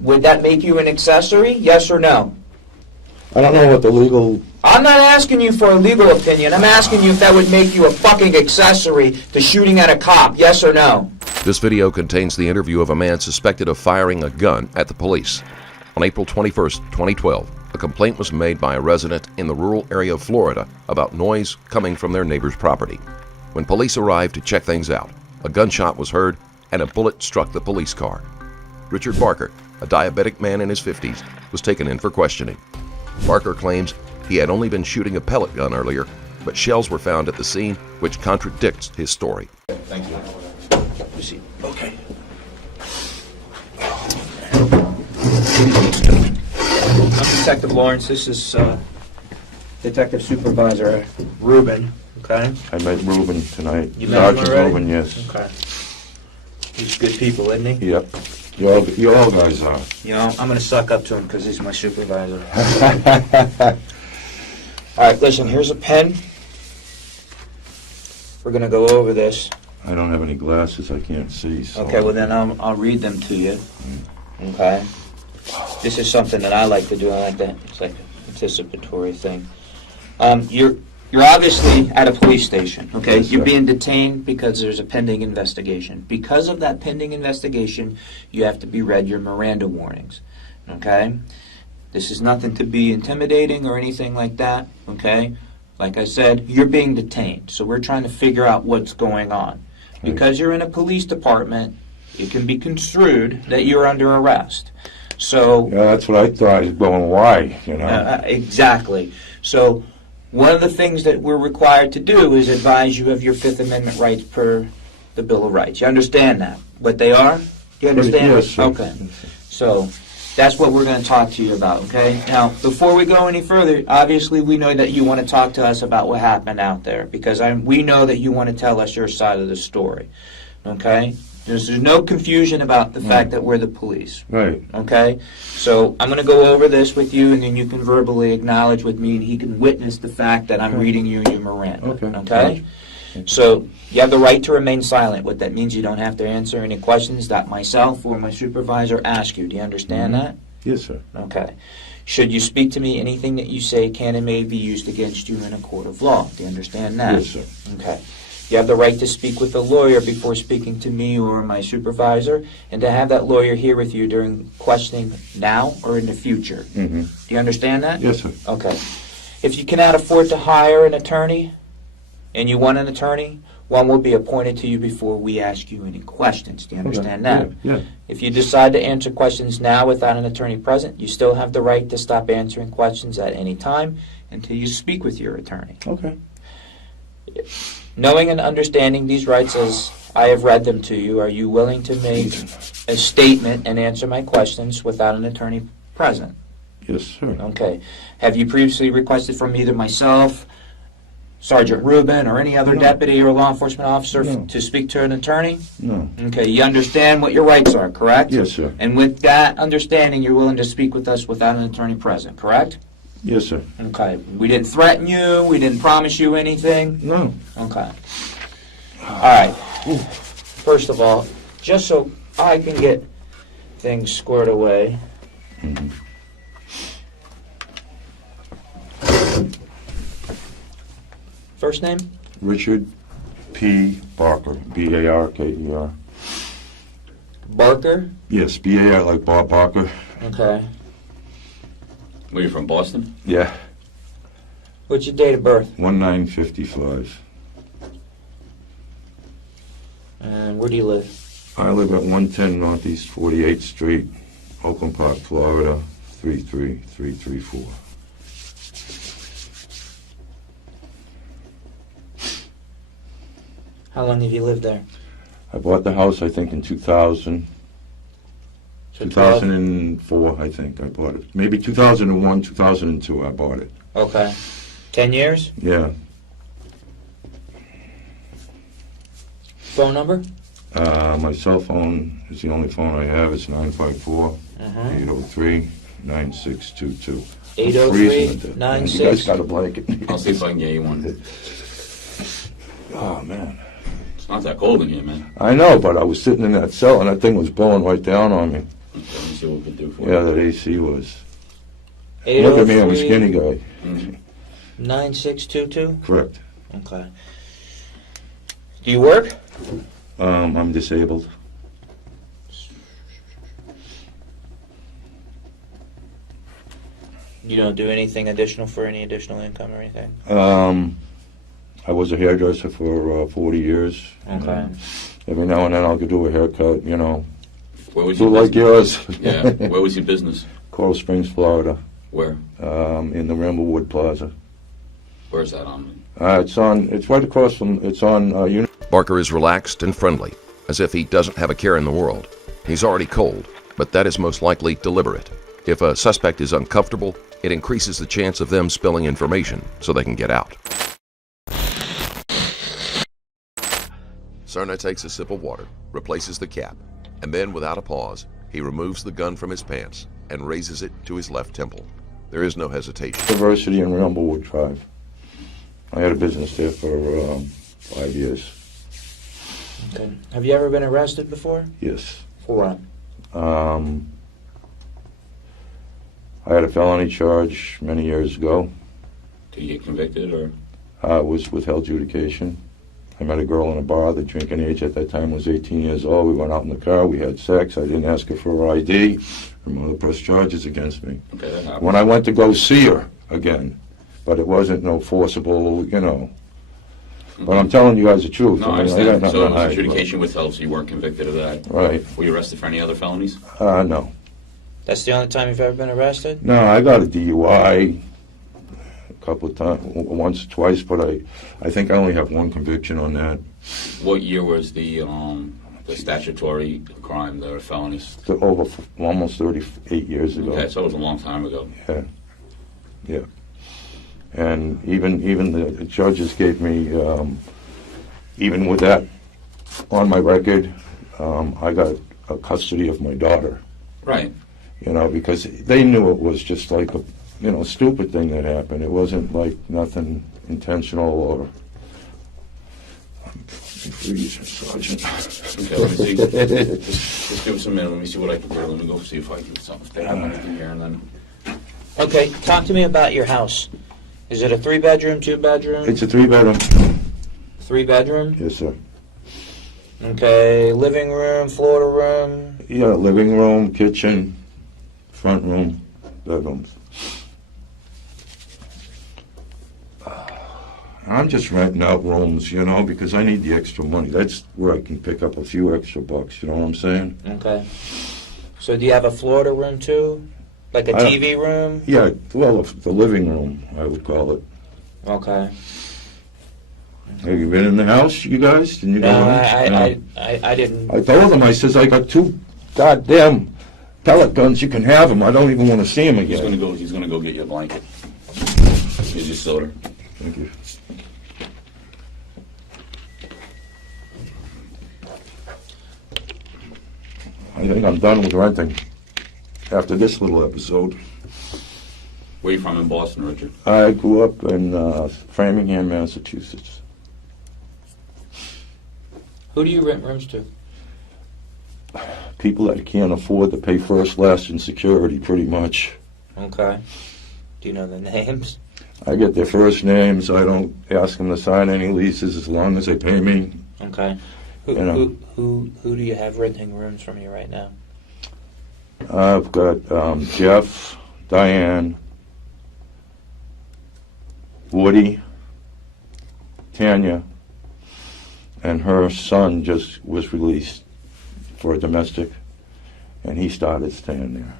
Would that make you an accessory? Yes or no? I don't know what the legal... I'm not asking you for a legal opinion. I'm asking you if that would make you a fucking accessory to shooting at a cop. Yes or no? This video contains the interview of a man suspected of firing a gun at the police. On April 21st, 2012, a complaint was made by a resident in the rural area of Florida about noise coming from their neighbor's property. When police arrived to check things out, a gunshot was heard and a bullet struck the police car. Richard Barker, a diabetic man in his 50s, was taken in for questioning. Barker claims he had only been shooting a pellet gun earlier, but shells were found at the scene, which contradicts his story. Thank you. You see. Okay. I'm Detective Lawrence. This is Detective Supervisor Ruben. Okay. I met Ruben tonight. You met him Sergeant already? Ruben, yes. Okay. He's good people, isn't he? Yep. You all guys are. You know, I'm going to suck up to him because he's my supervisor. All right, listen, here's a pen. We're going to go over this. I don't have any glasses. I can't see. So. Okay, well then I'll read them to you. Okay. This is something that I like to do. I like that. It's like an anticipatory thing. You're obviously at a police station, okay? Yes, you're sir. being detained because there's a pending investigation. Because of that pending investigation, you have to be read your Miranda warnings, okay? This is nothing to be intimidating or anything like that, okay? Like I said, you're being detained, so we're trying to figure out what's going on. Because you're in a police department, it can be construed that you're under arrest. So Yeah, that's what I thought. I was going, why, you know? exactly. So one of the things that we're required to do is advise you of your Fifth Amendment rights per the Bill of Rights. You understand that? What they are? You understand? Yes, sir. Okay. So that's what we're going to talk to you about, okay? Now, before we go any further, obviously we know that you want to talk to us about what happened out there because we know that you want to tell us your side of the story, okay? There's no confusion about the fact that we're the police. Right. Okay? So I'm going to go over this with you, and then you can verbally acknowledge with me, and he can witness the fact that I'm reading you your Miranda. Okay. Okay? So you have the right to remain silent. What that means, you don't have to answer any questions that myself or my supervisor ask you. Do you understand that? Yes, sir. Okay. Should you speak to me, anything that you say can and may be used against you in a court of law. Do you understand that? Yes, sir. Okay. You have the right to speak with a lawyer before speaking to me or my supervisor, and to have that lawyer here with you during questioning now or in the future. Mm-hmm. Do you understand that? Yes, sir. Okay. If you cannot afford to hire an attorney, and you want an attorney, one will be appointed to you before we ask you any questions. Do you understand that? Yeah. If you decide to answer questions now without an attorney present, you still have the right to stop answering questions at any time until you speak with your attorney. Okay. Knowing and understanding these rights as I have read them to you, are you willing to make a statement and answer my questions without an attorney present? Yes, sir. Okay. Have you previously requested from either myself, Sergeant Rubin, or any other No. deputy or law enforcement officer No. to speak to an attorney? No. Okay. You understand what your rights are, correct? Yes, sir. And with that understanding, you're willing to speak with us without an attorney present, correct? Yes, sir. Okay. We didn't threaten you. We didn't promise you anything. No. Okay. All right. First of all, just so I can get things squared away. First name? Richard P. Barker. B-A-R-K-E-R. Barker? Yes, B-A-R like Bob Barker. Okay. Were you from Boston? Yeah. What's your date of birth? 1955. And where do you live? I live at 110 Northeast 48th Street, Oakland Park, Florida, 33334. How long have you lived there? I bought the house, I think, in 2000. So 12? 2004, I think I bought it. Maybe 2001, 2002 I bought it. Okay. 10 years? Yeah. Phone number? My cell phone is the only phone I have. It's 954 803 9622. 803 You guys got a blanket. I'll see if I can get you one. Oh, man. It's not that cold in here, man. I know, but I was sitting in that cell and that thing was blowing right down on me. Okay, let me see what we can do for Yeah, you. that AC was. Look at me, I'm a skinny guy. 9622? Correct. Okay. Do you work? I'm disabled. You don't do anything additional for any additional income or anything? I was a hairdresser for 40 years. Okay. Every now and then I'll go do a haircut, you know. Where was Do your like business? yours. Yeah. Where was your business? Coral Springs, Florida. Where? In the Ramblewood Plaza. Where's that on? It's right across from, it's on, Barker is relaxed and friendly, as if he doesn't have a care in the world. He's already cold, but that is most likely deliberate. If a suspect is uncomfortable, it increases the chance of them spilling information so they can get out. Cerna takes a sip of water, replaces the cap, and then, without a pause, he removes the gun from his pants and raises it to his left temple. There is no hesitation. University in Ramblewood Drive. I had a business there for 5 years. Okay. Have you ever been arrested before? Yes. For what? I had a felony charge many years ago. Did you get convicted or? It was withheld adjudication. I met a girl in a bar. The drinking age at that time was 18 years old. We went out in the car. We had sex. I didn't ask her for her ID. Her mother pressed charges against me. Okay, that happened. When I went to go see her again, but it wasn't no forcible, you know. But I'm telling you guys the truth. No, I got understand. nothing So to it was hide, adjudication withheld, so you weren't convicted of that. Right. Were you arrested for any other felonies? No. That's the only time you've ever been arrested? No, I got a DUI a couple of times, once, twice, but I think I only have one conviction on that. What year was the statutory crime, the felonies? Almost 38 years ago. Okay, so it was a long time ago. Yeah. And even the judges gave me, even with that on my record, I got a custody of my daughter. Right. You know, because they knew it was just like a, you know, stupid thing that happened. It wasn't like nothing intentional or. I'm freezing, Sergeant. Okay, let me see. Just give us a minute. Let me see what I can do. Let me go see if I can if they have anything here, and then. Okay, talk to me about your house. Is it a 3-bedroom, 2-bedroom? It's a 3-bedroom. 3-bedroom? Yes, sir. Okay, living room, floor to room? Yeah, living room, kitchen, front room, bedrooms. I'm just renting out rooms, you know, because I need the extra money. That's where I can pick up a few extra bucks, you know what I'm saying? Okay. So do you have a floor to room too? Like a TV room? Yeah, well, the living room, I would call it. Okay. Have you been in the house, you guys? Didn't you go No, in? I didn't. I told him, I says, I got 2 goddamn pellet guns. You can have them. I don't even want to see them He's again. gonna go get you a blanket. Here's your soda. Thank you. I think I'm done with renting after this little episode. Where you from in Boston, Richard? I grew up in Framingham, Massachusetts. Who do you rent rooms to? People that can't afford to pay first, last, and security, pretty much. Okay. Do you know the names? I get their first names. I don't ask them to sign any leases as long as they pay me. Okay. Who You know. who do you have renting rooms from you right now? I've got Jeff, Diane, Woody, Tanya, and her son just was released for a domestic, and he started staying there,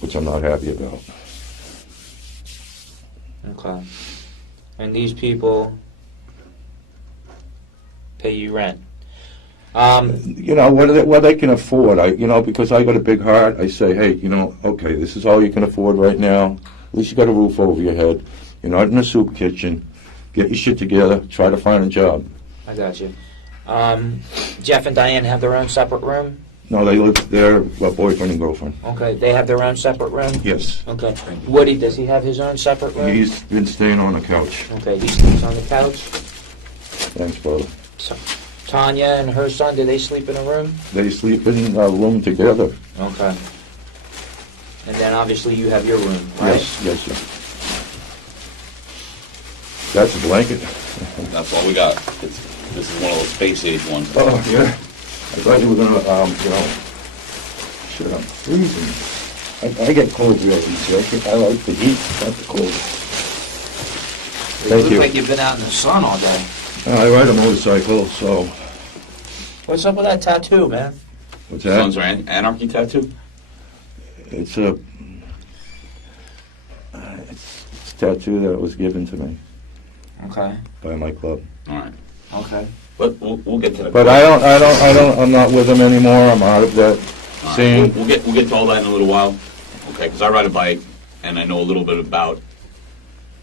which I'm not happy about. Okay. And these people pay you rent. You know, what they can afford, because I got a big heart, I say, hey, okay, this is all you can afford right now. At least you got a roof over your head. You're not in a soup kitchen. Get your shit together. Try to find a job. I got you. Jeff and Diane have their own separate room? No, they live there, boyfriend and girlfriend. Okay, they have their own separate room? Yes. Okay. Woody, does he have his own separate room? He's been staying on the couch. Okay, he sleeps on the couch? Thanks, brother. So, Tanya and her son, do they sleep in a room? They sleep in a room together. Okay. And then obviously you have your room, right? Yes. That's a blanket. That's all we got. This is one of those space age ones. Oh, yeah. I thought you were going to, shit, I'm freezing. I get cold real easy. I like the heat, not the cold. It Thank looks you. like you've been out in the sun all day. I ride a motorcycle, so... What's up with that tattoo, man? What's that? Sons are anarchy tattoo? It's a tattoo that was given to me Okay. by my club. All right. Okay. But we'll get to that. But I'm not with them anymore. I'm out of that All right, scene. We'll get to all that in a little while. Okay, because I ride a bike and I know a little bit about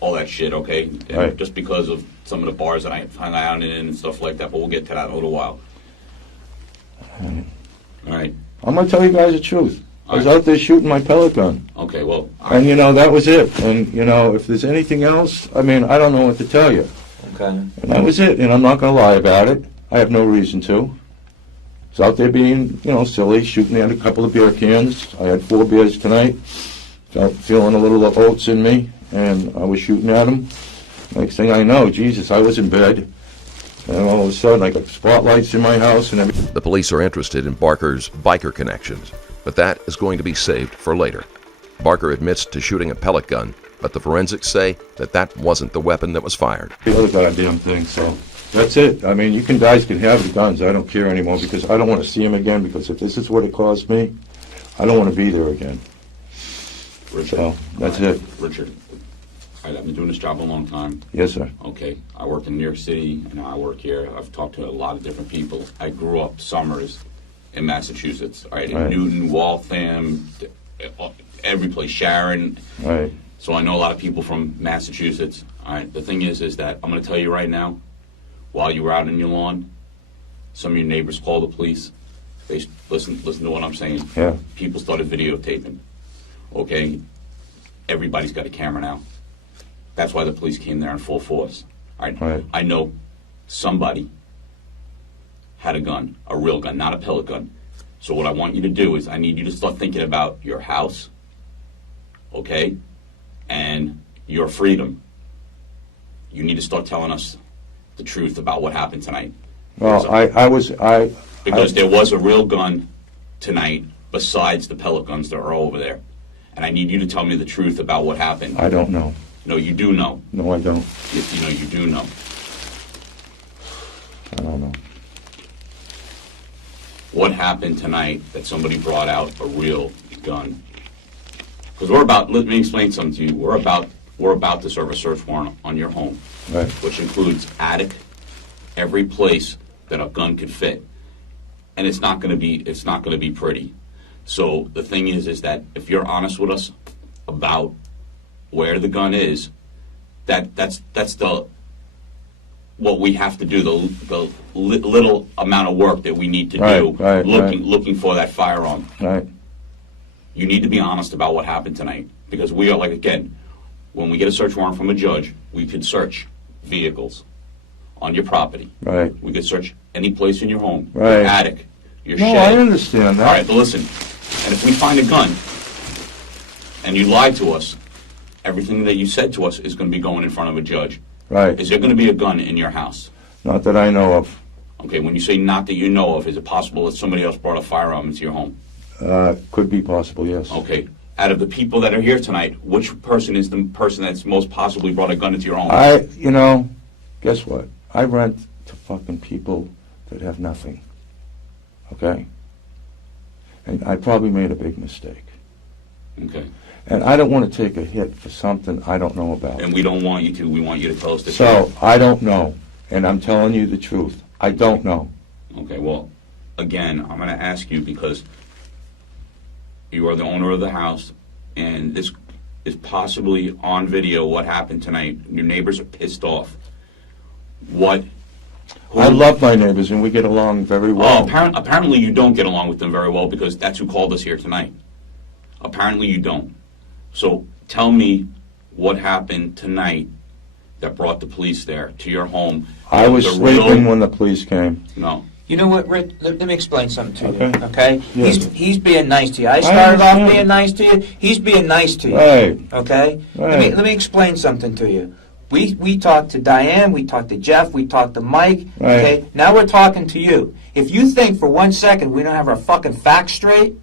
all that shit. Okay, and Right. just because of some of the bars that I hang out in and stuff like that. But we'll get to that in a little while. All right. I'm going to tell you guys the truth. I was All right. out there shooting my pellet gun. Okay. Well. All And, right. that was it. And, if there's anything else, I don't know what to tell you. Okay. And that was it. And I'm not going to lie about it. I have no reason to. I was out there being, silly, shooting at a couple of beer cans. I had 4 beers tonight. Feeling a little oats in me. And I was shooting at them. Next thing I know, Jesus, I was in bed. And all of a sudden, I got spotlights in my house and everything. The police are interested in Barker's biker connections, but that is going to be saved for later. Barker admits to shooting a pellet gun, but the forensics say that wasn't the weapon that was fired. The other goddamn thing, so that's it. You guys can have the guns. I don't care anymore because I don't want to see them again because if this is what it caused me, I don't want to be there again. Richard. So, that's all right. it. Richard. All right, I've been doing this job a long time. Yes, sir. Okay, I work in New York City, and I work here. I've talked to a lot of different people. I grew up summers in Massachusetts, all right, in Right. Newton, Waltham, every place, Sharon. All right. So I know a lot of people from Massachusetts. All right, the thing is that I'm going to tell you right now, while you were out on your lawn, some of your neighbors called the police. They listen to what I'm saying. Yeah. People started videotaping. Okay, everybody's got a camera now. That's why the police came there in full force. All right? Right. I know somebody had a gun, a real gun, not a pellet gun. So what I want you to do is I need you to start thinking about your house, okay, and your freedom. You need to start telling us the truth about what happened tonight. Well, Because there was a real gun tonight besides the pellet guns that are over there. And I need you to tell me the truth about what happened. I don't know. No, you do know. No, I don't. You do know. I don't know. What happened tonight that somebody brought out a real gun? Because let me explain something to you. We're about to serve a search warrant on your home, Right. which includes attic, every place that a gun could fit. And it's not going to be pretty. So the thing is that if you're honest with us about where the gun is, that's what we have to do, the little amount of work that we need to do, looking for that firearm. Right. You need to be honest about what happened tonight, because we are, like, again, when we get a search warrant from a judge, we could search vehicles on your property. Right. We could search any place in your home, Right. your attic, your No, shed. I understand that. All right, but listen, and if we find a gun and you lied to us, everything that you said to us is going to be going in front of a judge. Right. Is there going to be a gun in your house? Not that I know of. Okay, when you say not that you know of, is it possible that somebody else brought a firearm into your home? Could be possible, yes. Okay. Out of the people that are here tonight, which person is the person that's most possibly brought a gun into your home? Guess what? I rent to fucking people that have nothing. Okay? And I probably made a big mistake. Okay. And I don't want to take a hit for something I don't know about. And we don't want you to. We want you to tell us the So, truth. I don't know. And I'm telling you the truth. I don't know. Okay, well, again, I'm going to ask you because you are the owner of the house, and this is possibly on video what happened tonight. Your neighbors are pissed off. I love my neighbors, and we get along very well. Oh, apparently you don't get along with them very well because that's who called us here tonight. Apparently you don't. So tell me what happened tonight that brought the police there to your home. I was The sleeping real- when the police came. No. You know what, Rick? Let me explain something to Okay. you. Okay? Yeah. He's being nice to you. I started off understand. being nice to you. He's being nice to you. Right. Okay? Right. Let me explain something to you. We talked to Diane, we talked to Jeff, we talked to Mike. Right. Okay? Now we're talking to you. If you think for 1 second we don't have our fucking facts straight,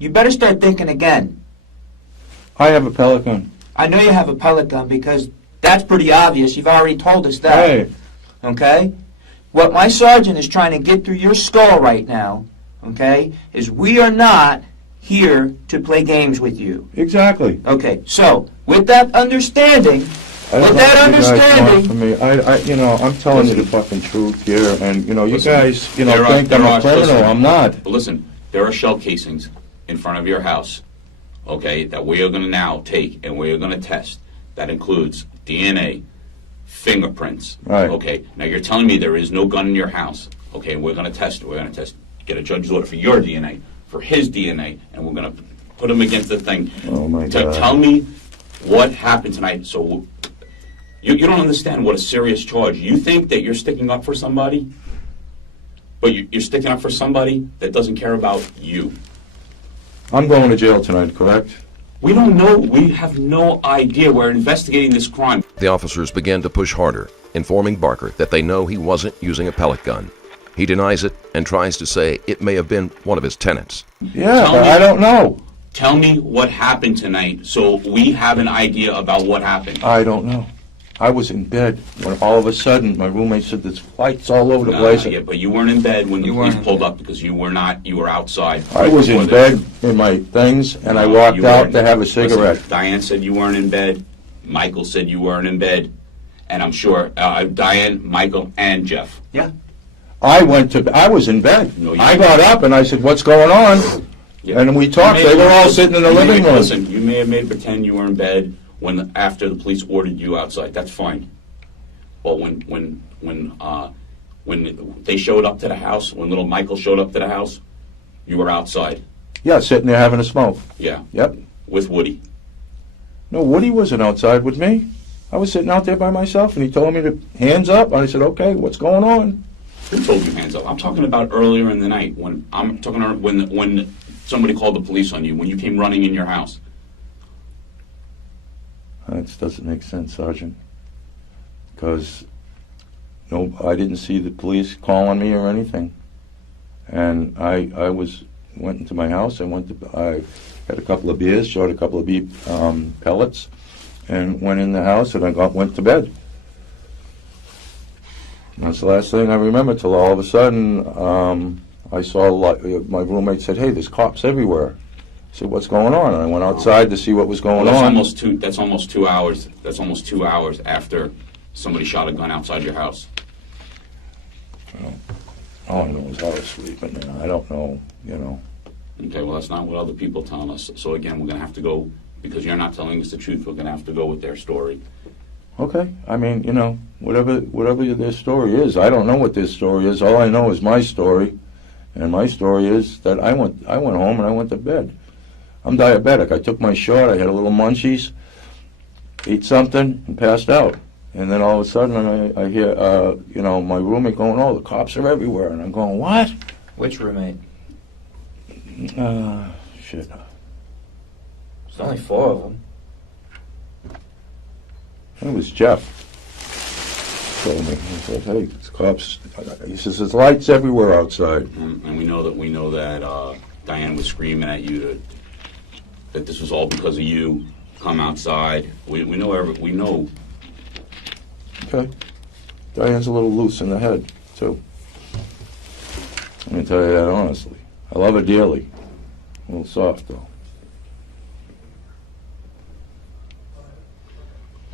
you better start thinking again. I have a pellet gun. I know you have a pellet gun because that's pretty obvious. You've already told us that. Hey, Okay? What my sergeant is trying to get through your skull right now, okay, is we are not here to play games with you. exactly. Okay, so with that understanding, I don't with know that what you guys want understanding, from me. I'm telling you the fucking truth here, and you Listen, guys, there are- think there I'm are- a criminal. listen. I'm not. But listen, there are shell casings in front of your house, okay, that we are going to now take and we are going to test. That includes DNA, fingerprints. Right. Okay. Now you're telling me there is no gun in your house. Okay, and we're going to test it. We're going to test, get a judge's order for your DNA, for his DNA, and we're going to put him against the thing. Oh my God. Tell me what happened tonight. So you don't understand what a serious charge. You think that you're sticking up for somebody, but you're sticking up for somebody that doesn't care about you. I'm going to jail tonight, correct? We don't know. We have no idea. We're investigating this crime. The officers began to push harder, informing Barker that they know he wasn't using a pellet gun. He denies it and tries to say it may have been one of his tenants. Yeah, Tell but me- I don't know. Tell me what happened tonight so we have an idea about what happened. I don't know. I was in bed when all of a sudden my roommate said there's lights all over the place. Yeah, but you weren't in bed when the You police weren't. pulled up because you were not. You were outside. I was in before this. bed in my things, and I No, walked you out weren't. to have a Listen, cigarette. Diane said you weren't in bed. Michael said you weren't in bed. And I'm sure Diane, Michael, and Jeff. yeah. I was in bed. No, you I weren't. got up and I said, "What's going on?" Yeah. And we talked. You may They were have- all sitting in the you may- living room. Listen, you may have made pretend you were in bed after the police ordered you outside. That's fine. But when they showed up to the house, when little Michael showed up to the house, you were outside. Yeah, sitting there having a smoke. Yeah, Yep. with Woody. No, Woody wasn't outside with me. I was sitting out there by myself, and he told me to hands up. And I said, "Okay, what's going on?" Who told you hands up? I'm talking about earlier in the night when I'm talking about when somebody called the police on you when you came running in your house. That doesn't make sense, Sergeant. Because no, I didn't see the police call on me or anything. And I went into my house. I had a couple of beers, shot a couple of pellets, and went in the house, and I went to bed. That's the last thing I remember till all of a sudden I saw my roommate said, "Hey, there's cops everywhere." I said, "What's going on?" And I went outside to see what was going That's on. That's almost 2 hours. That's almost 2 hours after somebody shot a gun outside your house. All I know is I was sleeping. I don't know, Okay, well, that's not what other people telling us. So again, we're going to have to go, because you're not telling us the truth, we're going to have to go with their story. Okay, I mean, whatever their story is, I don't know what their story is. All I know is my story, and my story is that I went home and I went to bed. I'm diabetic. I took my shot. I had a little munchies, ate something, and passed out. And then all of a sudden, I hear, my roommate going, "Oh, the cops are everywhere," and I'm going, "What?" Which roommate? Shit. There's only 4 of them. It was Jeff. Told me. He said, "Hey, it's cops." He says, "There's lights everywhere outside." And we know that Diane was screaming at you that this was all because of you. Come outside. We know. Okay. Diane's a little loose in the head, too. Let me tell you that honestly. I love her dearly. A little soft, though.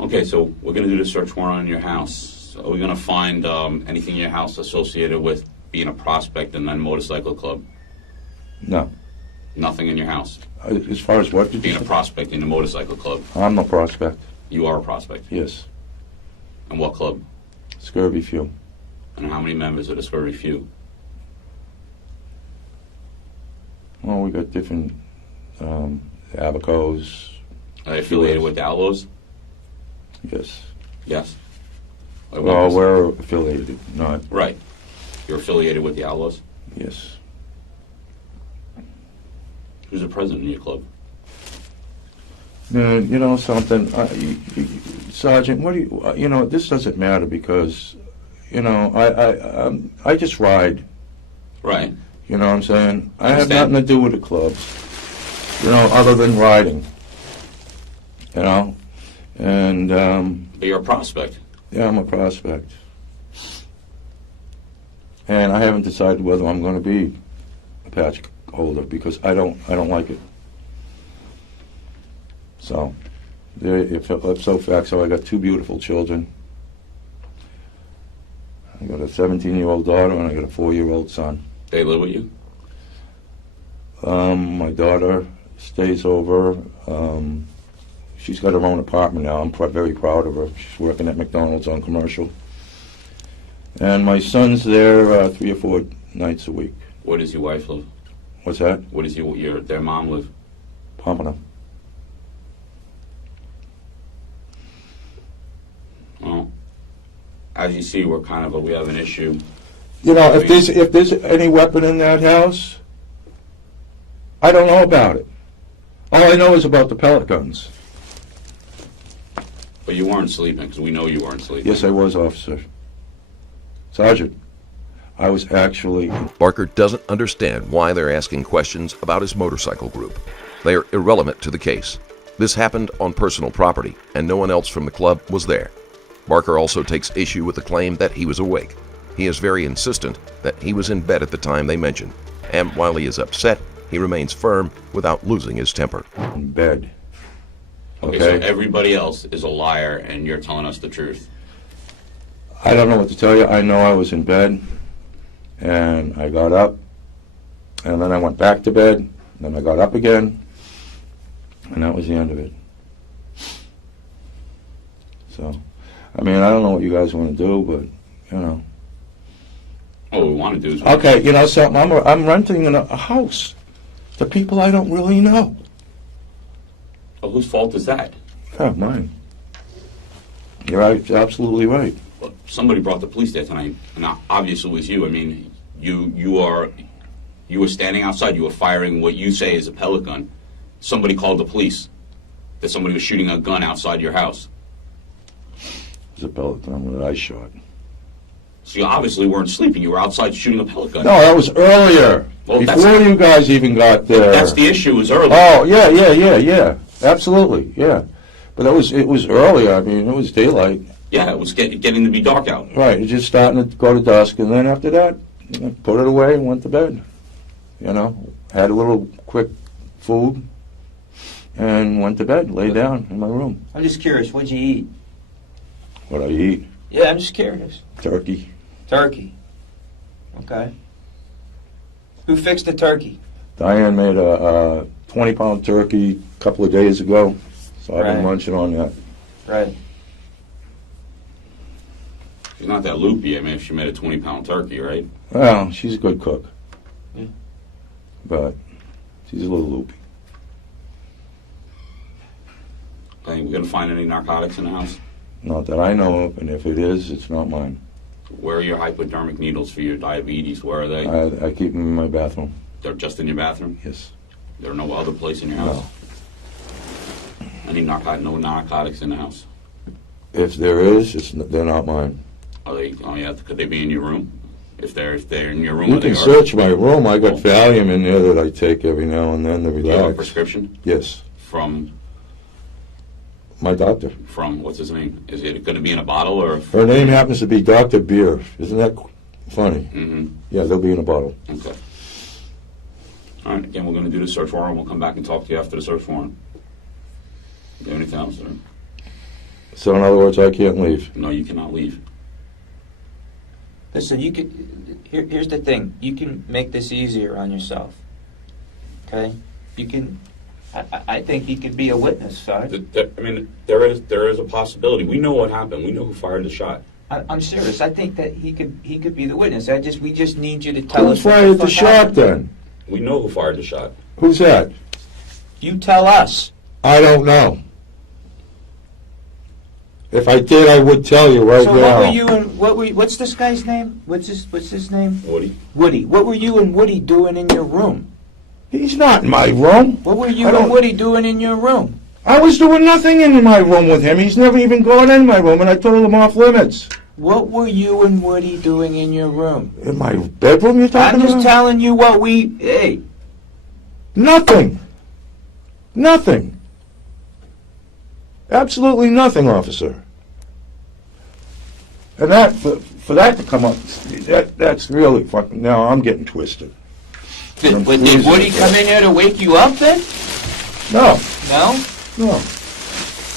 Okay, so we're going to do the search warrant on your house. Are we going to find anything in your house associated with being a prospect in that motorcycle club? No. Nothing in your house. As far as what did you Being a say? prospect in the motorcycle club. I'm a prospect. You are a prospect. Yes. And what club? Scurvy few. And how many members of the Scurvy Few? Well, we got different Abacos. Are they affiliated with the Outlaws? Yes. Yes. Well, we're affiliated, not... Right. You're affiliated with the Outlaws? Yes. Who's the president of your club? You know something, Sergeant, what do you, this doesn't matter because, I just ride. Right. You know what I'm saying? I have Understand. nothing to do with the clubs, other than riding. And, But you're a prospect. yeah, I'm a prospect. And I haven't decided whether I'm going to be a patch holder because I don't like it. So, if so fact, so I got 2 beautiful children. I got a 17-year-old daughter and I got a 4-year-old son. They live with you? My daughter stays over. She's got her own apartment now. I'm very proud of her. She's working at McDonald's on commercial. And my son's there 3 or 4 nights a week. Where does your wife live? What's that? Where does their mom live? Pompano. Well, as you see, we have an issue. If there's any weapon in that house, I don't know about it. All I know is about the pellet guns. But you weren't sleeping, because we know you weren't sleeping. Yes, I was, officer. Sergeant, I was actually... Barker doesn't understand why they're asking questions about his motorcycle group. They are irrelevant to the case. This happened on personal property, and no one else from the club was there. Barker also takes issue with the claim that he was awake. He is very insistent that he was in bed at the time they mentioned, and while he is upset, he remains firm without losing his temper. in bed. Okay, Okay? so everybody else is a liar, and you're telling us the truth. I don't know what to tell you. I know I was in bed, and I got up, and then I went back to bed, and then I got up again, and that was the end of it. So, I mean, I don't know what you guys want to do, but, What we want to do is... Okay, something, I'm renting a house to people I don't really know. Well, whose fault is that? Yeah, mine. You're right, absolutely right. Well, somebody brought the police there tonight, and obviously it was you. I mean, you were standing outside. You were firing what you say is a pellet gun. Somebody called the police that somebody was shooting a gun outside your house. It's a pellet gun that I shot. So you obviously weren't sleeping. You were outside shooting a pellet gun. No, that was earlier. Well, before you guys even got there. That's the issue, is early. Oh, yeah. Absolutely, yeah. But it was earlier. I mean, it was daylight. Yeah, it was getting to be dark out. Right, it's just starting to go to dusk, and then after that, put it away and went to bed. Had a little quick food, and went to bed, lay down in my room. I'm just curious, what'd you eat? What I eat? Yeah, I'm just curious. Turkey. Turkey. Okay. Who fixed the turkey? Diane made a 20-pound turkey a couple of days ago, so I've been Right. munching on that. Right. She's not that loopy. I mean, if she made a 20-pound turkey, right? Well, she's a good cook. Yeah. But she's a little loopy. I think we're going to find any narcotics in the house. Not that I know of, and if it is, it's not mine. Where are your hypodermic needles for your diabetes? Where are they? I keep them in my bathroom. They're just in your bathroom? Yes. There are no other place in your house? No narcotics in the house? If there is, they're not mine. Are they? Oh yeah. Could they be in your room? If they're in your room, You they can are. search my room. I got Valium in there that I take every now and then to Do you have a relax. prescription Yes. from My doctor. what's his name? Is it going to be in a bottle or? Her name happens to be Dr. Beer. Isn't that funny? Mm-hmm. Yeah, they'll be in a bottle. Okay. All right. Again, we're going to do the search warrant. We'll come back and talk to you after the search warrant. Do you have anything else, sir? So in other words, I can't leave. No, you cannot leave. Listen, here's the thing. You can make this easier on yourself. Okay? You can... I think he could be a witness, Sarge. I mean, there is a possibility. We know what happened. We know who fired the shot. I'm serious. I think that he could be the witness. We just need you to tell Who us what fired the fuck shot happened. then? We know who fired the shot. Who's that? You tell us. I don't know. If I did, I would tell you right So now. what were you, what's this guy's name? What's his name? Woody? Woody. What were you and Woody doing in your room? He's not in my room. What were you I don't- and Woody doing in your room? I was doing nothing in my room with him. He's never even gone in my room, and I told him off limits. What were you and Woody doing in your room? In my bedroom, you're I'm talking just about? telling you what we. Hey, Nothing. Nothing. Absolutely nothing, officer. And that, for that to come up, that's really fucking, now I'm getting twisted. did Woody come in here to wake you up then? No, No. no.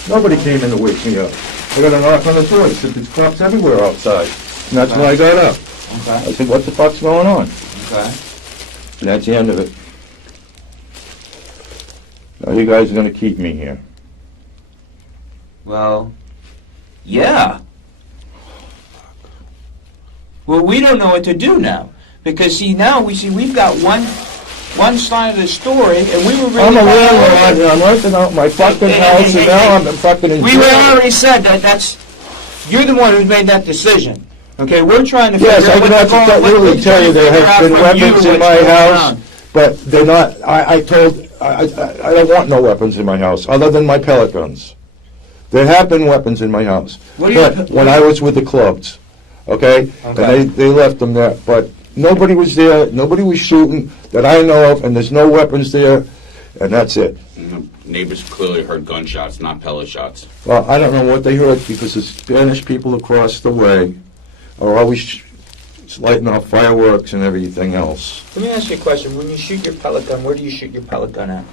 Nobody came in to wake me up. I got a knock on the door. It said there's cops everywhere outside. And that's when I got up. I Okay. said, what the fuck's going on? Okay. And that's the end of it. Now you guys are going to keep me here. Well, yeah. Well, we don't know what to do now because now we've got one side of the story, and we were really. I'm a landlord. I'm renting out my fucking house, and now I'm fucking in We jail. already said that's. You're the one who's made that decision. Okay, we're trying to. Yes, figure I out can what's going- really tell you there figure have out been from you weapons in what's my going house, on. but they're not. I don't want no weapons in my house other than my pellet guns. There have been weapons in my house, What do you- but when I was with the clubs, okay, Okay. and they left them there, but nobody was there, nobody was shooting that I know of, and there's no weapons there, and that's it. Neighbors clearly heard gunshots, not pellet shots. Well, I don't know what they heard because the Spanish people across the way are always lighting off fireworks and everything else. Let me ask you a question. When you shoot your pellet gun, where do you shoot your pellet gun at?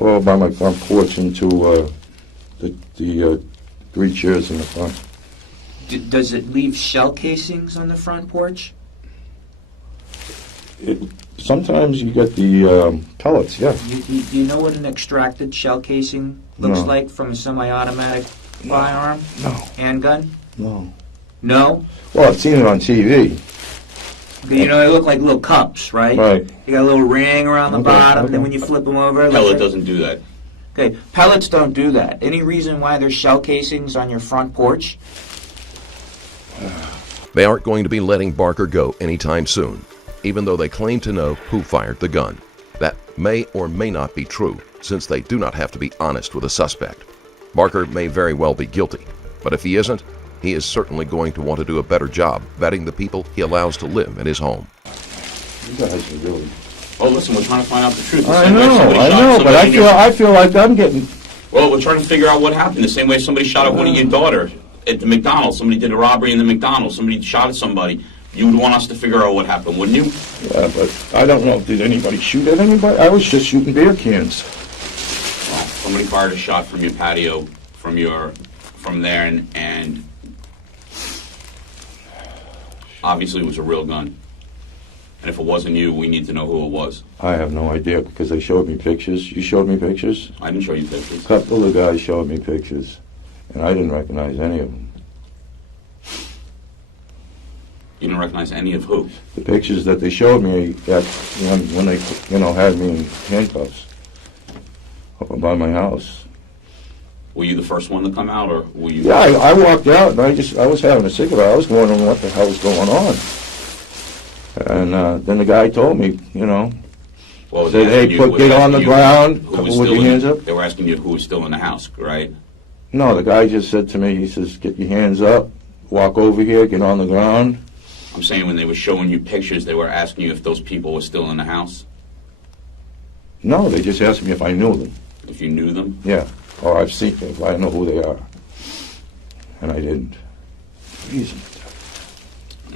Oh, by my front porch into the 3 chairs in the front. Does it leave shell casings on the front porch? Sometimes you get the pellets, yeah. Do you know what an extracted shell casing looks No. like from a semi-automatic firearm? No, Handgun? no. No? Well, I've seen it on TV. You know, they look like little cups, right? Right. You got a little ring around the Okay, bottom, okay. then when you flip them over... Pellet doesn't do that. Okay, pellets don't do that. Any reason why there's shell casings on your front porch? They aren't going to be letting Barker go anytime soon, even though they claim to know who fired the gun. That may or may not be true, since they do not have to be honest with a suspect. Barker may very well be guilty, but if he isn't, he is certainly going to want to do a better job vetting the people he allows to live in his home. You guys are really... Oh, listen, we're trying to find out the truth. The I same way somebody shot know, but somebody in your- I feel like I'm getting... Well, we're trying to figure out what happened. The same way somebody shot at one of your daughter at the McDonald's. Somebody did a robbery in the McDonald's. Somebody shot at somebody. You would want us to figure out what happened, wouldn't you? Yeah, but I don't know. Did anybody shoot at anybody? I was just shooting beer cans. Well, somebody fired a shot from your patio, from there, and obviously it was a real gun. And if it wasn't you, we need to know who it was. I have no idea because they showed me pictures. You showed me pictures? I didn't show you pictures. A couple of guys showed me pictures, and I didn't recognize any of them. You didn't recognize any of who? The pictures that they showed me that when they had me in handcuffs up by my house. Were you the first one to come out, or were you? Yeah, I walked out and I was having a cigarette. I was wondering what the hell was going on. And then the guy told me, Well, said, hey, get on the ground, with your hands up. They were asking you who was still in the house, right? No, the guy just said to me, he says, get your hands up, walk over here, get on the ground. I'm saying when they were showing you pictures, they were asking you if those people were still in the house, No, they just asked me if I knew them. if you knew them. Yeah, or I've seen them, if I know who they are. And I didn't. Jesus.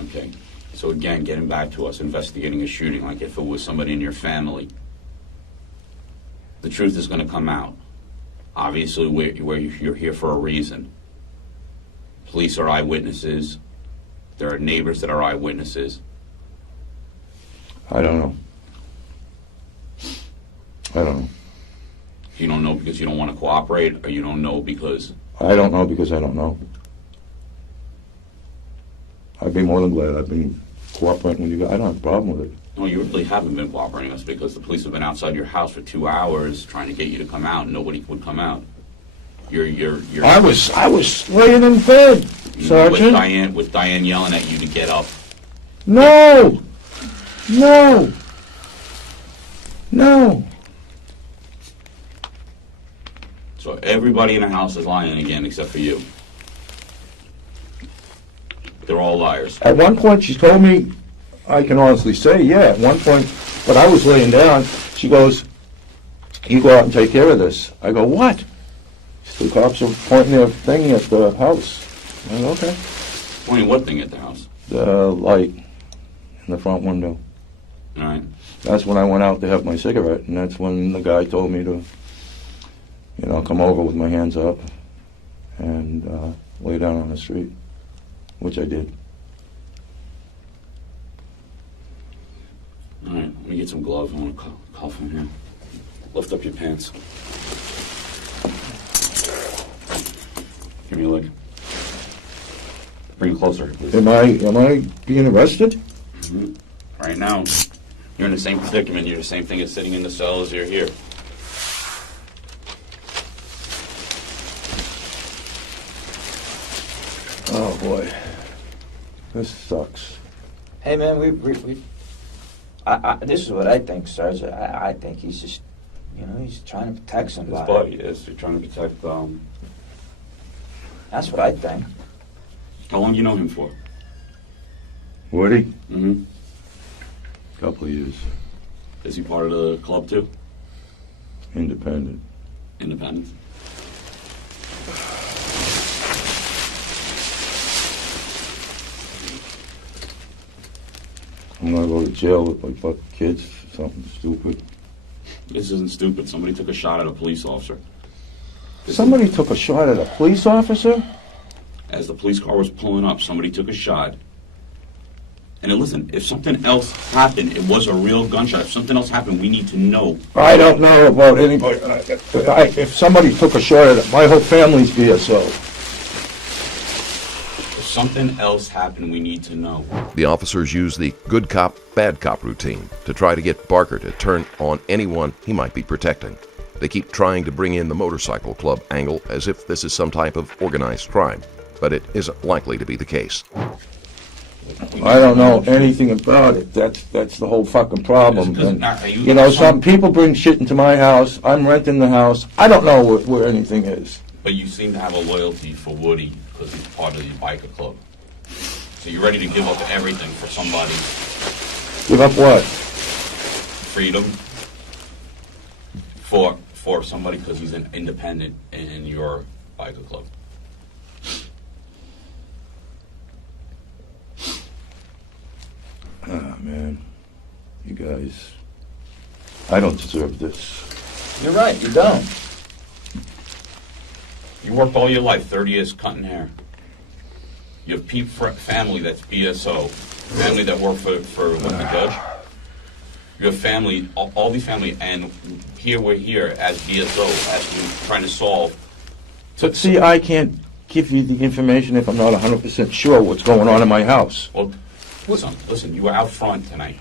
Okay. So again, getting back to us investigating a shooting, like if it was somebody in your family, the truth is going to come out. Obviously, you're here for a reason. Police are eyewitnesses. There are neighbors that are eyewitnesses. I don't know. I don't know. You don't know because you don't want to cooperate, or you don't know because... I don't know because I don't know. I'd be more than glad. I've been cooperating with you guys. I don't have a problem with it. No, you really haven't been cooperating with us because the police have been outside your house for 2 hours trying to get you to come out, and nobody would come out. I was laying in bed, Sergeant. With Diane yelling at you to get up. No. So everybody in the house is lying again except for you. They're all liars. At one point, she told me, I can honestly say, yeah, at one point, but I was laying down, she goes, you go out and take care of this. I go, what? The cops are pointing their thing at the house. I go, okay. Pointing what thing at the house? The light in the front window. All right. That's when I went out to have my cigarette, and that's when the guy told me to, come over with my hands up and lay down on the street, which I did. All right, let me get some gloves. I want to cough in here. Lift up your pants. Give me a lick. Bring it closer, please. Am I being arrested? Mm-hmm. Right now, you're in the same predicament. You're the same thing as sitting in the cell as you're here. Oh boy, this sucks. Hey man, this is what I think, Sarge. I think he's just, he's trying to protect somebody. His body is. You're trying to protect. That's what I think. How long do you know him for? Woody? Mm-hmm. Couple of years. Is he part of the club too? Independent. Independent. I'm gonna go to jail with my fucking kids for something stupid. This isn't stupid. Somebody took a shot at a police officer. Somebody took a shot at a police officer? As the police car was pulling up, somebody took a shot. And then listen, if something else happened, it was a real gunshot. If something else happened, we need to know. I don't know about anybody. If somebody took a shot at it, my whole family's BSO. If something else happened, we need to know. The officers use the good cop, bad cop routine to try to get Barker to turn on anyone he might be protecting. They keep trying to bring in the motorcycle club angle as if this is some type of organized crime, but it isn't likely to be the case. I don't know anything about it. That's the whole fucking problem. And, some people bring shit into my house. I'm renting the house. I don't know where anything is. But you seem to have a loyalty for Woody because he's part of the biker club. So you're ready to give up everything for somebody. Give up what? Freedom. For somebody because he's an independent in your biker club. Ah, man. You guys. I don't deserve this. You're right, you don't. You worked all your life, 30 years cutting hair. You have family that's BSO, family that work for the judge. You have family, all these family, and here we're here as BSO, as we're trying to solve. So, see, I can't give you the information if I'm not 100% sure what's going on in my house. Well, listen, you were out front tonight.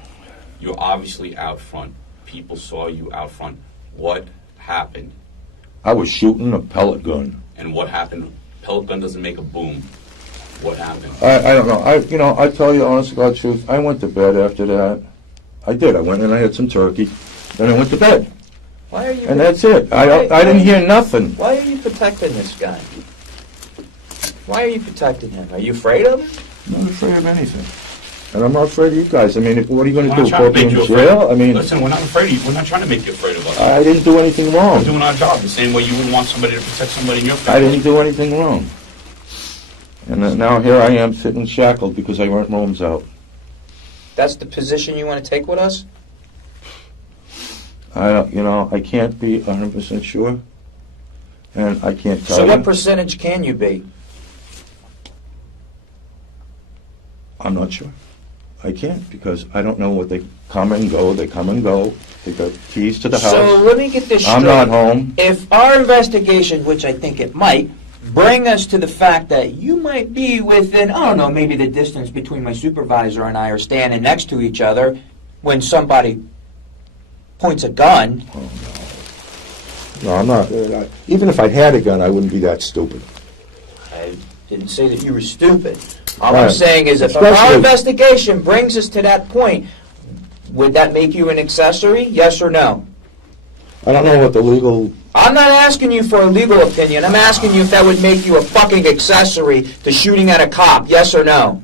You were obviously out front. People saw you out front. What happened? I was shooting a pellet gun. And what happened? Pellet gun doesn't make a boom. What happened? I don't know. I tell you honest to God truth, I went to bed after that. I did. I went and I had some turkey. Then I went to bed. Why are you? And that's it. I didn't hear nothing. Why are you protecting this guy? Why are you protecting him? Are you afraid of him? I'm not afraid of anything. And I'm not afraid of you guys. I mean, what are you going to do? Put me in jail? I mean, listen, we're not afraid of you. We're not trying to make you afraid of us. I didn't do anything wrong. We're doing our job the same way you would want somebody to protect somebody in your family. I didn't do anything wrong. And now here I am sitting shackled because I rent rooms out. That's the position you want to take with us? I can't be 100% sure. And I can't tell you. So what percentage can you be? I'm not sure. I can't because I don't know what they come and go. They come and go. They got keys to the house. So let me get this straight. I'm not home. If our investigation, which I think it might, bring us to the fact that you might be within, I don't know, maybe the distance between my supervisor and I are standing next to each other when somebody points a gun. Oh, No, I'm not. Even if I had a gun, I wouldn't be that stupid. I didn't say that you were stupid. All Right. I'm saying is if Especially- our investigation brings us to that point, would that make you an accessory? Yes or no? I don't know what the legal... I'm not asking you for a legal opinion. I'm asking you if that would make you a fucking accessory to shooting at a cop. Yes or no?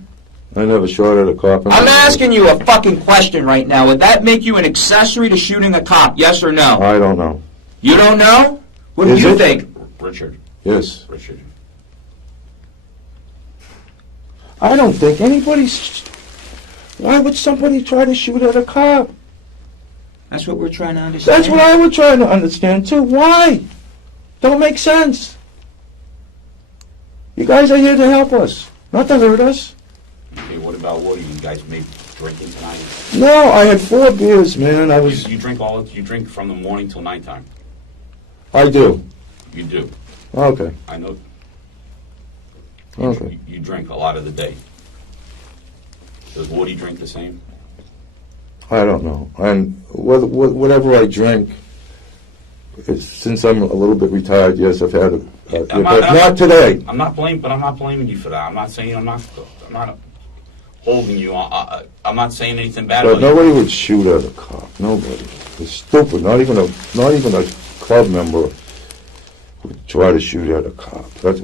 I never shot at a cop. I'm asking you a fucking question right now. Would that make you an accessory to shooting a cop? Yes or no? I don't know. You don't know? What do Is you it? think? Richard, Yes. Richard. I don't think anybody's... Why would somebody try to shoot at a cop? That's what we're trying to understand. That's what I was trying to understand, too. Why? Don't make sense. You guys are here to help us, not to hurt us. Okay, what about water? You guys maybe drinking tonight? No, I had 4 beers, man. You drink from the morning till nighttime. I do. You do. Okay. I know. Okay. You drink a lot of the day. Does Woody drink the same? I don't know. And whatever I drink, since I'm a little bit retired, yes, I've had it. But not today. I'm not blaming you for that. I'm not holding you. I'm not saying anything bad But about you. nobody would shoot at a cop. Nobody. It's stupid. Not even a club member would try to shoot at a cop. That's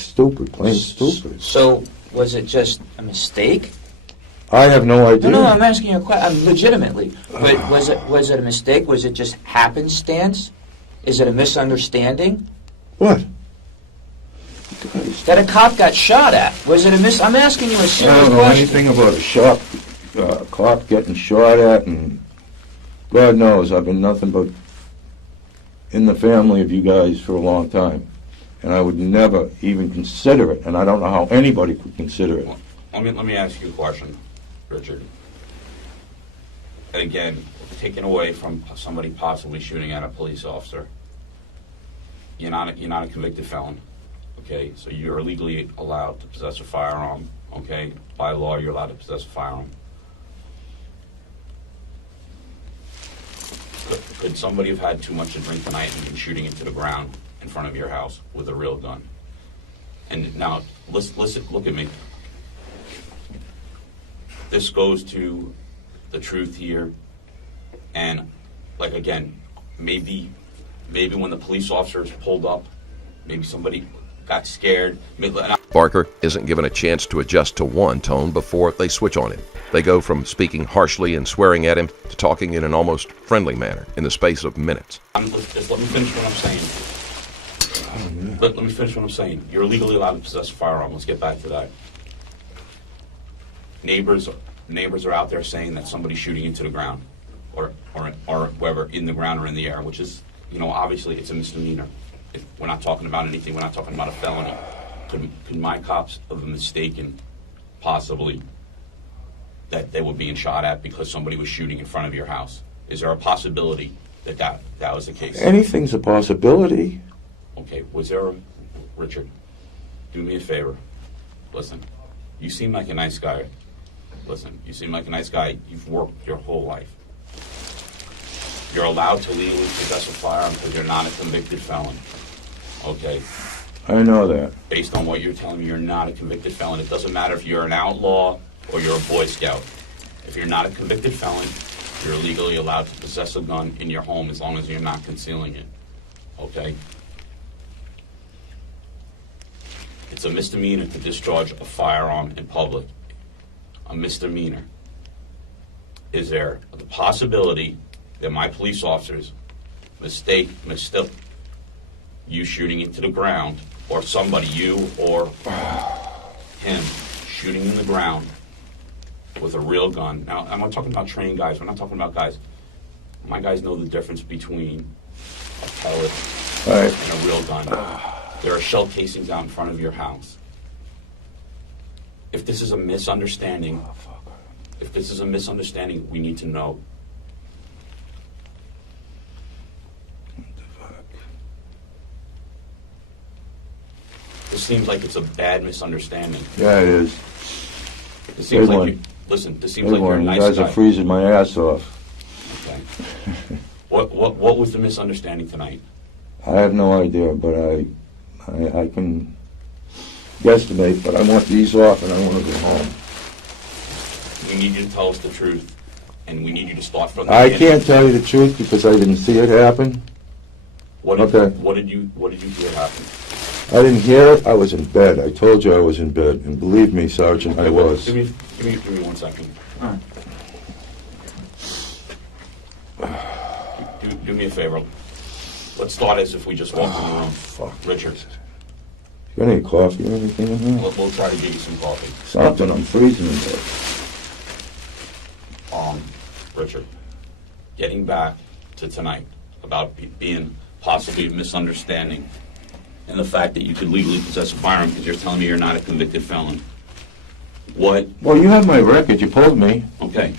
stupid. Plain stupid. So, was it just a mistake? I have no idea. No, I'm asking you a question. Legitimately. But was it a mistake? Was it just happenstance? Is it a misunderstanding? What? That a cop got shot at. Was it a I'm asking you a I serious don't know question. anything about a cop getting shot at, and God knows I've been nothing but in the family of you guys for a long time, and I would never even consider it, and I don't know how anybody could consider it. Let me ask you a question, Richard. And again, taken away from somebody possibly shooting at a police officer. You're not a convicted felon. Okay, so you're legally allowed to possess a firearm. Okay, by law, you're allowed to possess a firearm. Could somebody have had too much to drink tonight and been shooting into the ground in front of your house with a real gun? And now, listen, look at me. This goes to the truth here, and like again, maybe when the police officers pulled up, maybe somebody got scared. Barker isn't given a chance to adjust to one tone before they switch on him. They go from speaking harshly and swearing at him to talking in an almost friendly manner in the space of minutes. Just let me finish what I'm saying. Let me finish what I'm saying. You're legally allowed to possess a firearm. Let's get back to that. Neighbors are out there saying that somebody's shooting into the ground, or whether in the ground or in the air, which is, obviously it's a misdemeanor. We're not talking about anything. We're not talking about a felony. Could my cops have mistaken, possibly, that they were being shot at because somebody was shooting in front of your house? Is there a possibility that was the case? Anything's a possibility. Okay, Richard, do me a favor. Listen, you seem like a nice guy. You've worked your whole life. You're allowed to legally possess a firearm because you're not a convicted felon. Okay? I know that. Based on what you're telling me, you're not a convicted felon. It doesn't matter if you're an outlaw or you're a Boy Scout. If you're not a convicted felon, you're legally allowed to possess a gun in your home as long as you're not concealing it. Okay? It's a misdemeanor to discharge a firearm in public. A misdemeanor. Is there the possibility that my police officers mistook you shooting into the ground, or somebody, you or him, shooting in the ground with a real gun? Now, I'm not talking about trained guys. We're not talking about guys. My guys know the difference between a pellet and a real gun. There are shell casings out in front of your house. If this is a misunderstanding, we need to know. This seems like it's a bad misunderstanding. Yeah, it is. This seems like this seems like you're a nice guy. You guys are freezing my ass off. Okay. What What was the misunderstanding tonight? I have no idea, but I can guesstimate, but I want these off and I want to go home. We need you to tell us the truth, and we need you to start from the I beginning. can't tell you the truth because I didn't see it happen. What did you hear happen? I didn't hear it. I was in bed. I told you I was in bed, and believe me, Sergeant, I was. Give me 1 second. All right. Do me a favor. Let's start as if we just walked in the room. Fuck. Richard, You got any coffee or anything in here? we'll try to get you some coffee. Something. I'm freezing in bed. Richard, getting back to tonight about being possibly a misunderstanding and the fact that you could legally possess a firearm because you're telling me you're not a convicted felon. What? Well, you have my record. You pulled me. Okay.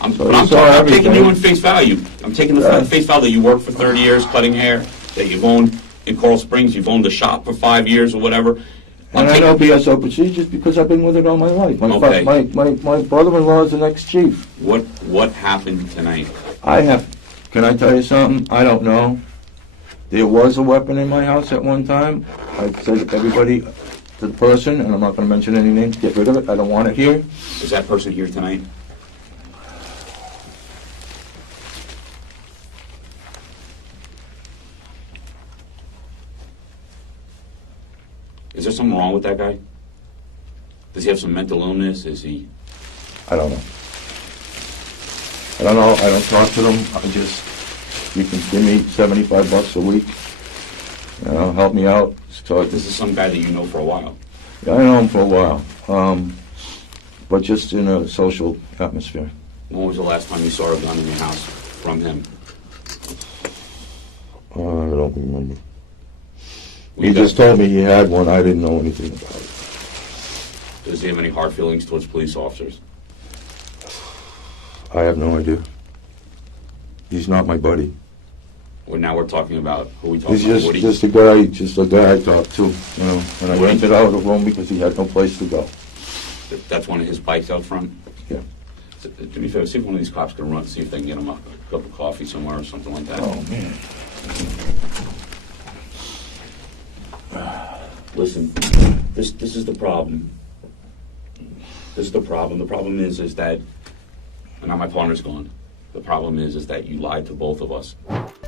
So I'm you saw taking everything. you on face value. I'm taking the face value that you worked for 30 years cutting hair, that you've owned in Coral Springs, you've owned a shop for 5 years or whatever. And I know BSO procedures because I've been with it all my life. Okay. My brother-in-law is the next chief. What happened tonight? Can I tell you something? I don't know. There was a weapon in my house at one time. I said to everybody, to the person, and I'm not going to mention any names, get rid of it. I don't want it here. Is that person here tonight? Is there something wrong with that guy? Does he have some mental illness? Is he... I don't know. I don't know. I don't talk to them. You can give me $75 a week. You know, help me out. So This is some guy that you know for a while. I know him for a while, but just in a social atmosphere. When was the last time you saw a gun in your house from him? I don't remember. He just told me he had one. I didn't know anything about it. Does he have any hard feelings towards police officers? I have no idea. He's not my buddy. Well, now we're talking about who we talking He's about. just a guy I talked to, you know. And I rented out a room because he had no place to go. That's one of his bikes out front. Yeah. So, do me a favor, see if one of these cops can run, see if they can get him a cup of coffee somewhere or something like that. Oh man. Listen, this is the problem. This is the problem. The problem is that, and now my partner's gone. The problem is that you lied to both of us.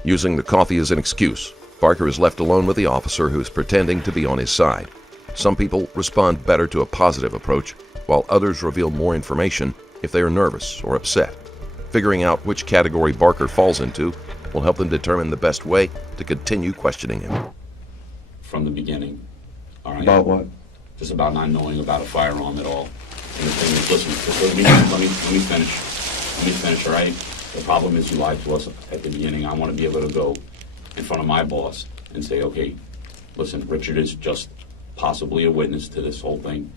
Using the coffee as an excuse, Barker is left alone with the officer who's pretending to be on his side. Some people respond better to a positive approach, while others reveal more information if they are nervous or upset. Figuring out which category Barker falls into will help them determine the best way to continue questioning him. From the beginning. All right? About what? Just about not knowing about a firearm at all. And the thing is, listen, let me finish, all right? The problem is you lied to us at the beginning. I want to be able to go in front of my boss and say, okay, listen, Richard is just possibly a witness to this whole thing.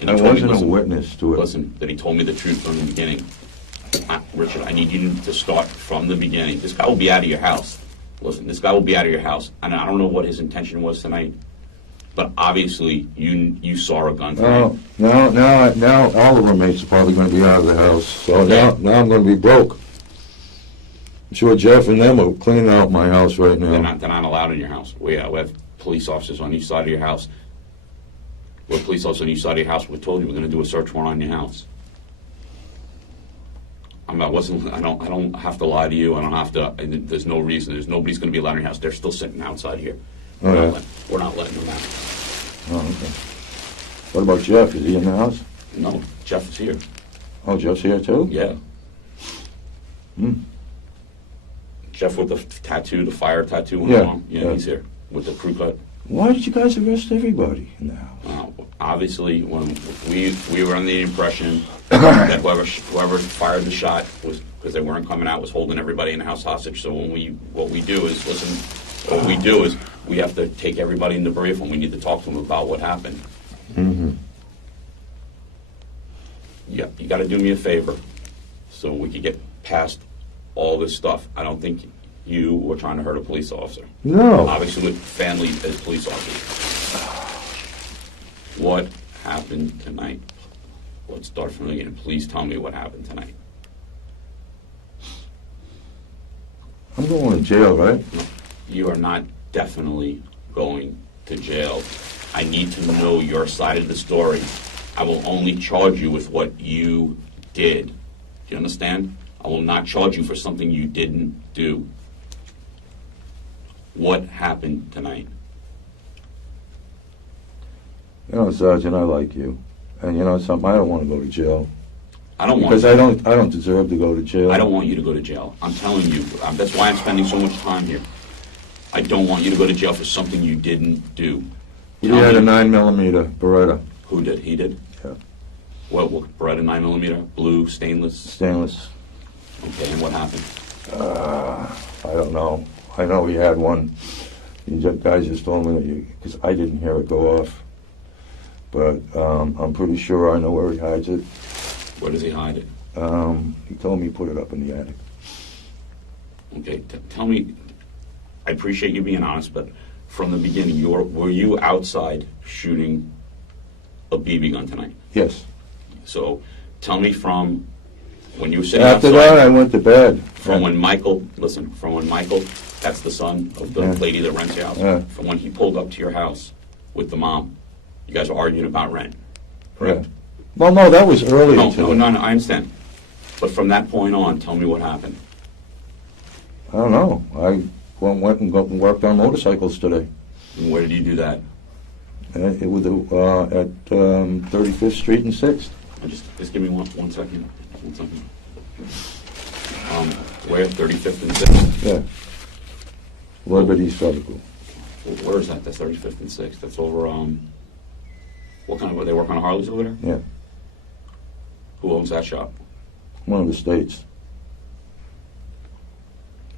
And I he told me, wasn't a witness to it. Listen, that he told me the truth from the beginning. Richard, I need you to start from the beginning. This guy will be out of your house. Listen, this guy will be out of your house. And I don't know what his intention was tonight, but obviously you saw a gun tonight. Now all the roommates are probably going to be out of the house. So now I'm going to be broke. I'm sure Jeff and them are cleaning out my house right now. They're not allowed in your house. We have police officers on each side of your house. We're police officers on each side of your house. We told you we're going to do a search warrant on your house. I don't have to lie to you. I don't have to. There's no reason. Nobody's going to be allowed in your house. They're still sitting outside here. We're not letting them out. Oh, okay. What about Jeff? Is he in the house? No, Jeff is here. Oh, Jeff's here too? Yeah. Hmm. Jeff with the tattoo, the fire tattoo on Yeah, his arm. Yeah, yeah. he's here with the crew cut. Why did you guys arrest everybody in the house? Obviously, when we were under the impression that whoever fired the shot was, because they weren't coming out, was holding everybody in the house hostage. So what we do is we have to take everybody in the brief and we need to talk to them about what happened. Mm-hmm. Yeah, you got to do me a favor so we could get past all this stuff. I don't think you were trying to hurt a police officer. No. Obviously, with family as police officers. What happened tonight? Let's start from the beginning. Please tell me what happened tonight. I'm going to jail, right? You are not definitely going to jail. I need to know your side of the story. I will only charge you with what you did. Do you understand? I will not charge you for something you didn't do. What happened tonight? You know, Sergeant, I like you. And you know something, I don't want to go to jail. I don't want Because you. I don't deserve to go to jail. I don't want you to go to jail. I'm telling you. That's why I'm spending so much time here. I don't want you to go to jail for something you didn't do. He Tell had me- a 9mm Beretta, Who did? He did? Yeah. What Beretta 9mm? Blue, stainless? stainless. Okay, and what happened? I don't know. I know he had one. The guys just told me that because I didn't hear it go off. But I'm pretty sure I know where he hides it. Where does he hide it? He told me he put it up in the attic. Okay, tell me, I appreciate you being honest, but from the beginning, were you outside shooting a BB gun tonight? Yes. So tell me from when you were sitting After outside, that, I went to bed. from when Michael, listen, from when Michael, that's the son of the Yeah. lady that rents your house, Yeah. from when he pulled up to your house with the mom, you guys were arguing about rent, correct? Yeah. Well, no, that was earlier No, today. no, I understand. But from that point on, tell me what happened. I don't know. I went and worked on motorcycles today. And where did you do that? It was at 35th Street and 6th. Just give me one second. 1 second. Where? 35th and 6th? Yeah. Liberty's Physical. Where is that? That's 35th and 6th. That's over, what kind of, were they working on Harleys over there? Yeah. Who owns that shop? One of the states.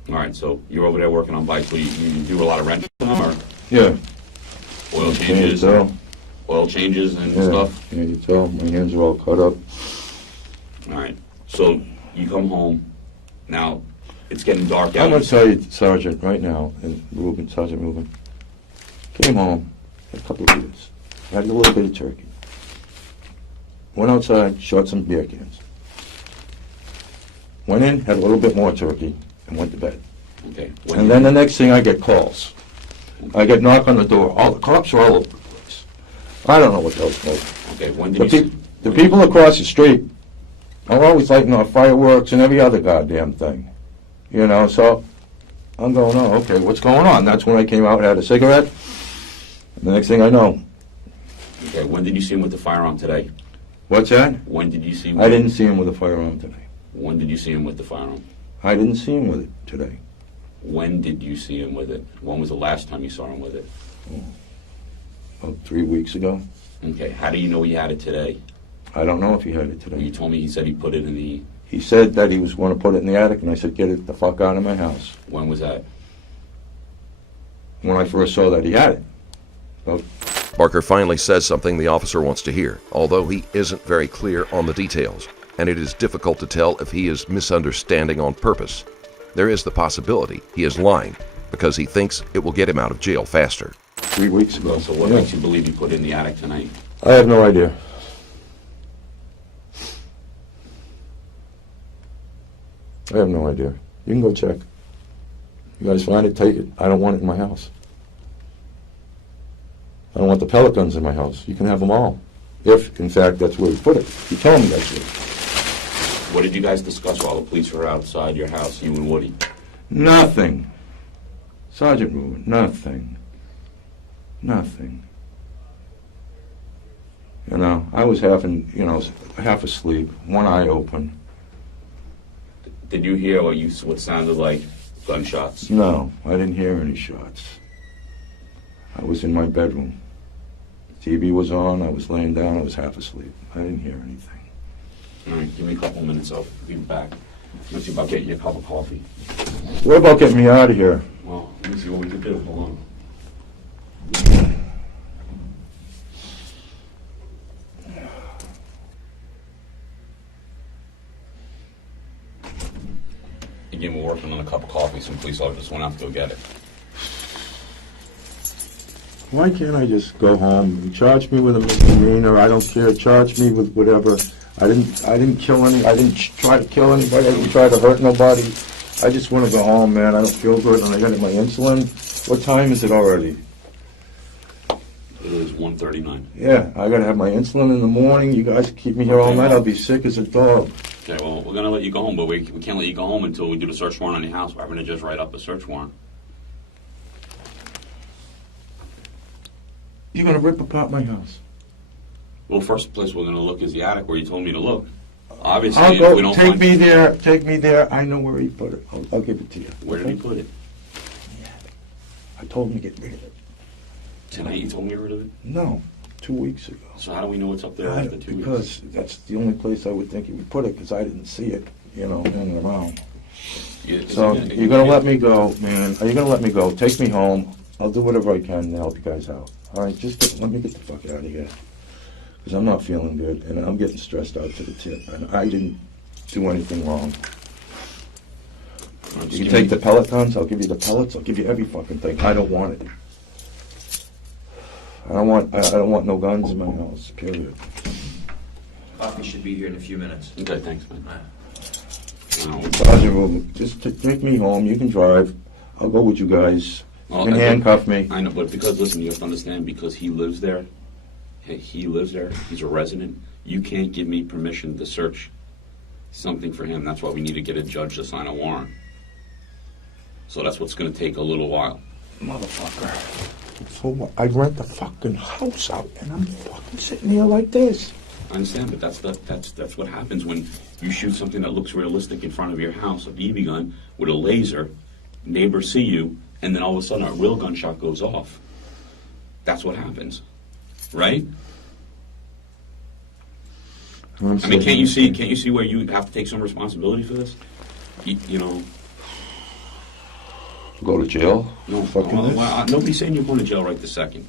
All right, so you're over there working on bikes. So you do a lot of rent for them, or Yeah. oil Can you changes? tell? Oil changes and Yeah. stuff? Can you tell? My hands are all cut up. All right. So you come home. Now, it's getting dark I'm out. going to tell you, Sergeant, right now, and Sergeant Rubin, came home, had a couple of beers, had a little bit of turkey, went outside, shot some beer cans, went in, had a little bit more turkey, and went to bed. Okay. And then the next thing, I get calls. I get knock on the door. All the cops are all over the place. I don't know what those for. Okay, when did you... The people across the street are always lighting off fireworks and every other goddamn thing. You know, so I'm going, oh, okay, what's going on? That's when I came out and had a cigarette. And the next thing I know. Okay, when did you see him with the firearm today? What's that? When did you see him? I didn't see him with a firearm today. When did you see him with the firearm? I didn't see him with it today. When did you see him with it? When was the last time you saw him with it? About 3 weeks ago. Okay, how do you know he had it today? I don't know if he had it You today. told me he said he put it in the... He said that he was going to put it in the attic, and I said, get it the fuck out of my house. When was that? When I first saw that he had it. About Barker finally says something the officer wants to hear, although he isn't very clear on the details, and it is difficult to tell if he is misunderstanding on purpose. There is the possibility he is lying because he thinks it will get him out of jail faster. 3 weeks ago. So what Yeah. makes you believe he put it in the attic tonight? I have no idea. I have no idea. You can go check. You guys find it, take it. I don't want it in my house. I don't want the pellet guns in my house. You can have them all. If, in fact, that's where he put it. He told me that's where. What did you guys discuss while the police were outside your house, you and Woody? Nothing. Sergeant Rubin, nothing. Nothing. You know, I was half asleep, one eye open. Did you hear what sounded like gunshots? No, I didn't hear any shots. I was in my bedroom. TV was on, I was laying down, I was half asleep. I didn't hear anything. All right, give me a couple minutes, I'll be back. Let's see about getting you a cup of coffee. What about getting me out of here? Well, let me see what we can do. Hold on. Again, we're working on a cup of coffee. Some police officers went out to go get it. Why can't I just go home? You charge me with a misdemeanor, I don't care, charge me with whatever. I didn't kill any, I didn't try to kill anybody, I didn't try to hurt nobody. I just want to go home, man. I don't feel good, and I got my insulin. What time is it already? It is 1:39. Yeah, I got to have my insulin in the morning. You guys keep me here all night. I'll be sick as a dog. Okay, well, we're going to let you go home, but we can't let you go home until we do the search warrant on your house. We're going to just write up a search warrant. You're going to rip apart my house. Well, first place we're going to look is the attic where you told me to look. Obviously, I'll if go. we don't Take find me there. Take me there. I know where he put it. I'll give it to you. Where did he put it? I told him to get rid of it. Tonight you told me to get rid of it? No, 2 weeks ago. So how do we know what's up there after 2 weeks? Because that's the only place I would think he would put it, because I didn't see it, hanging around. So you're going to let me go, man. Are you going to let me go? Take me home. I'll do whatever I can to help you guys out. All right, let me get the fuck out of here. Because I'm not feeling good, and I'm getting stressed out to the tip. And I didn't do anything wrong. You can take the pellet guns. I'll give you the pellets. I'll give you every fucking thing. I don't want it. I don't want no guns in my house. Period. Coffee should be here in a few minutes. Okay, thanks, man. Sergeant, just take me home. You can drive. I'll go with you guys. You can handcuff me. I know, but listen, you have to understand, because he lives there, he's a resident, you can't give me permission to search something for him. That's why we need to get a judge to sign a warrant. So that's what's going to take a little while. Motherfucker. So what? I rent the fucking house out, and I'm fucking sitting here like this. I understand, but that's what happens when you shoot something that looks realistic in front of your house, a BB gun with a laser, neighbors see you, and then all of a sudden a real gunshot goes off. That's what happens, right? I mean, can't you see where you have to take some responsibility for this? You know. Go to jail? No, nobody's saying you're going to jail right this second.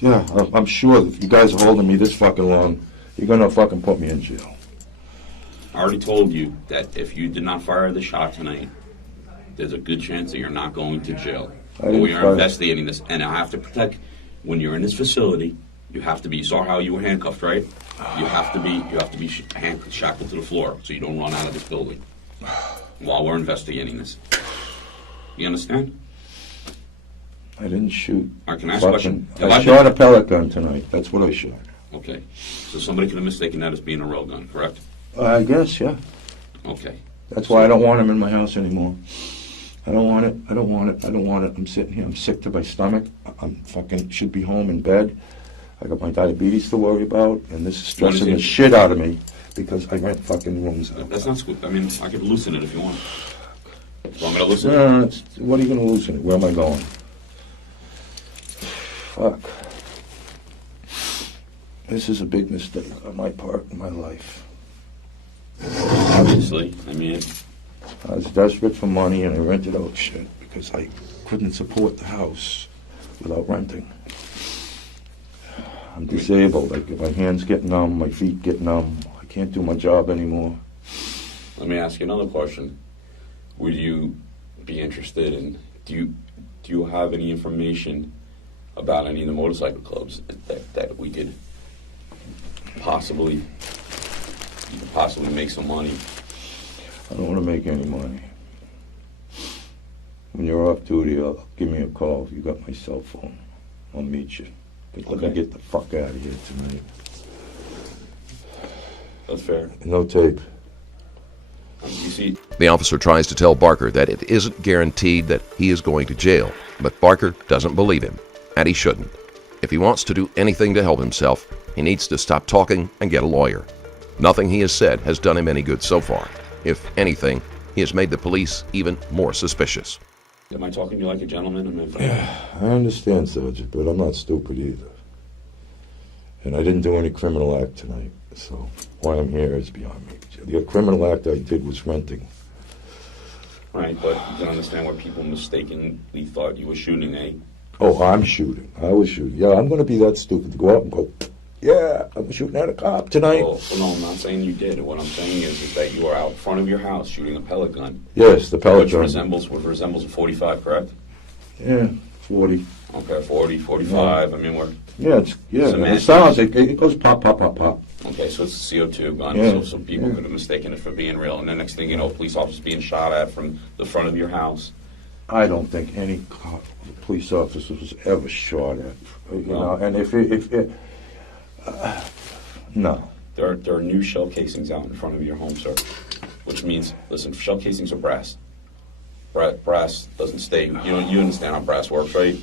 Yeah, I'm sure if you guys are holding me this fucking long, you're gonna fucking put me in jail. I already told you that if you did not fire the shot tonight, there's a good chance that you're not going to jail. We are investigating this, and I have to protect. When you're in this facility, you have to be. You saw how you were handcuffed, right? You have to be shackled to the floor so you don't run out of this building while we're investigating this. You understand? I didn't shoot. All right, can I ask a question? I shot a pellet gun tonight. That's what I shot. Okay. So somebody could have mistaken that as being a real gun, correct? I guess, yeah. Okay. That's why I don't want him in my house anymore. I don't want it. I don't want it. I don't want it. I'm sitting here. I'm sick to my stomach. I'm fucking should be home in bed. I got my diabetes to worry about, and this is stressing the shit out of me because I rent fucking rooms out. That's not scoop. I mean, I could loosen it if you want. So I'm going to loosen it? What are you going to loosen it? Where am I going? Fuck. This is a big mistake on my part in my life. Obviously. I mean, I was desperate for money and I rented out shit because I couldn't support the house without renting. I'm disabled. Like, my hands get numb, my feet get numb. I can't do my job anymore. Let me ask you another question. Would you be interested in, do you have any information about any of the motorcycle clubs that we could possibly make some money? I don't want to make any money. When you're off duty, give me a call. You got my cell phone. I'll meet you. But let me get the fuck out of here tonight. That's fair. No tape. You see, The officer tries to tell Barker that it isn't guaranteed that he is going to jail, but Barker doesn't believe him, and he shouldn't. If he wants to do anything to help himself, he needs to stop talking and get a lawyer. Nothing he has said has done him any good so far. If anything, he has made the police even more suspicious. am I talking to you like a gentleman? I understand, Sergeant, but I'm not stupid either. And I didn't do any criminal act tonight, so why I'm here is beyond me. The criminal act I did was renting. Right, but you can understand why people mistakenly thought you were shooting a... Oh, I'm shooting. I was shooting. Yeah, I'm going to be that stupid to go out and go, yeah, I'm shooting at a cop tonight. Well, no, I'm not saying you did. What I'm saying is that you were out front of your house shooting a pellet gun. Yes, the pellet gun. Which resembles a 45, correct? Yeah, 40. Okay, 40, 45. Yeah. I mean, we're... Yeah, it sounds like it goes pop, pop, pop, pop. Okay, so it's a CO2 gun, Yeah. so people could have mistaken it for being real. And the next thing you know, police officers being shot at from the front of your house. I don't think any police officer was ever shot at. You No. know, and if it no. There are new shell casings out in front of your home, sir. Which means, listen, shell casings are brass. Brass doesn't stay. You understand how brass works, right?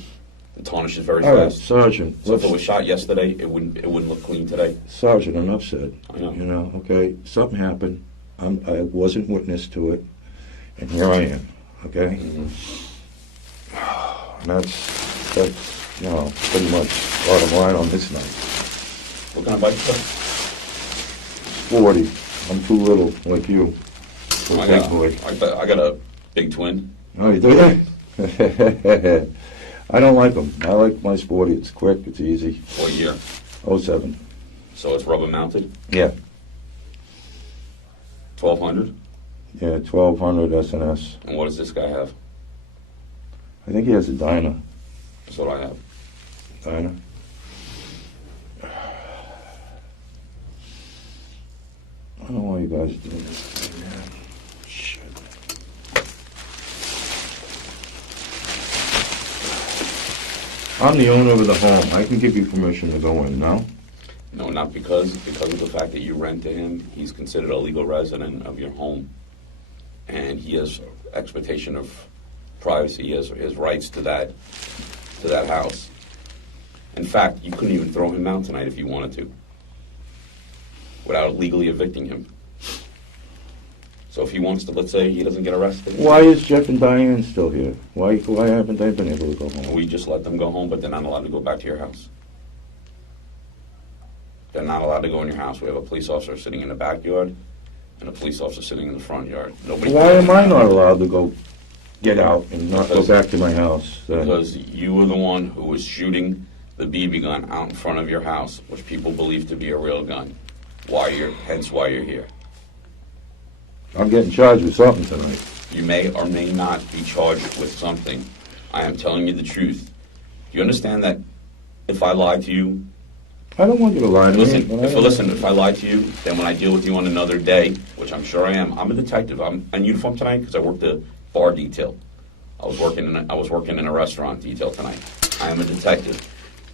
The tarnish is very All right, fast. Sergeant. So if it was shot yesterday, it wouldn't look clean today. Sergeant, enough said. I know. You know, okay, something happened. I wasn't witness to it, and here I am. Okay, Mm-hmm. and that's you know pretty much bottom line on this night. What kind of bike, sir? 40. I'm too little like you. For a big boy. I got a big twin. Oh, you do that? I don't like them. I like my sporty. It's quick. It's easy. What year? 07. So it's rubber mounted. Yeah. 1200. Yeah, 1200 SNS. And what does this guy have? I think he has a Dyna. That's what I have. Dyna. I don't know why you guys are doing this to me, man. Shit. I'm the owner of the home. I can give you permission to go in, no? No, not because of the fact that you rent to him. He's considered a legal resident of your home, and he has expectation of privacy. He has rights to that house. In fact, you couldn't even throw him out tonight if you wanted to, without legally evicting him. So if he wants to, let's say he doesn't get arrested. Why is Jeff and Diane still here? Why haven't they been able to go home? We just let them go home, but they're not allowed to go back to your house. They're not allowed to go in your house. We have a police officer sitting in the backyard and a police officer sitting in the front yard. Nobody. Why am I not allowed to go get out and not go back to my house? Because you were the one who was shooting the BB gun out in front of your house, which people believe to be a real gun. Hence why you're here. I'm getting charged with something tonight. You may or may not be charged with something. I am telling you the truth. Do you understand that if I lie to you, I don't want you to lie to me. Listen, if I lie to you, then when I deal with you on another day, which I'm sure I am, I'm a detective. I'm in uniform tonight because I work the bar detail. I was working in a restaurant detail tonight. I am a detective.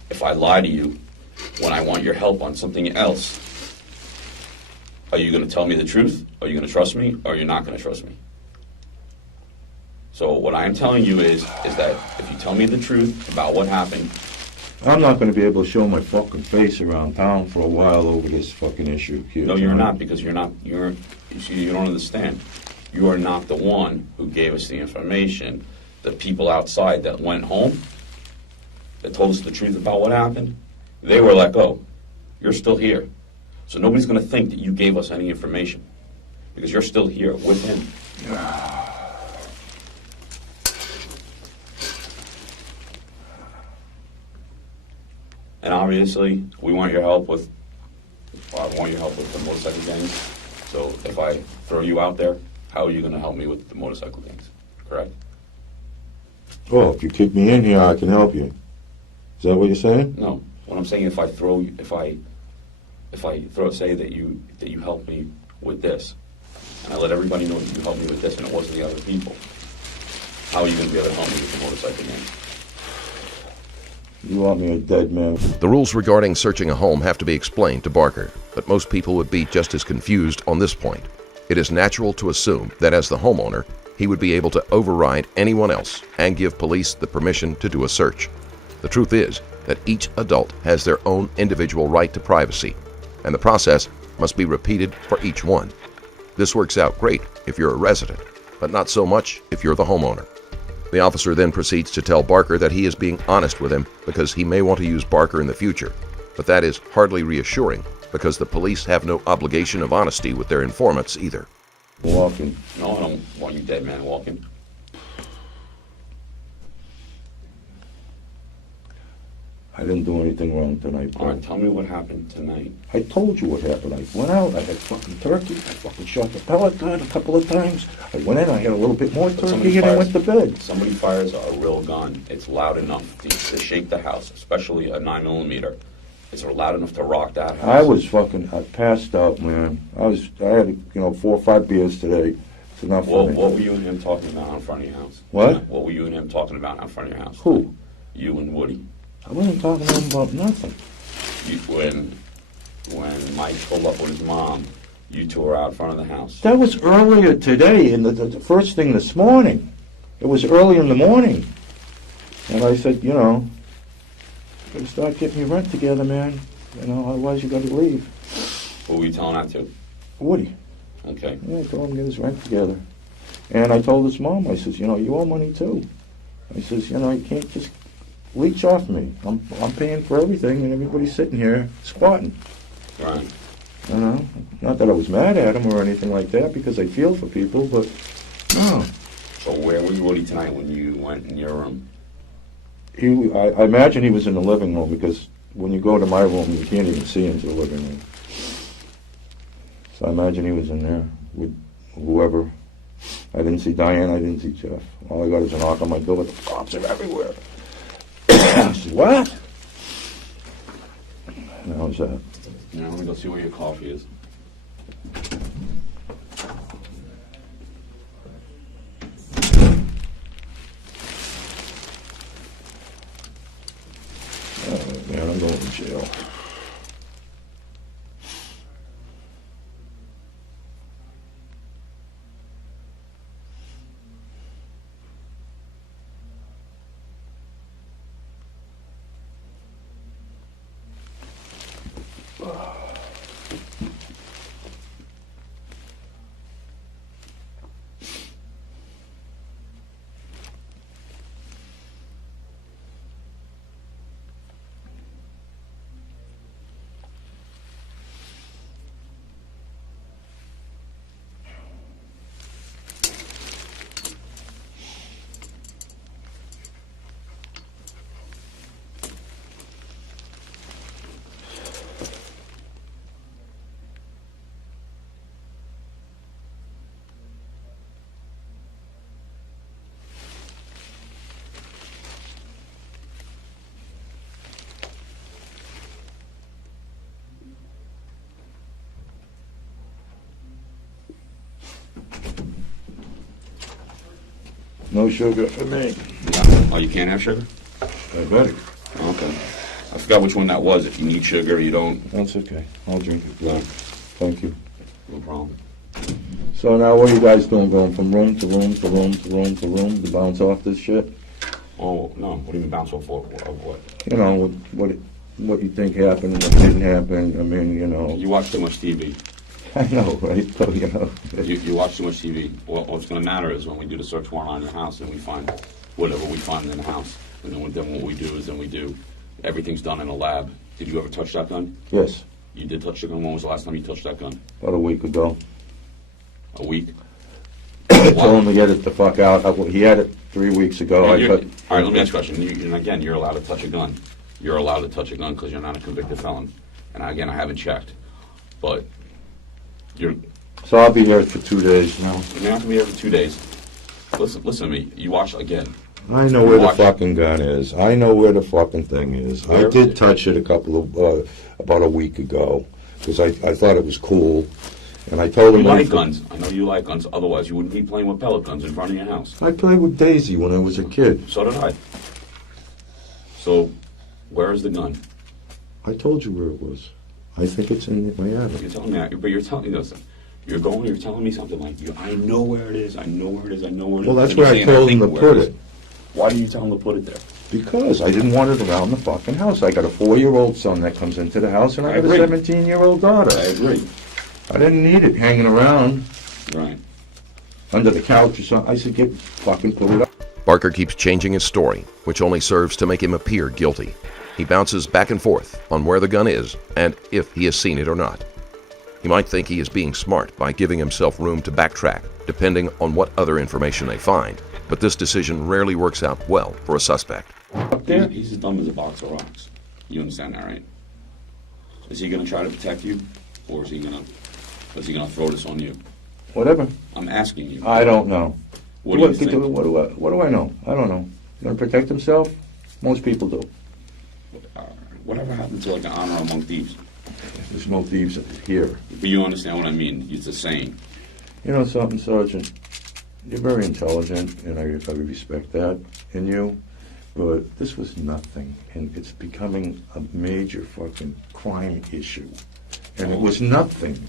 If I lie to you when I want your help on something else, are you going to tell me the truth? Are you going to trust me? Or are you not going to trust me? So what I am telling you is that if you tell me the truth about what happened, I'm not going to be able to show my fucking face around town for a while over this fucking issue here. no, you're not, because you don't understand. You are not the one who gave us the information. The people outside that went home, that told us the truth about what happened, they were like, oh, you're still here. So nobody's going to think that you gave us any information, because you're still here with him. And obviously, I want your help with the motorcycle gangs. So if I throw you out there, how are you going to help me with the motorcycle gangs? Correct? Well, if you kick me in here, I can help you. Is that what you're saying? No. What I'm saying, say that you help me with this, and I let everybody know that you helped me with this, and it wasn't the other people, how are you going to be able to help me with the motorcycle gangs? You want me a dead man? The rules regarding searching a home have to be explained to Barker, but most people would be just as confused on this point. It is natural to assume that as the homeowner, he would be able to override anyone else and give police the permission to do a search. The truth is that each adult has their own individual right to privacy, and the process must be repeated for each one. This works out great if you're a resident, but not so much if you're the homeowner. The officer then proceeds to tell Barker that he is being honest with him because he may want to use Barker in the future, but that is hardly reassuring because the police have no obligation of honesty with their informants either. Walking. No, I don't want you dead man walking. I didn't do anything wrong tonight, All bro. right, tell me what happened tonight. I told you what happened. I went out, I had fucking turkey, I fucking shot the pellet gun a couple of times. I went in, I had a little bit more turkey, and I went to bed. Somebody fires a real gun, it's loud enough to shake the house, especially a 9mm. Is it loud enough to rock that house? I passed out, man. I had 4 or 5 beers today. It's enough for me. What were you and him talking about in front of your house? What? What were you and him talking about in front of your house? Who? You and Woody. I wasn't talking to him about nothing. When Mike pulled up with his mom, you two were out front of the house. That was earlier today, in the first thing this morning. It was early in the morning. And I said, gotta start getting your rent together, man. Otherwise you gotta leave. Who were you telling that to? Woody. Okay. Yeah, I told him to get his rent together. And I told his mom, I says, you owe money too. I says, you can't just leech off me. I'm paying for everything, and everybody's sitting here squatting. Right. Not that I was mad at him or anything like that, because I feel for people, but no. So where was Woody tonight when you went in your room? I imagine he was in the living room, because when you go to my room, you can't even see into the living room. So I imagine he was in there with whoever. I didn't see Diane, I didn't see Jeff. All I got is a knock on my door, the cops are everywhere. I said, what? And that was that. I'm going to go see where your coffee is. Oh, man, I'm going to jail. No sugar for me. Oh, you can't have sugar? Diabetic. Okay. I forgot which one that was. If you need sugar, you don't. That's okay. I'll drink it. No, Thank you. no problem. So now what are you guys doing? Going from room to room to room to room to room to bounce off this shit? Oh, no. What do you mean bounce off for? Of what? What you think happened and what didn't happen. I mean, You watch too much TV. I know, right? So, You watch too much TV. Well, what's going to matter is when we do the search warrant on your house and we find whatever we find in the house. And then what we do is we do. Everything's done in a lab. Did you ever touch that gun? Yes, You did touch the gun. When was the last time you touched that gun? about a week ago. A week? I told him to get it the fuck out. He had it 3 weeks ago. All right, let me ask you a question. And again, you're allowed to touch a gun. You're allowed to touch a gun because you're not a convicted felon. And again, I haven't checked. But So I'll be here for 2 days now. you're not going to be here for 2 days. Listen to me. You watch again. I know where the fucking gun is. I know where the fucking thing is. I did touch it about a week ago because I thought it was cool. And I told him... You like guns. I know you like guns. Otherwise, you wouldn't be playing with pellet guns in front of your house. I played with Daisy when I was a kid. So did I. So, where is the gun? I told you where it was. I think it's in my attic. You're telling me that, but you're telling me this. You're telling me something like, I know where it is, I know where it is, I know where it is. Well, that's And you're where I saying, told him think to where put is. it. Why do you tell him to put it there? Because I didn't want it around the fucking house. I got a 4-year-old son that comes into the house, and I got a 17-year-old daughter. I agree. I didn't need it hanging around Right. under the couch or something. I said, fucking put it up. Barker keeps changing his story, which only serves to make him appear guilty. He bounces back and forth on where the gun is and if he has seen it or not. He might think he is being smart by giving himself room to backtrack, depending on what other information they find, but this decision rarely works out well for a suspect. Up there? He's as dumb as a box of rocks. You understand that, right? Is he going to try to protect you, or is he going to throw this on you? Whatever. I'm asking you. I don't know. What do you think? What do I know? I don't know. Going to protect himself? Most people do. Whatever happened to like an honor among thieves? There's no thieves here. But you understand what I mean? It's the saying. You know something, Sergeant? You're very intelligent, and I respect that in you. But this was nothing, and it's becoming a major fucking crime issue. And it was nothing.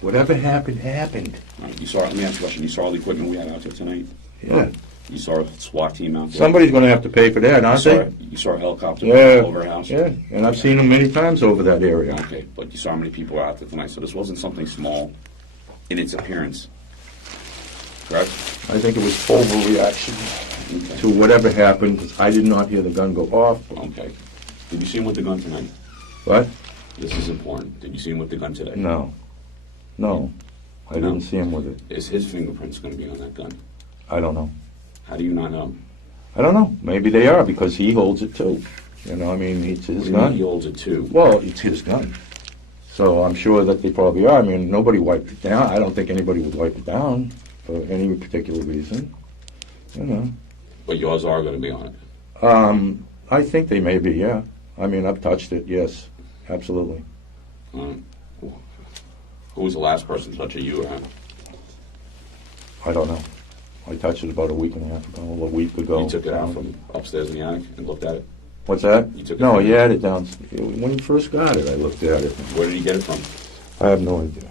Whatever happened, happened. All right, you saw. Let me ask you a question. You saw all the equipment we had out there tonight? Yeah. You saw a SWAT team out there? Somebody's going to have to pay for that, aren't they? You saw a helicopter Yeah. over our house? Yeah, and I've seen them many times over that area. Okay, but you saw how many people were out there tonight, so this wasn't something small in its appearance. Correct? I think it was overreaction to whatever happened, because I did not hear the gun go off. Okay. Did you see him with the gun tonight? What? This is important. Did you see him with the gun today? No. No. I didn't see him with it. Is his fingerprints going to be on that gun? I don't know. How do you not know? I don't know. Maybe they are, because he holds it too. You know, I mean, it's What his do you mean gun. he holds it too? Well, it's his gun. So I'm sure that they probably are. I mean, nobody wiped it down. I don't think anybody would wipe it down for any particular reason. You know. But yours are going to be on it. I think they may be, yeah. I mean, I've touched it, yes. Absolutely. Who was the last person to touch it, you or him? I don't know. I touched it about a week and a half ago, a week ago. You took it out from upstairs in the attic and looked at it? What's that? You took it No, from- he had it down. When he first got it, I looked at it. Where did he get it from? I have no idea.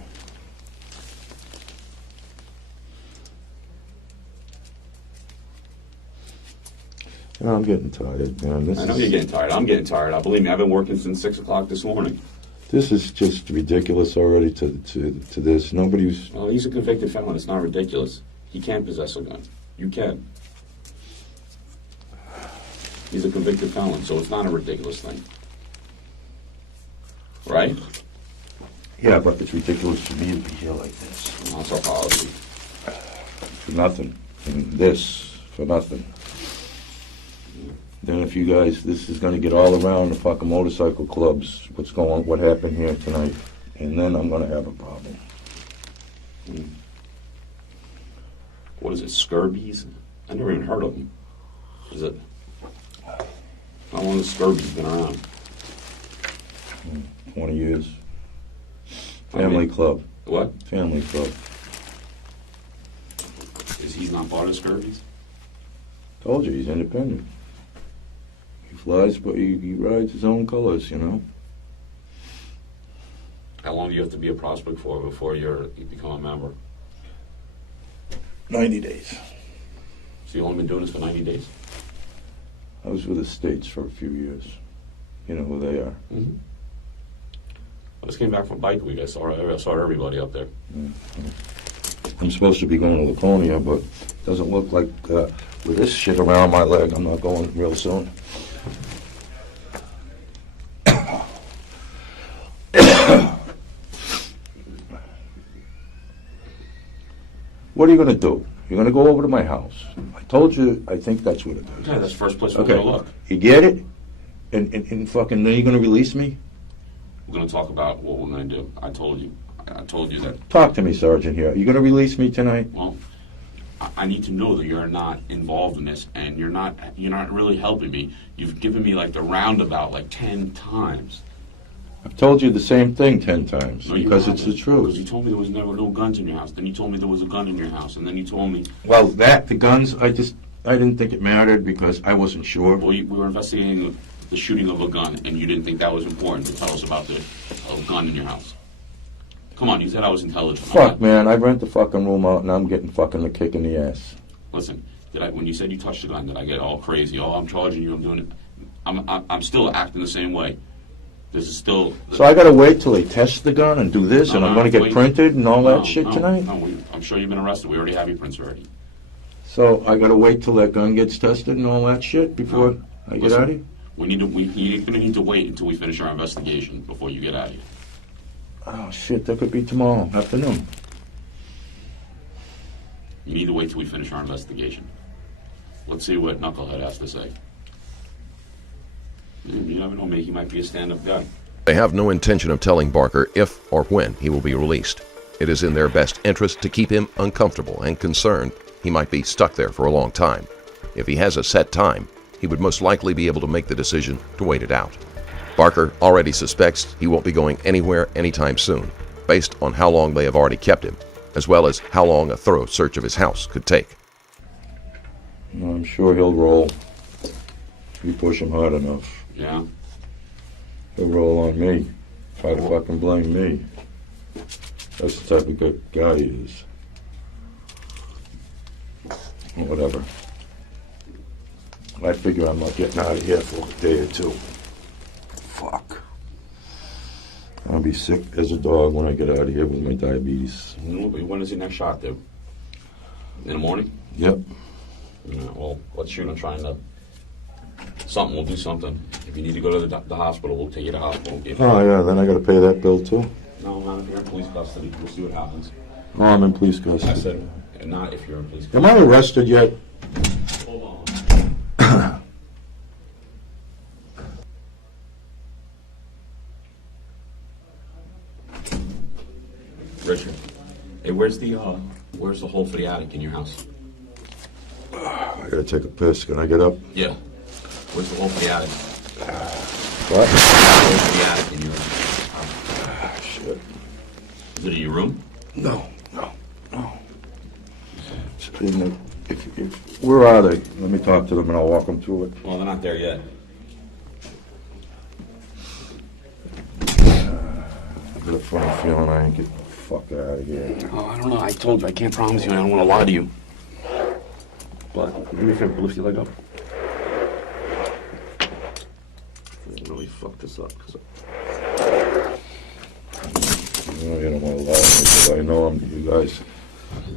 You know, I'm getting tired, man. I know you're getting tired. I'm getting tired. Believe me, I've been working since 6 o'clock this morning. This is just ridiculous already to this. Nobody's... Well, he's a convicted felon. It's not ridiculous. He can't possess a gun. You can. He's a convicted felon, so it's not a ridiculous thing. Right? Yeah, but it's ridiculous for me to be here like this. Well, that's our policy. For nothing. And this, for nothing. Then if you guys, this is going to get all around the fucking motorcycle clubs, what happened here tonight, and then I'm going to have a problem. What is it, scabies? I never even heard of them. Is it? How long has scabies been around? 20 years. Family club. What? Family club. Is he not part of scabies? Told you, he's independent. He flies, but he rides his own colors, you know. How long do you have to be a prospect for before you become a member? 90 days. So you've only been doing this for 90 days? I was with the States for a few years. You know who they are. Mm-hmm. I just came back from bike week. I saw everybody up there. I'm supposed to be going to Laconia, but it doesn't look like with this shit around my leg, I'm not going real soon. What are you going to do? You're going to go over to my house. I told you, I think that's what it is. Yeah, that's the first place we're Okay. going to look. You get it? And fucking then you're going to release me? We're going to talk about what we're going to do. I told you that. Talk to me, Sergeant, here. You going to release me tonight? Well, I need to know that you're not involved in this, and you're not really helping me. You've given me like the roundabout like 10 times. I've told you the same thing 10 times No, you because it's the haven't. Because you truth. told me there was never no guns in your house. Then you told me there was a gun in your house, and then you told me, Well, the guns, I didn't think it mattered because I wasn't sure. well, we were investigating the shooting of a gun, and you didn't think that was important to tell us about the gun in your house. Come on, you said I was intelligent. Fuck, man, I rent the fucking room out and I'm getting fucking a kick in the ass. Listen, when you said you touched the gun, did I get all crazy? Oh, I'm charging you, I'm doing it. I'm still acting the same way. This is still... So I gotta wait till they test the gun and do this and I'm gonna get wait. printed and all that shit tonight? No, I'm sure you've been arrested. We already have your prints already. So I gotta wait till that gun gets tested and all that shit before I get Listen, out of here? You're going to need to wait until we finish our investigation before you get out of here. Oh shit, that could be tomorrow afternoon. You need to wait till we finish our investigation. Let's see what Knucklehead has to say. You never know, maybe he might be a stand-up guy. They have no intention of telling Barker if or when he will be released. It is in their best interest to keep him uncomfortable and concerned he might be stuck there for a long time. If he has a set time, he would most likely be able to make the decision to wait it out. Barker already suspects he won't be going anywhere anytime soon, based on how long they have already kept him, as well as how long a thorough search of his house could take. I'm sure he'll roll. If you push him hard enough. Yeah. He'll roll on me. Try to fucking blame me. That's the type of guy he is. Whatever. I figure I'm not getting out of here for a day or two. Fuck. I'll be sick as a dog when I get out of here with my diabetes. When is your next shot, dude? In the morning? Yep. Yeah, well, let's shoot on trying to... Something, we'll do something. If you need to go to the hospital, we'll take you to the hospital. Oh, yeah, then I gotta pay that bill, too? No, not if you're in police custody. We'll see what happens. Oh, I'm in police custody. I said, not if you're in police Am custody. I arrested yet? Hold on. Richard, hey, where's the hole for the attic in your house? I gotta take a piss. Can I get up? Yeah. Where's the hole for the attic? What? Where's the attic in your room? Shit. Is it in your room? No. Where are they? Let me talk to them and I'll walk them through it. Well, they're not there yet. I've got a funny feeling I ain't getting the fuck out of here. Oh, I don't know. I told you I can't promise you. I don't want to lie to you. But do me a favor, lift your leg up. I really fucked this up. You don't want to lie to me because I know you guys.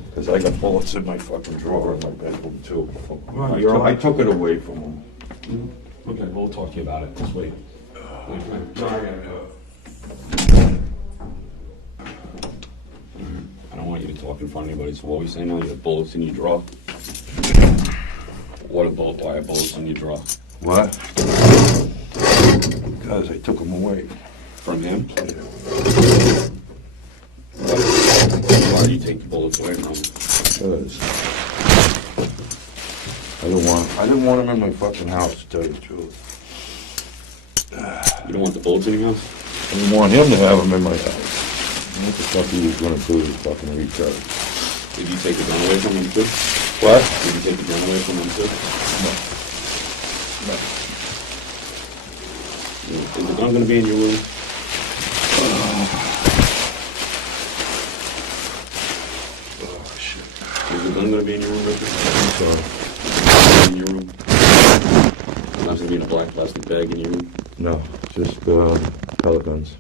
Because I got bullets in my fucking drawer in my bedroom too. I took it away from them. Mm-hmm. Okay, we'll talk to you about it. Just wait. Sorry, I don't want you to talk in front of anybody, so what we say now, you have bullets in your drawer? Why are bullets in your drawer? What? Because I took them away. From him? Why did you take the bullets away from him? Because I didn't want them in my fucking house, to tell you the truth. You don't want the bullets in your house? I didn't want him to have them in my house. What the fuck he was gonna do, this fucking retard? Did you take the gun away from him too? What? Did you take the gun away from him too? No. Is the gun going to be in your room? Oh, shit. Is the gun going to be in your room, Richard? So, In your room? It's not going to be in a black plastic bag in your room? no, just pellet guns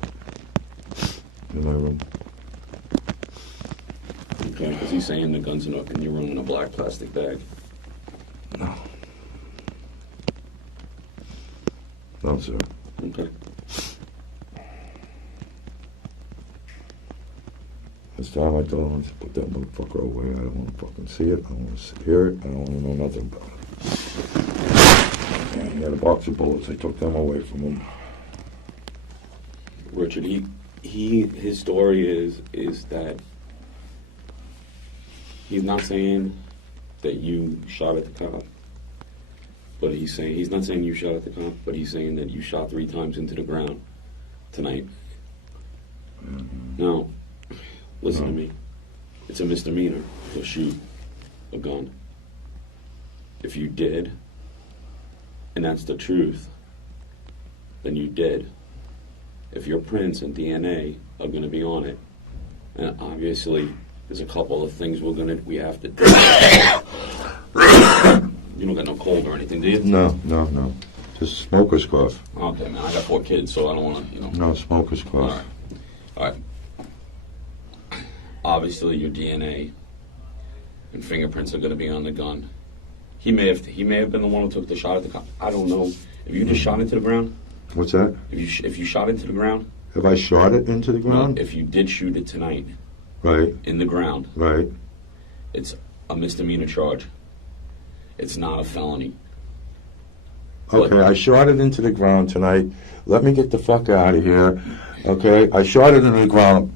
in my room. Okay, because he's saying the gun's in your room in a black plastic bag. No. No, sir. Okay. This time I told him to put that motherfucker away. I don't want to fucking see it. I don't want to hear it. I don't want to know nothing about it. And he had a box of bullets. I took them away from him. Richard, his story is that he's not saying that you shot at the cop, but he's not saying you shot at the cop, but he's saying that you shot 3 times into the ground tonight. Now, listen to me. It's a misdemeanor to shoot a gun. If you did, and that's the truth, then you did. If your prints and DNA are going to be on it, and obviously there's a couple of things we have to do. You don't got no cold or anything, do you? No. Just smoker's cough. Okay, man. I got 4 kids, so I don't want to, No, smoker's cough. All right. Obviously, your DNA and fingerprints are going to be on the gun. He may have been the one who took the shot at the cop. I don't know. If you just shot into the ground. What's that? If you shot into the ground. Have I shot it into the ground? No, if you did shoot it tonight. Right. In the ground. Right. It's a misdemeanor charge. It's not a felony. Okay, I shot it into the ground tonight. Let me get the fuck out of here. Okay, I shot it into the ground.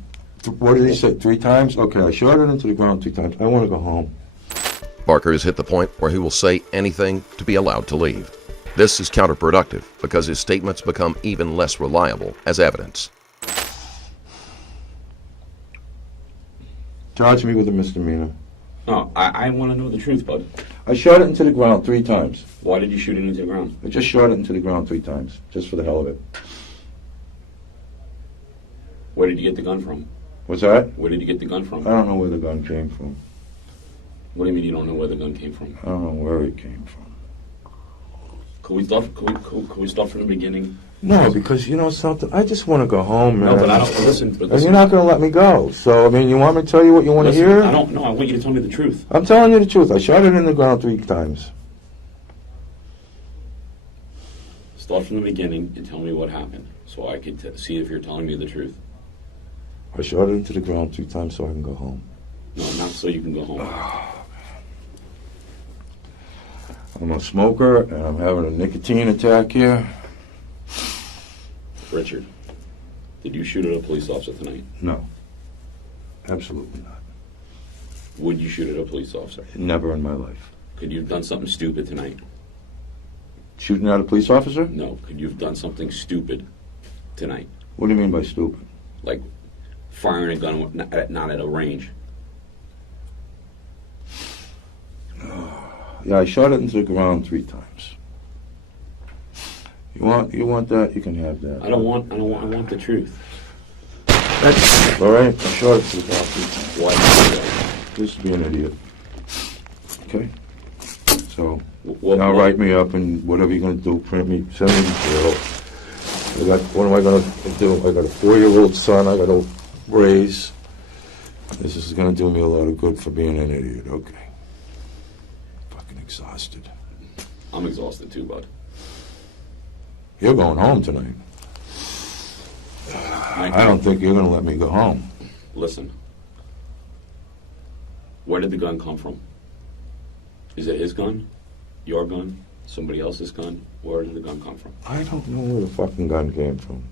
What did he say? 3 times? Okay, I shot it into the ground 3 times. I want to go home. Barker has hit the point where he will say anything to be allowed to leave. This is counterproductive because his statements become even less reliable as evidence. Charge me with a misdemeanor. No, I want to know the truth, bud. I shot it into the ground 3 times. Why did you shoot it into the ground? I just shot it into the ground 3 times, just for the hell of it. Where did you get the gun from? What's that? Where did you get the gun from? I don't know where the gun came from. What do you mean you don't know where the gun came from? I don't know where it came from. Could we start? Could we start from the beginning? No, because you know something, I just want to go home, man. No, but I don't listen. But And you're not going to let me go. So, I mean, you want me to tell you what you want to hear? I don't know. I want you to tell me the truth. I'm telling you the truth. I shot it in the ground 3 times. Start from the beginning and tell me what happened, so I could see if you're telling me the truth. I shot it into the ground 3 times so I can go home. No, not so you can go home. I'm a smoker, and I'm having a nicotine attack here. Richard, did you shoot at a police officer tonight? No. Absolutely not. Would you shoot at a police officer? Never in my life. Could you have done something stupid tonight? Shooting at a police officer? No. Could you have done something stupid tonight? What do you mean by stupid? Like firing a gun not at a range? Yeah, I shot it into the ground 3 times. You want that? You can have that. I want the truth. That's all right. I shot it to the ground 3 times. Why did you do that? Just to be an idiot. Okay. So What, now write me up and whatever you're gonna do, print me, send me to jail. What am I gonna do? I got a 4-year-old son I gotta raise. This is gonna do me a lot of good for being an idiot. Okay. Fucking exhausted. I'm exhausted too, bud. You're going home tonight. I don't think you're gonna let me go home. Listen. Where did the gun come from? Is it his gun? Your gun? Somebody else's gun? Where did the gun come from? I don't know where the fucking gun came from.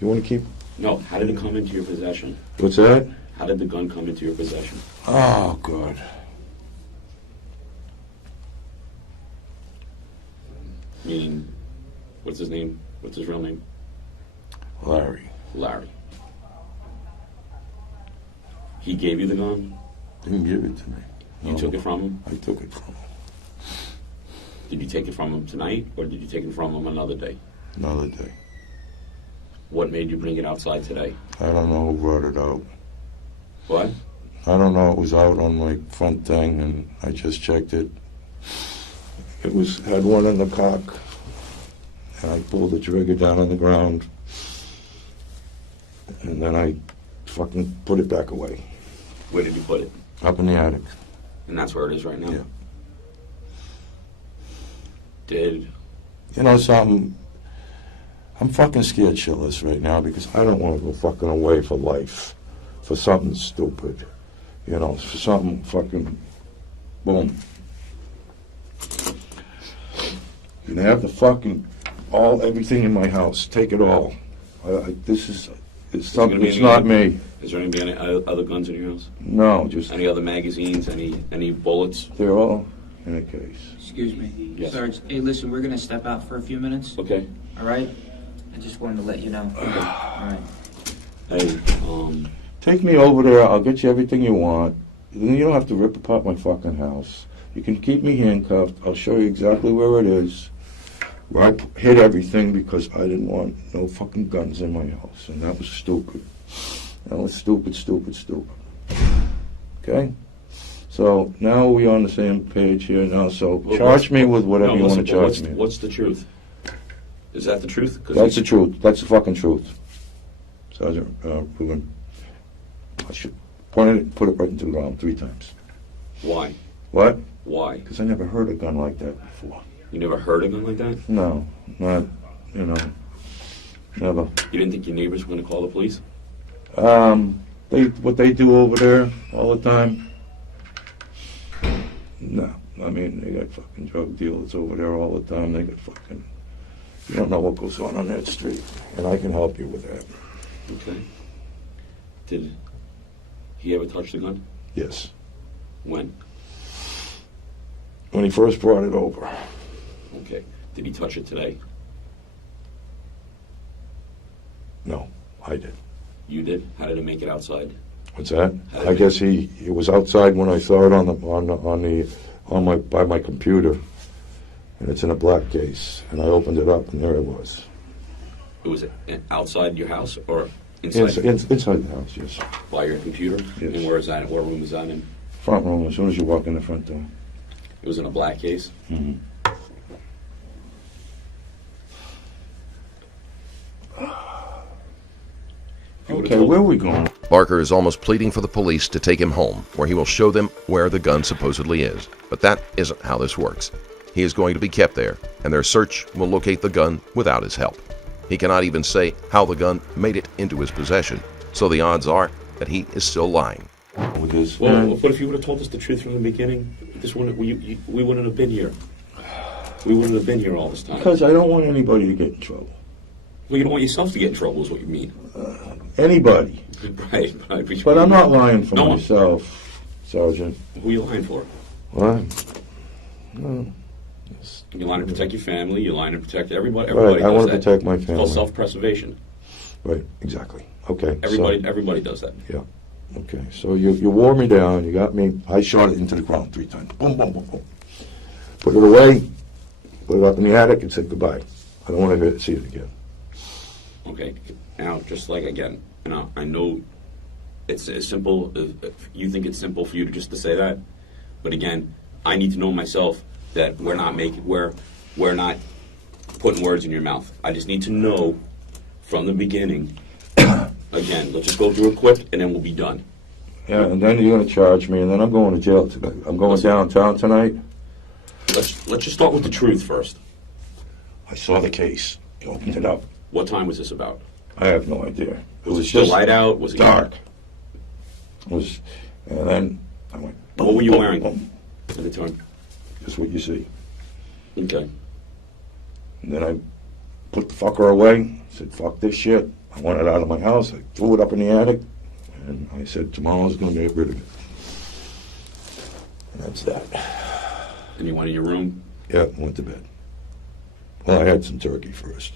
You want to keep? No, how did it come into your possession? What's that? How did the gun come into your possession? Oh, God. Meaning, what's his name? What's his real name? Larry. Larry. He gave you the gun? Didn't give it to me. You took it from him? I took it from him. Did you take it from him tonight, or did you take it from him another day? Another day. What made you bring it outside today? I don't know who brought it out. What? I don't know. It was out on my front thing, and I just checked it. It had one in the cock, and I pulled the trigger down on the ground, and then I fucking put it back away. Where did you put it? Up in the attic. And that's where it is right now? Yeah. Did... You know something? I'm fucking scared shitless right now because I don't want to go fucking away for life for something stupid. You know, for something fucking... Boom. You can have the fucking... everything in my house. Take it all. This is something... It's not me. Is there going to be any other guns in your house? No, just... Any other magazines? Any bullets? They're all in a case. Excuse me. Yes. Sarge, hey, listen, we're going to step out for a few minutes, Okay. all right? I just wanted to let you know. All right. Hey, Take me over there. I'll get you everything you want. Then you don't have to rip apart my fucking house. You can keep me handcuffed. I'll show you exactly where it is. Where I hid everything because I didn't want no fucking guns in my house. And that was stupid. That was stupid. Okay? So now we're on the same page here now. So charge me with whatever you want to charge me. What's the truth? Is that the truth? That's the truth. That's the fucking truth. Sergeant Ruben, I should put it right into the ground 3 times. Why? What? Why? Because I never heard a gun like that before. You never heard a gun like that? No, not, never. You didn't think your neighbors were going to call the police? What they do over there all the time? No, I mean, they got fucking drug dealers over there all the time. They got fucking, you don't know what goes on that street, and I can help you with that. Okay. Did he ever touch the gun? Yes. When? When he first brought it over. Okay. Did he touch it today? No, I did. You did? How did it make it outside? What's that? I guess he was outside when I saw it by my computer, and it's in a black case. And I opened it up, and there it was. It was outside your house or inside? Inside the house, yes. By your computer? Yes. And where is that? What room is that in? Front room. As soon as you walk in the front door. It was in a black case? Mm-hmm. Okay, where are we going? Barker is almost pleading for the police to take him home, where he will show them where the gun supposedly is. But that isn't how this works. He is going to be kept there, and their search will locate the gun without his help. He cannot even say how the gun made it into his possession, so the odds are that he is still lying. With his Well, but if you would have told us the truth from the beginning, we wouldn't have been here. We wouldn't have been here all this time. Because I don't want anybody to get in trouble. Well, you don't want yourself to get in trouble is what you mean. Anybody. Right. But I'm not lying for No one. myself, Sergeant. Who are you lying for? What? No. You're lying to protect your family. You're lying to protect everybody. Right, I does want to that. protect my It's called family. self-preservation. Right, exactly. Okay. Everybody does that. Yeah. Okay, so you wore me down, you got me, I shot it into the ground 3 times. Boom, boom, boom, boom. Put it away, put it up in the attic, and said goodbye. I don't want to see it again. Okay. Now, just like again, I know it's as simple. You think it's simple for you to just to say that, but again, I need to know myself that we're not putting words in your mouth. I just need to know from the beginning. Again, let's just go through it quick, and then we'll be done. Yeah, and then you're going to charge me, and then I'm going to jail tonight. I'm going downtown tonight. Let's just start with the truth first. I saw the case. He opened it up. What time was this about? I have no idea. Was it still light out? Was it dark? It was, and then I went. What were you boom, wearing boom. at the time? Just what you see. Okay. And then I put the fucker away. Said, fuck this shit. I want it out of my house. I threw it up in the attic. And I said, tomorrow's going to get rid of it. And that's that. And you went in your room? Yeah, went to bed. Well, I had some turkey first.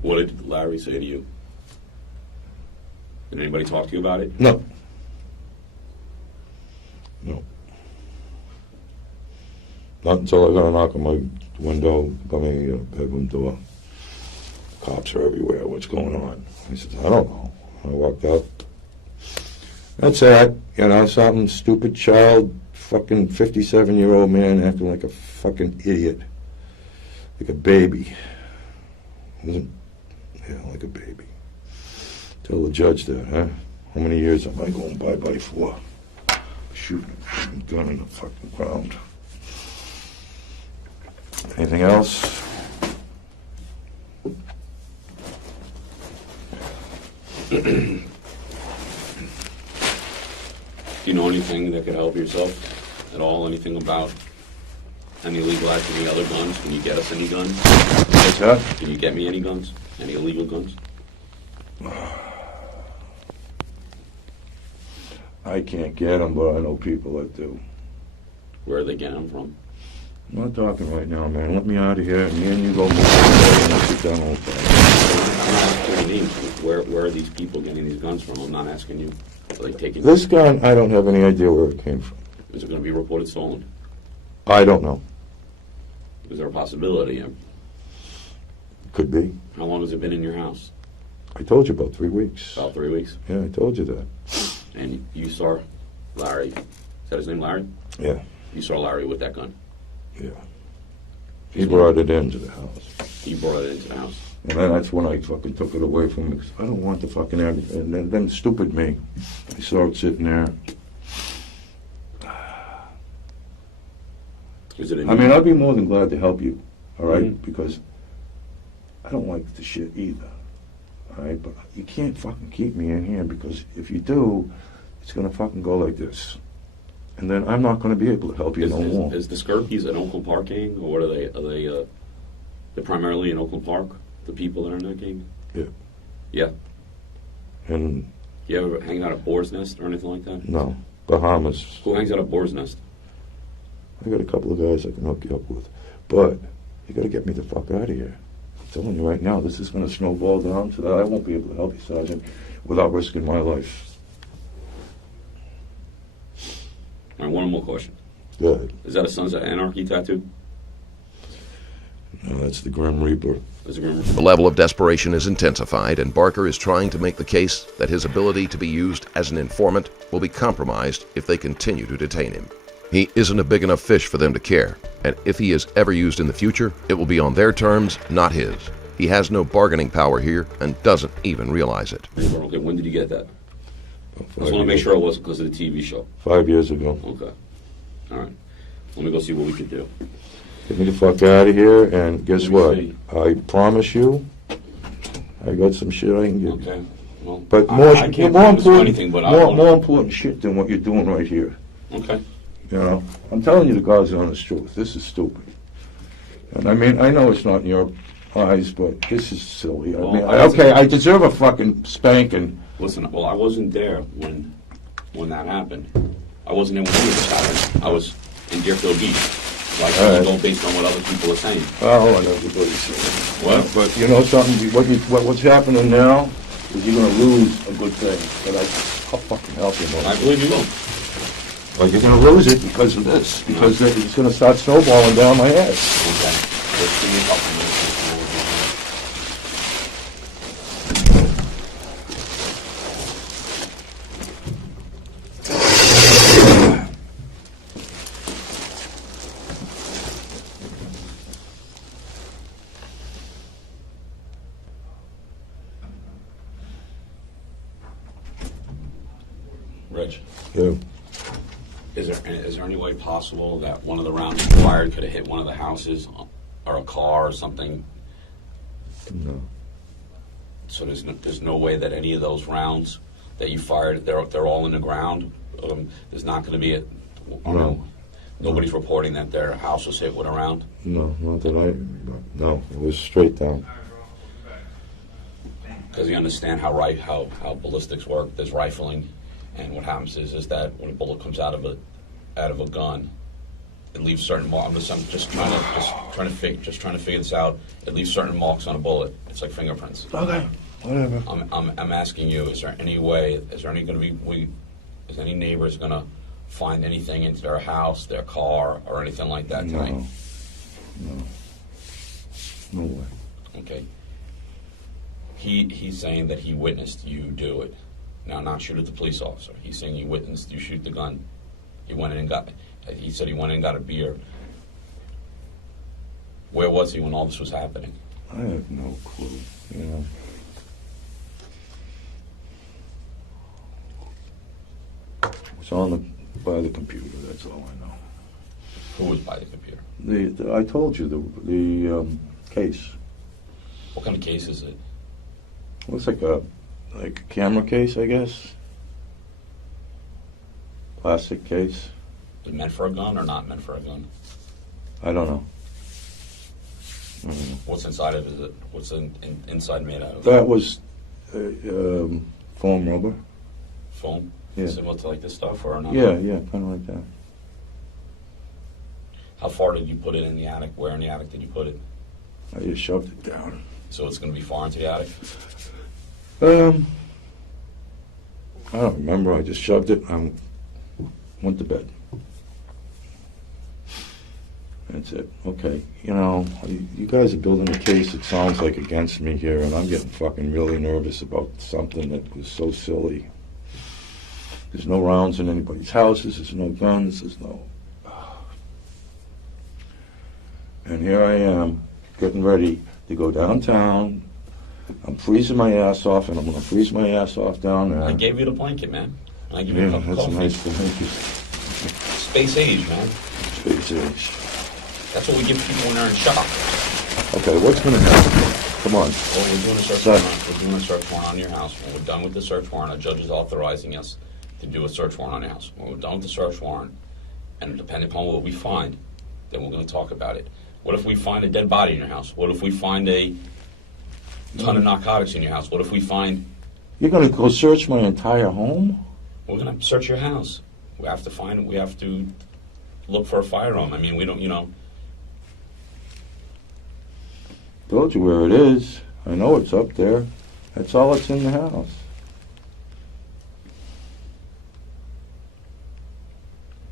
What did Larry say to you? Did anybody talk to you about it? No. No. Not until I got a knock on my window, coming bedroom door. Cops are everywhere. What's going on? I said, I don't know. I walked out. That's it. Some stupid child, fucking 57-year-old man acting like a fucking idiot. Like a baby. Like a baby. Tell the judge that, huh? How many years am I going bye-bye for? Shooting a gun in the fucking ground. Anything else? Do you know anything that could help yourself at all? Anything about any illegal act, any other guns? Can you get us any guns? What's that? Can you get me any guns? Any illegal guns? I can't get them, but I know people that do. Where are they getting them from? I'm not talking right now, man. Let me out of here, and me and you go move and we'll sit down all the time. I'm not asking your names. Where are these people getting these guns from? I'm not asking you. Are they taking? This gun, I don't have any idea where it came from. Is it going to be reported stolen? I don't know. Is there a possibility? Could be. How long has it been in your house? I told you about 3 weeks. About 3 weeks. Yeah, I told you that. And you saw Larry. Is that his name, Larry? Yeah. You saw Larry with that gun. Yeah. He brought it into the house. He brought it into the house. And then that's when I fucking took it away from him, because I don't want the fucking everything. And then stupid me. I saw it sitting there. Is it? I mean, I'd be more than glad to help you, all right? Mm-hmm. Because I don't like the shit either, all right? But you can't fucking keep me in here, because if you do, it's going to fucking go like this. And then I'm not going to be able to help you no more. Is the Skirpies an Oakland Park gang, or what are they? They're primarily in Oakland Park, the people that are in that gang? Yeah. Yeah. And You ever hang out at Boar's Nest or anything like that? no, Bahamas. Who hangs out at Boar's Nest? I got a couple of guys I can hook you up with. But you got to get me the fuck out of here. I'm telling you right now, this is going to snowball down to that. I won't be able to help you, Sergeant, without risking my life. All right, one more question. Good. Is that a Sons of Anarchy tattoo? No, that's the Grim Reaper. Is it Grim? The level of desperation is intensified, and Barker is trying to make the case that his ability to be used as an informant will be compromised if they continue to detain him. He isn't a big enough fish for them to care, and if he is ever used in the future, it will be on their terms, not his. He has no bargaining power here and doesn't even realize it. Okay, when did you get that? I just want to make sure it wasn't because of the TV show. 5 years ago. Okay. All right. Let me go see what we can do. Get me the fuck out of here, and guess Let me what? see. I promise you, I got some shit I can give you. Okay. Well, But I can't promise you anything, but more important shit than what you're doing right here. Okay. You know, I'm telling you the God's honest truth. This is stupid. And I mean, I know it's not in your eyes, but this is silly. I Well, mean, I wasn't- okay, I deserve a fucking spanking. Listen, well, I wasn't there when that happened. I wasn't in when any of this happened. I was in Deerfield Beach. Like, All right. I go based on what other people are saying. Oh, I know everybody's saying. What? But you know something? What's happening now is you're going to lose a good thing. But I'll fucking help you, I man. believe you will. Like, you're going to lose it because of this. Because it's going to start snowballing down my head. Okay. Just give me a couple minutes. Rich, Yeah. is there any way possible that one of the rounds fired could have hit one of the houses or a car or something? No. So there's no way that any of those rounds that you fired, they're all in the ground. There's not going to be No. Nobody's reporting that their house was hit with a round. No, not that I. No, it was straight down. Because you understand how ballistics work. There's rifling, and what happens is that when a bullet comes out of a gun, it leaves certain marks. I'm just trying to figure this out. It leaves certain marks on a bullet. It's like fingerprints. Okay. Whatever. I'm asking you: is there any way? Is there any going to be? Is any neighbors going to find anything in their house, their car, or anything like that tonight? No. No way. Okay. He's saying that he witnessed you do it. Now, not shoot at the police officer. He's saying you witnessed you shoot the gun. He went in and got. He said he went in and got a beer. Where was he when all this was happening? I have no clue. You know. It's by the computer. That's all I know. Who was by the computer? I told you the case. What kind of case is it? Looks like a camera case, I guess. Plastic case. Is it meant for a gun or not meant for a gun? I don't know. What's inside of it? What's inside made out of? That was foam rubber. Foam? Yeah. Similar to like this stuff or not? Yeah, kind of like that. How far did you put it in the attic? Where in the attic did you put it? I just shoved it down. So it's going to be far into the attic? I don't remember. I just shoved it. I went to bed. That's it. Okay. You know, you guys are building a case that sounds like against me here, and I'm getting fucking really nervous about something that was so silly. There's no rounds in anybody's houses. There's no guns. There's no... And here I am, getting ready to go downtown. I'm freezing my ass off, and I'm going to freeze my ass off down there. I gave you the blanket, man. I gave you a Yeah, cup of that's coffee. nice. Thank you. Space age, man. Space age. That's what we give people when they're in shock. Okay, what's going to happen? Come on. Well, we're doing a search Son. warrant. We're doing a search warrant on your house. When we're done with the search warrant, a judge is authorizing us to do a search warrant on your house. When we're done with the search warrant, and depending upon what we find, then we're going to talk about it. What if we find a dead body in your house? What if we find a ton of narcotics in your house? What if we find... You're going to go search my entire home? We're going to search your house. We have to find... We have to look for a firearm. I mean, we don't, you know. Told you where it is. I know it's up there. That's all that's in the house.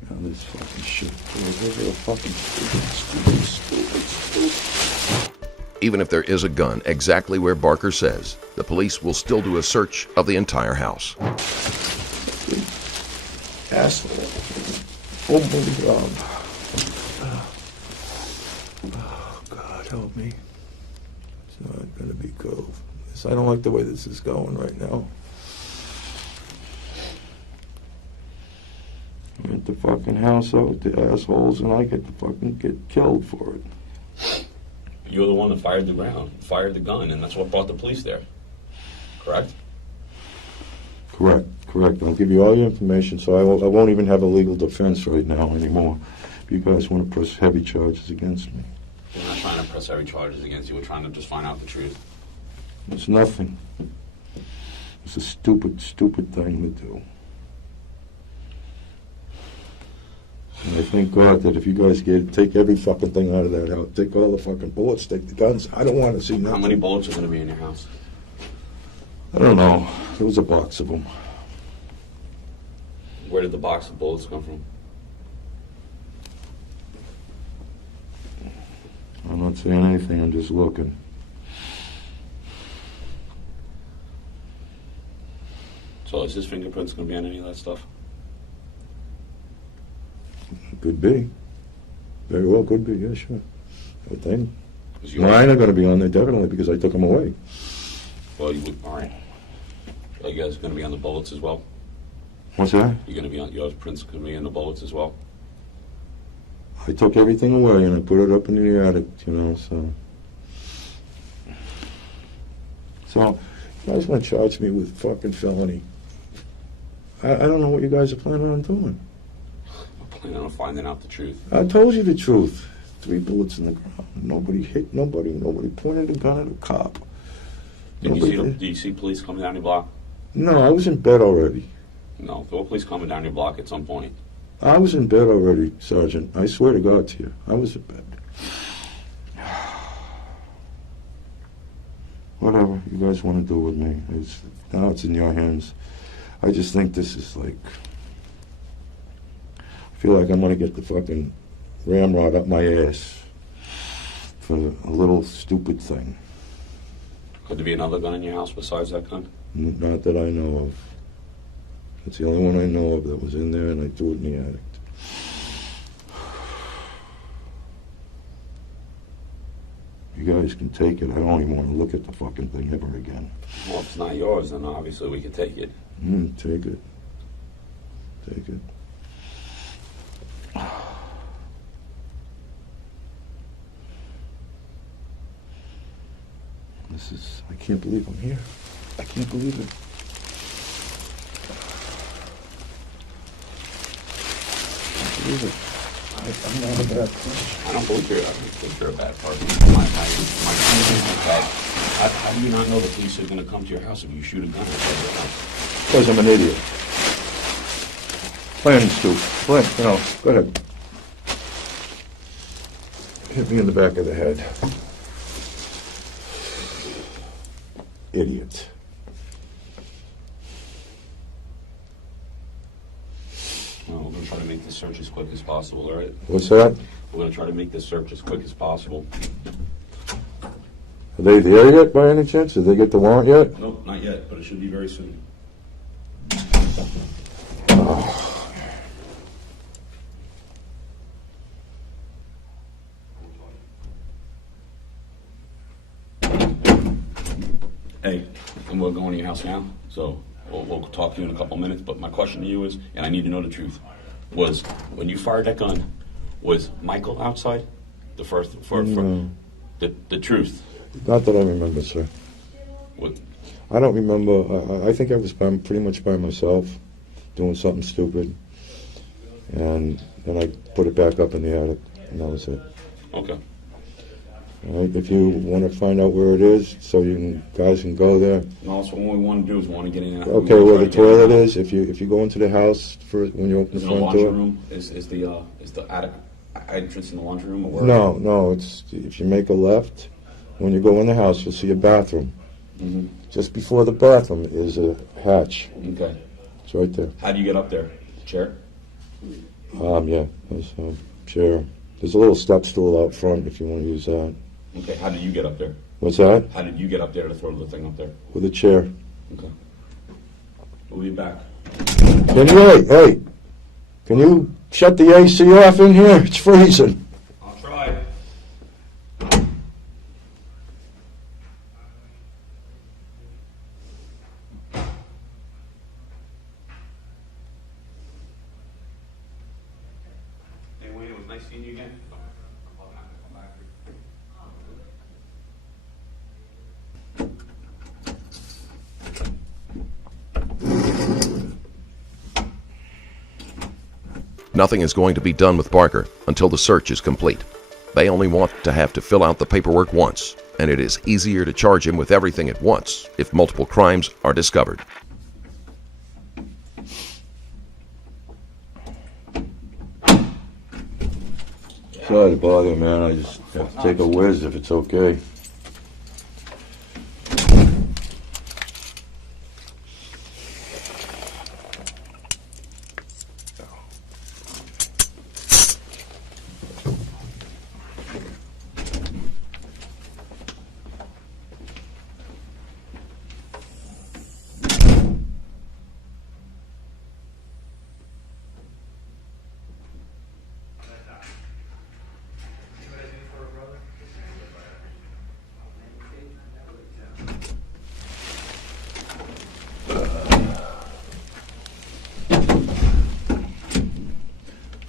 Now this fucking shit. This is a fucking stupid. Even if there is a gun exactly where Barker says, the police will still do a search of the entire house. Asshole. Oh my God. Oh God, help me. It's not gonna be cool. I don't like the way this is going right now. Get the fucking house out with the assholes, and I get killed for it. You're the one that fired the gun, and that's what brought the police there. Correct? Correct. I'll give you all your information, so I won't even have a legal defense right now anymore. If you guys want to press heavy charges against me. We're not trying to press heavy charges against you. We're trying to just find out the truth. It's nothing. It's a stupid thing to do. And I thank God that if you guys take every fucking thing out of that house, take all the fucking bullets, take the guns. I don't want to see nothing. How many bullets are going to be in your house? I don't know. There was a box of them. Where did the box of bullets come from? I'm not saying anything. I'm just looking. So is his fingerprints going to be on any of that stuff? Could be. Very well could be, yeah, sure. I would think. You Mine are going to be on there definitely because I took them away. Well, you would, all right. Are you guys going to be on the bullets as well? What's that? You're going to be on, your prints going to be on the bullets as well? I took everything away and I put it up into the attic, you know, so. So, you guys want to charge me with fucking felony? I don't know what you guys are planning on doing. I'm planning on finding out the truth. I told you the truth. 3 bullets in the ground. Nobody hit nobody. Nobody pointed a gun at a cop. Did you see police coming down your block? No, I was in bed already. No, there were police coming down your block at some point. I was in bed already, Sergeant. I swear to God to you. I was in bed. Whatever you guys want to do with me. Now it's in your hands. I just think this is like... I feel like I'm going to get the fucking ramrod up my ass for a little stupid thing. Could there be another gun in your house besides that gun? Not that I know of. It's the only one I know of that was in there, and I threw it in the attic. You guys can take it. I don't even want to look at the fucking thing ever again. Well, if it's not yours, then obviously we can take it. Take it. Take it. I can't believe I'm here. I can't believe it. I can't believe it. I'm not a bad person. I don't believe you're a bad person. My question is that, how do you not know the police are going to come to your house if you shoot a gun outside your house? Because I'm an idiot. Plain stupid. Go ahead. Hit me in the back of the head. Idiot. Well, we're going to try to make this search as quick as possible, all right? What's that? We're going to try to make this search as quick as possible. Are they there yet, by any chance? Did they get the warrant yet? Nope, not yet, but it should be very soon. Hey, and we're going to your house now, so we'll talk to you in a couple minutes, but my question to you is, and I need to know the truth, was when you fired that gun, was Michael outside? The truth. Not that I remember, sir. What? I don't remember. I think I was pretty much by myself, doing something stupid, and then I put it back up in the attic, and that was it. Okay. All right, if you want to find out where it is, so guys can go there. And also, what we want to do is we want to get in. Okay, where the toilet is. If you go into the house first, when you open the Is it a front laundry door. room? Is the attic entrance in the laundry room? Or where? No. It's if you make a left, when you go in the house, you'll see a bathroom. Mm-hmm. Just before the bathroom is a hatch. Okay. It's right there. How do you get up there? Chair? Yeah, there's a chair. There's a little step stool out front if you want to use that. Okay. How did you get up there? What's that? How did you get up there to throw the thing up there? With a chair. Okay. We'll be back. Hey, can you shut the AC off in here? It's freezing. I'll try. Hey, Wayne, it was nice seeing you again. Nothing is going to be done with Barker until the search is complete. They only want to have to fill out the paperwork once, and it is easier to charge him with everything at once if multiple crimes are discovered. Sorry to bother you, man. I just have to take a whiz if it's okay.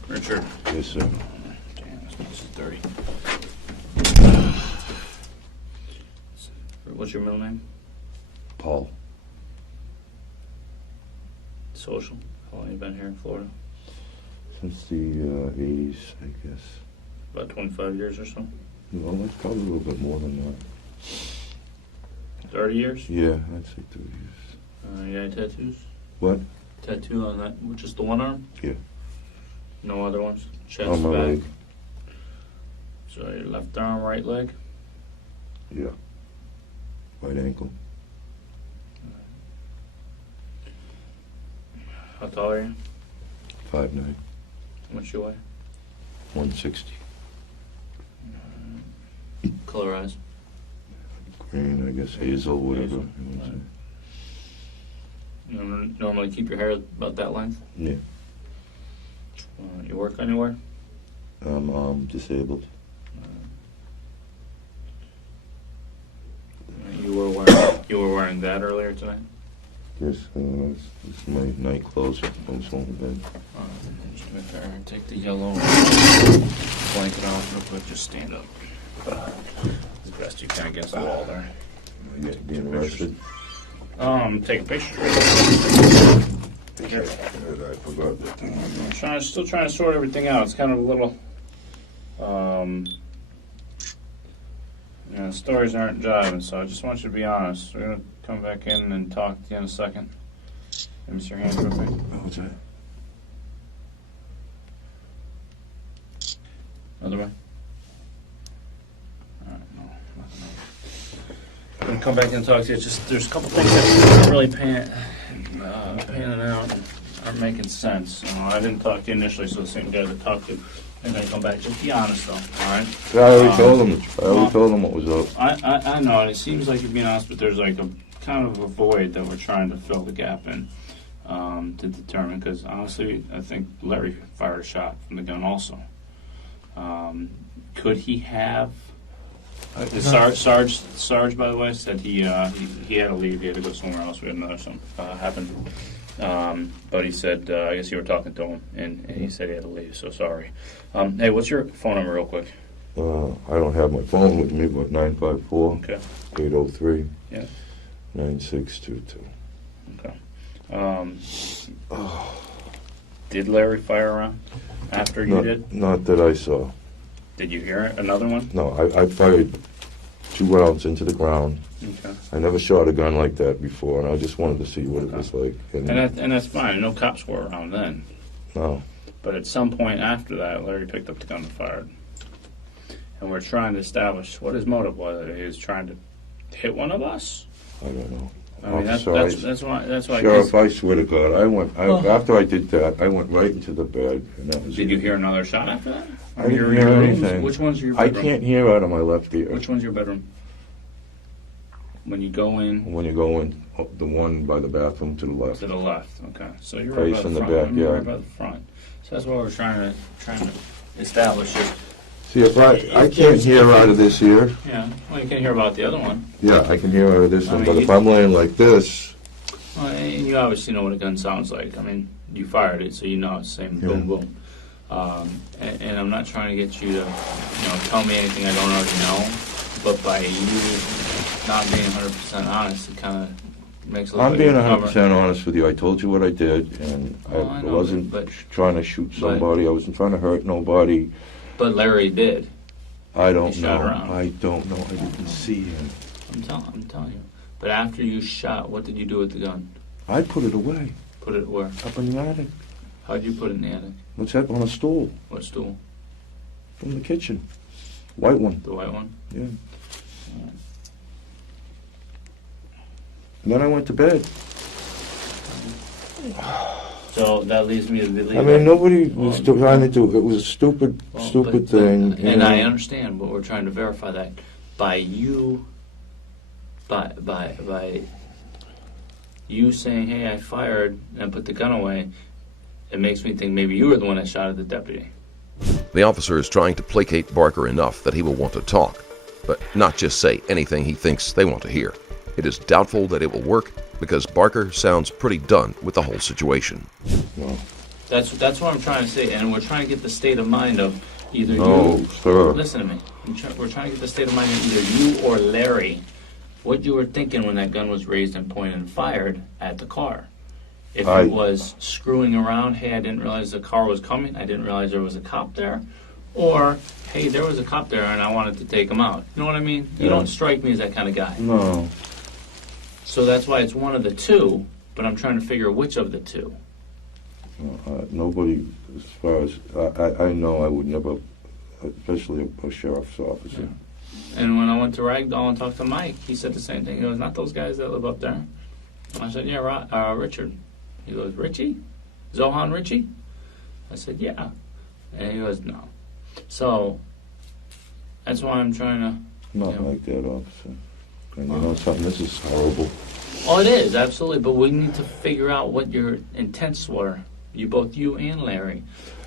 Richard. Yes, sir. Damn, this place is dirty. What's your middle name? Paul. Social. How long have you been here in Florida? Since the 80s, I guess. About 25 years or so? Well, that's probably a little bit more than that. 30 years? Yeah, I'd say 30 years. You got any tattoos? What? Tattoo on that, just the one arm? Yeah. No other ones? Chest, On my back? leg. So your left arm, right leg? Yeah. Right ankle. How tall are you? 5'9". How much you weigh? 160. Color eyes? Green, I guess, hazel, whatever. Hazel, you want to right. say. You normally keep your hair about that length? Yeah. You work anywhere? I'm disabled. You were wearing that earlier tonight? Yes, this is my night clothes. I'm just going to bed. Just make sure I take the yellow blanket off real quick. Just stand up as best you can against the wall there. Being arrested? Take a picture. I forgot that. I'm still trying to sort everything out. It's kind of a little, stories aren't jiving, so I just want you to be honest. We're going to come back in and talk to you in a second. Let me see your hand real quick. What's that? Other way. Alright, no, nothing else. I'm going to come back in and talk to you. Just, there's a couple things that aren't really panning out and aren't making sense. I didn't talk to you initially, so the same guy to talk to. And then come back. Just be honest, though. All right. I already told him. I already told him what was up. I know, and it seems like you're being honest, but there's like a kind of a void that we're trying to fill the gap in to determine. Because honestly, I think Larry fired a shot from the gun. Also, could he have? Sarge, by the way, said he had to leave. He had to go somewhere else. We had another something happen. But he said, I guess you were talking to him, and he said he had to leave, so sorry. Hey, what's your phone number real quick? I don't have my phone with me, but 954 Okay. 803 Yeah. 9622. Okay. Did Larry fire around after you did? Not that I saw. Did you hear another one? No, I fired 2 rounds into the ground. Okay. I never shot a gun like that before, and I just wanted to see what it was like. And that's fine. No cops were around then. No. But at some point after that, Larry picked up the gun and fired. And we're trying to establish what his motive was. He was trying to hit one of us. I don't know. I mean, that's why. Sheriff, I swear to God, after I did that, I went right into the bed. And that was Did you hear another shot after that? I didn't hear anything. Which one's your I bedroom? can't hear out of my left ear. Which one's your bedroom? When you go in? When you go in, the one by the bathroom to the left. To the left, okay. So you're right by Facing the the front. back, You're yeah. right by the front. So that's what we're trying to establish is. See, if I can't hear out of this ear. Yeah, well, you can hear about the other one. Yeah, I can hear out of this I one, mean, but if I'm laying like this, Well, and you obviously know what a gun sounds like. I mean, you fired it, so you know it's the same Yeah. boom, boom. And I'm not trying to get you to, tell me anything I don't already know. But by you not being 100% honest, it kind of makes it look I'm like being you're 100% honest with you. I told you what I did, and Well, I I know, wasn't but- trying to shoot somebody. I wasn't trying to hurt nobody. But Larry did. I don't He know. shot around. I don't know. I didn't see him. I'm telling you. But after you shot, what did you do with the gun? I put it away Put it where? up in the attic. How'd you put it in the attic? What's that on a stool What stool? from the kitchen? White one. The white one? Yeah. And then I went to bed. So that leads me to believe. I mean, nobody Well, was trying to do. It was a stupid thing. And I understand, but we're trying to verify that by you, by you saying, "Hey, I fired and put the gun away." It makes me think maybe you were the one that shot at the deputy. The officer is trying to placate Barker enough that he will want to talk, but not just say anything he thinks they want to hear. It is doubtful that it will work because Barker sounds pretty done with the whole situation. No, That's what I'm trying to say, and we're trying to get the state of mind of either no, you. sir. Listen to me. We're trying to get the state of mind of either you or Larry, what you were thinking when that gun was raised and pointed and fired at the car. If it was screwing around, hey, I didn't realize the car was coming, I didn't realize there was a cop there, or, hey, there was a cop there and I wanted to take him out. You know what I mean? You Yeah. don't strike me as that kind of guy. No. So that's why it's one of the two, but I'm trying to figure which of the two. Nobody, as far as I know, I would never, especially a sheriff's officer. And when I went to Ragdoll and talked to Mike, he said the same thing. He goes, not those guys that live up there. I said, yeah, Richard. He goes, Richie? Zohan Richie? I said, yeah. And he goes, no. So, that's why I'm trying to... Not like that, officer. And you know something, this is horrible. Oh, it is, absolutely. But we need to figure out what your intents were. Both you and Larry.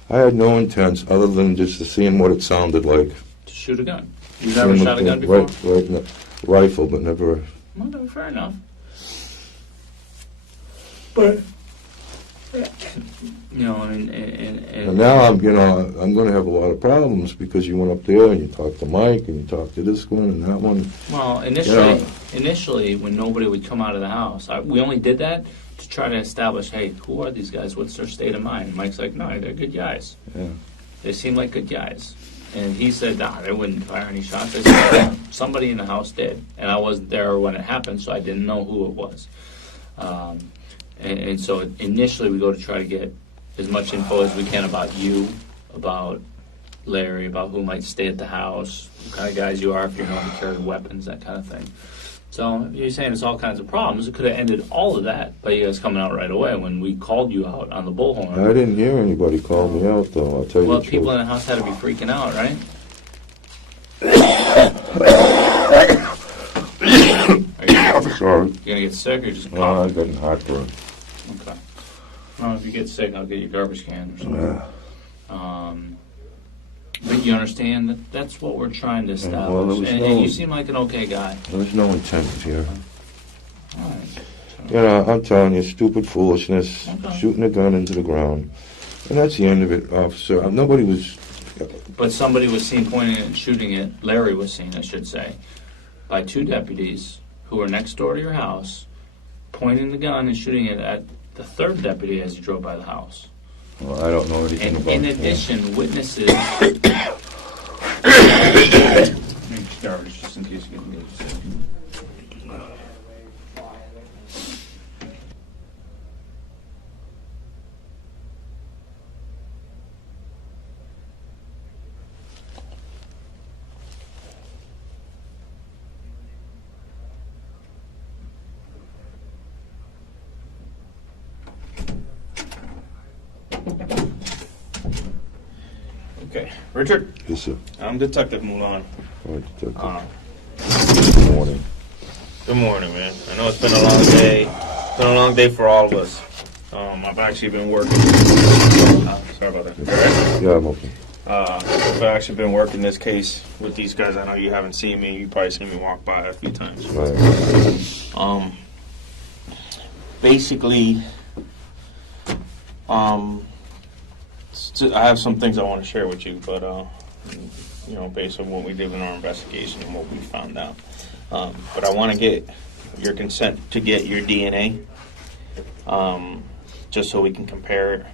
I had no intents other than just seeing what it sounded like. To shoot a gun. You never shot a gun before? Right, rifle, but never. Well, no, fair enough. But, And now I'm going to have a lot of problems because you went up there and you talked to Mike and you talked to this one and that one. Well, initially, when nobody would come out of the house, we only did that to try to establish, hey, who are these guys? What's their state of mind? Mike's like, no, they're good guys. Yeah. They seem like good guys. And he said, nah, they wouldn't fire any shots. I said, yeah, somebody in the house did. And I wasn't there when it happened, so I didn't know who it was. And so initially we go to try to get as much info as we can about you, about Larry, about who might stay at the house, what kind of guys you are, if you're known to carry weapons, that kind of thing. So you're saying it's all kinds of problems. It could have ended all of that by you guys coming out right away when we called you out on the bullhorn. I didn't hear anybody call me out, though. I'll tell you Well, the people truth. in the house had to be freaking out, right? I'm sorry. You gonna get sick or just No, cough? I've got heartburn. Okay. Well, if you get sick, I'll get you a garbage can or something. Yeah. But you understand that that's what we're trying to establish. well, there was and you seem like an okay guy. There was no intent here. All right. You know, I'm telling you, stupid foolishness, Okay. shooting a gun into the ground. And that's the end of it, officer. Nobody was... But somebody was seen pointing it and shooting it. Larry was seen, I should say, by two deputies who were next door to your house, pointing the gun and shooting it at the third deputy as he drove by the house. Well, I don't know anything And about in that. addition, witnesses Okay, Richard. Yes, sir. I'm Detective Mulan. All right, Detective. Good morning. Good morning, man. I know it's been a long day. It's been a long day for all of us. I've actually been working. Sorry about that. You all right? Yeah, I'm okay. I've actually been working this case with these guys. I know you haven't seen me. You probably seen me walk by a few times. Right. Basically, I have some things I want to share with you, but you know, based on what we did in our investigation and what we found out. But I want to get your consent to get your DNA, just so we can compare it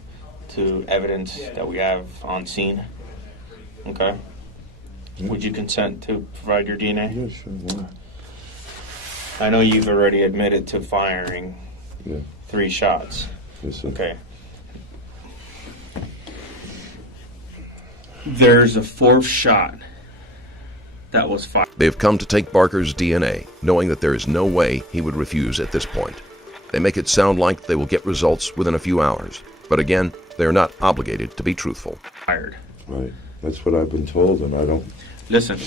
to evidence that we have on scene. Okay? Would you consent to provide your DNA? Yeah, sure. Why? I know you've already admitted to firing 3 shots. Yes, sir. Okay. There's a 4th shot that was fired. They've come to take Barker's DNA, knowing that there is no way he would refuse at this point. They make it sound like they will get results within a few hours. But again, they are not obligated to be truthful. Fired. Right. That's what I've been told, and I don't... Listen,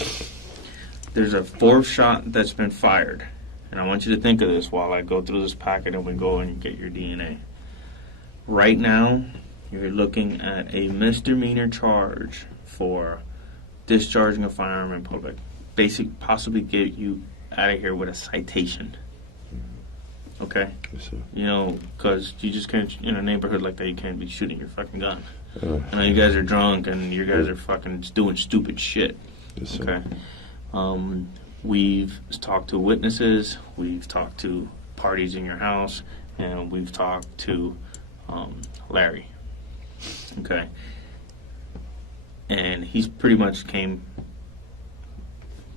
there's a 4th shot that's been fired. And I want you to think of this while I go through this packet and we go and get your DNA. Right now, you're looking at a misdemeanor charge for discharging a firearm in public. Possibly get you out of here with a citation. Okay? Yes, sir. You know, because you just can't, in a neighborhood like that, you can't be shooting your fucking gun. I know you guys are drunk and you guys are fucking doing stupid shit. Yes, sir. Okay? We've talked to witnesses, we've talked to parties in your house, and we've talked to Larry. Okay? And he's pretty much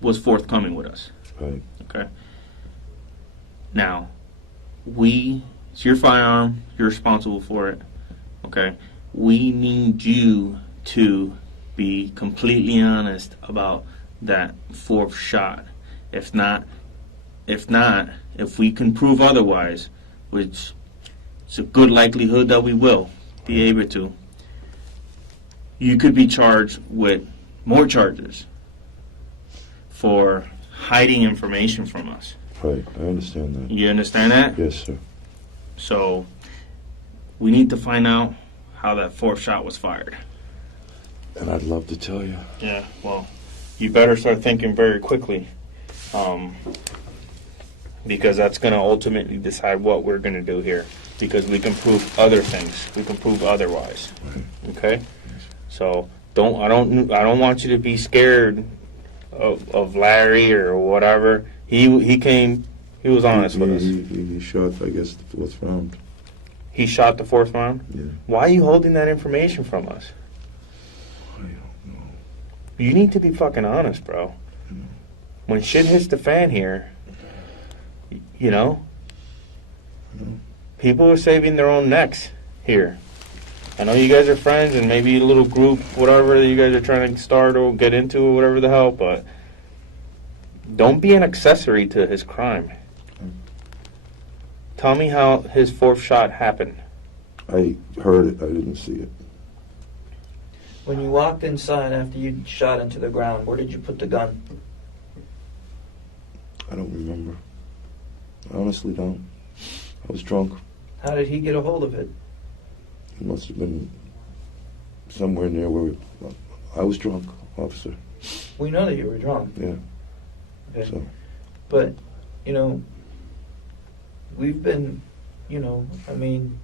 was forthcoming with us. Right. Okay? Now, it's your firearm, you're responsible for it. Okay? We need you to be completely honest about that 4th shot. If we can prove otherwise, which it's a good likelihood that we will be able to, you could be charged with more charges for hiding information from us. Right. I understand that. You understand that? Yes, sir. So we need to find out how that 4th shot was fired. And I'd love to tell you. Yeah, well, you better start thinking very quickly, because that's going to ultimately decide what we're going to do here. Because we can prove other things, we can prove otherwise. Okay, so I don't want you to be scared of Larry or whatever. He was honest with us. He shot, I guess, the 4th round. He shot the 4th round. Yeah. Why are you holding that information from us? I don't know. You need to be fucking honest, bro. When shit hits the fan here, you know, people are saving their own necks here. I know you guys are friends and maybe a little group, whatever that you guys are trying to start or get into or whatever the hell, but don't be an accessory to his crime. Tell me how his 4th shot happened. I heard it. I didn't see it. When you walked inside after you shot into the ground, where did you put the gun? I don't remember. I honestly don't. I was drunk. How did he get a hold of it? He must have been somewhere near where I was drunk, officer. We know that you were drunk. Yeah. Okay. So. But, you know, we've been, you know, I mean,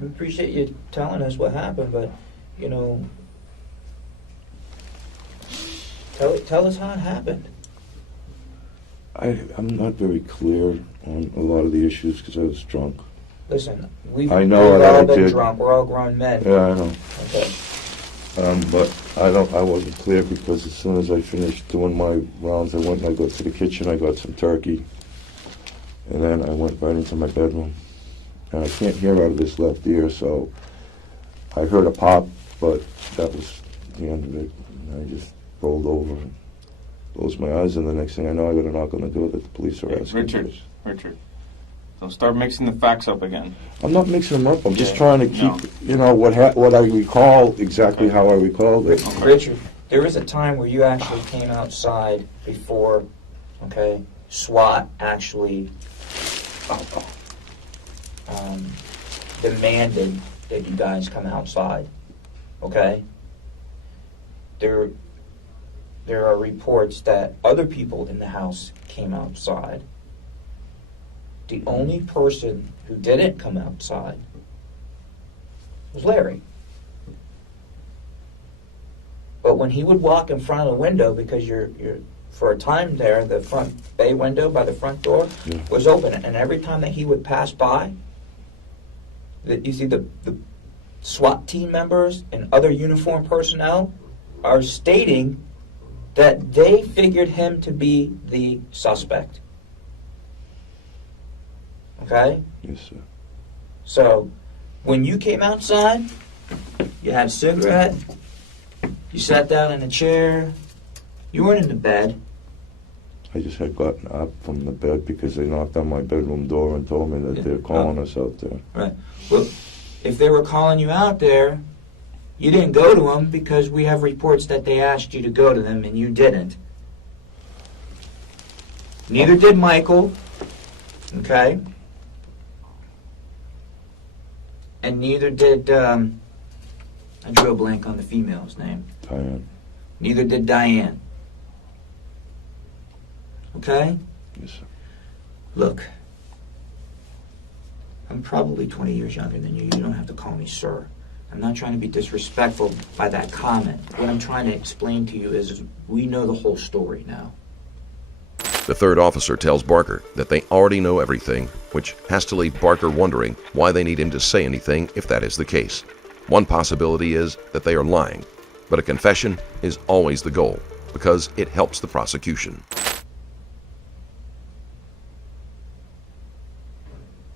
we appreciate you telling us what happened, but, you know, tell us how it happened. I'm not very clear on a lot of the issues because I was drunk. Listen, I know we've what all I been did. drunk. We're all grown men. Yeah, I know. Okay. But I wasn't clear because as soon as I finished doing my rounds, I went and I got to the kitchen, I got some turkey, and then I went right into my bedroom. And I can't hear out of this left ear, so I heard a pop, but that was the end of it. And I just rolled over and closed my eyes, and the next thing I know, I got a knock on the door that the police are asking. Richard, Don't start mixing the facts up again. I'm not mixing them up. I'm just Yeah, trying to keep, no. you know, what I recall, exactly how I recalled it. Okay. Richard, there was a time where you actually came outside before, okay, SWAT actually demanded that you guys come outside, okay? There are reports that other people in the house came outside. The only person who didn't come outside was Larry. But when he would walk in front of the window, because you're for a time there, the front bay window by the front door was open, and every time that he would pass by, you see the SWAT team members and other uniformed personnel are stating that they figured him to be the suspect. Okay? Yes, sir. So, when you came outside, you had a cigarette, you sat down in a chair, you weren't in the bed. I just had gotten up from the bed because they knocked on my bedroom door and told me that they're calling us out there. Right. Well, if they were calling you out there, you didn't go to them because we have reports that they asked you to go to them and you didn't. Neither did Michael. Okay? And neither did, I drew a blank on the female's name. Diane. Neither did Diane. Okay? Yes, sir. Look, I'm probably 20 years younger than you. You don't have to call me sir. I'm not trying to be disrespectful by that comment. What I'm trying to explain to you is we know the whole story now. The third officer tells Barker that they already know everything, which has to leave Barker wondering why they need him to say anything if that is the case. One possibility is that they are lying, but a confession is always the goal because it helps the prosecution.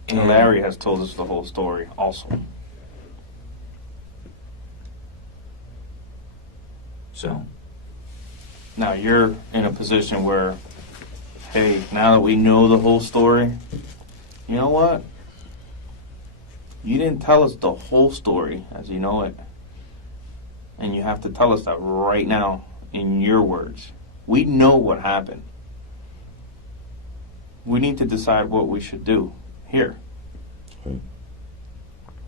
And Larry has told us the whole story also. So, Now you're in a position where, hey, now that we know the whole story, you know what? You didn't tell us the whole story as you know it. And you have to tell us that right now in your words. We know what happened. We need to decide what we should do here. Okay.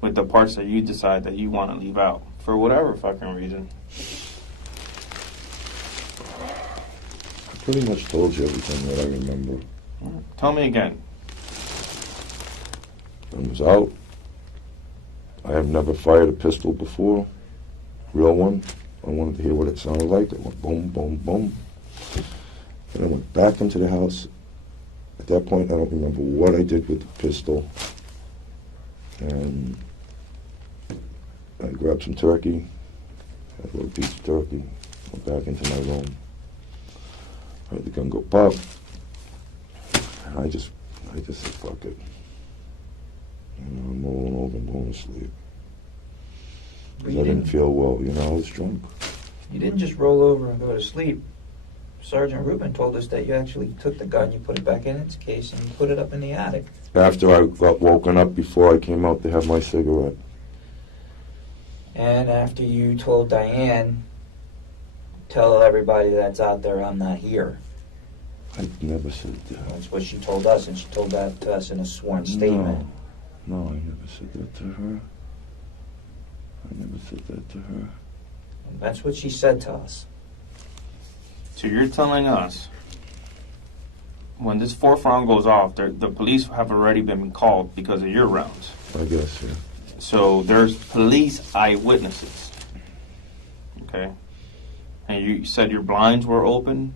With the parts that you decide that you want to leave out for whatever fucking reason. I pretty much told you everything that I remember. Tell me again. I was out. I have never fired a pistol before. Real one. I wanted to hear what it sounded like. It went boom, boom, boom. And I went back into the house. At that point, I don't remember what I did with the pistol. And I grabbed some turkey, had a little piece of turkey, went back into my room. Heard the gun go pop. And I just said, fuck it. And I'm rolling over and going to sleep. Because I didn't feel well, you know, I was drunk. you didn't just roll over and go to sleep. Sergeant Rubin told us that you actually took the gun, you put it back in its case, and you put it up in the attic. After I got woken up, before I came out to have my cigarette. And after you told Diane, tell everybody that's out there I'm not here. I never said that. That's what she told us, and she told that to us in a sworn statement. No, I never said that to her. I never said that to her. And that's what she said to us. So you're telling us when this fourth round goes off, the police have already been called because of your rounds. I guess, yeah. So there's police eyewitnesses. Okay? And you said your blinds were open,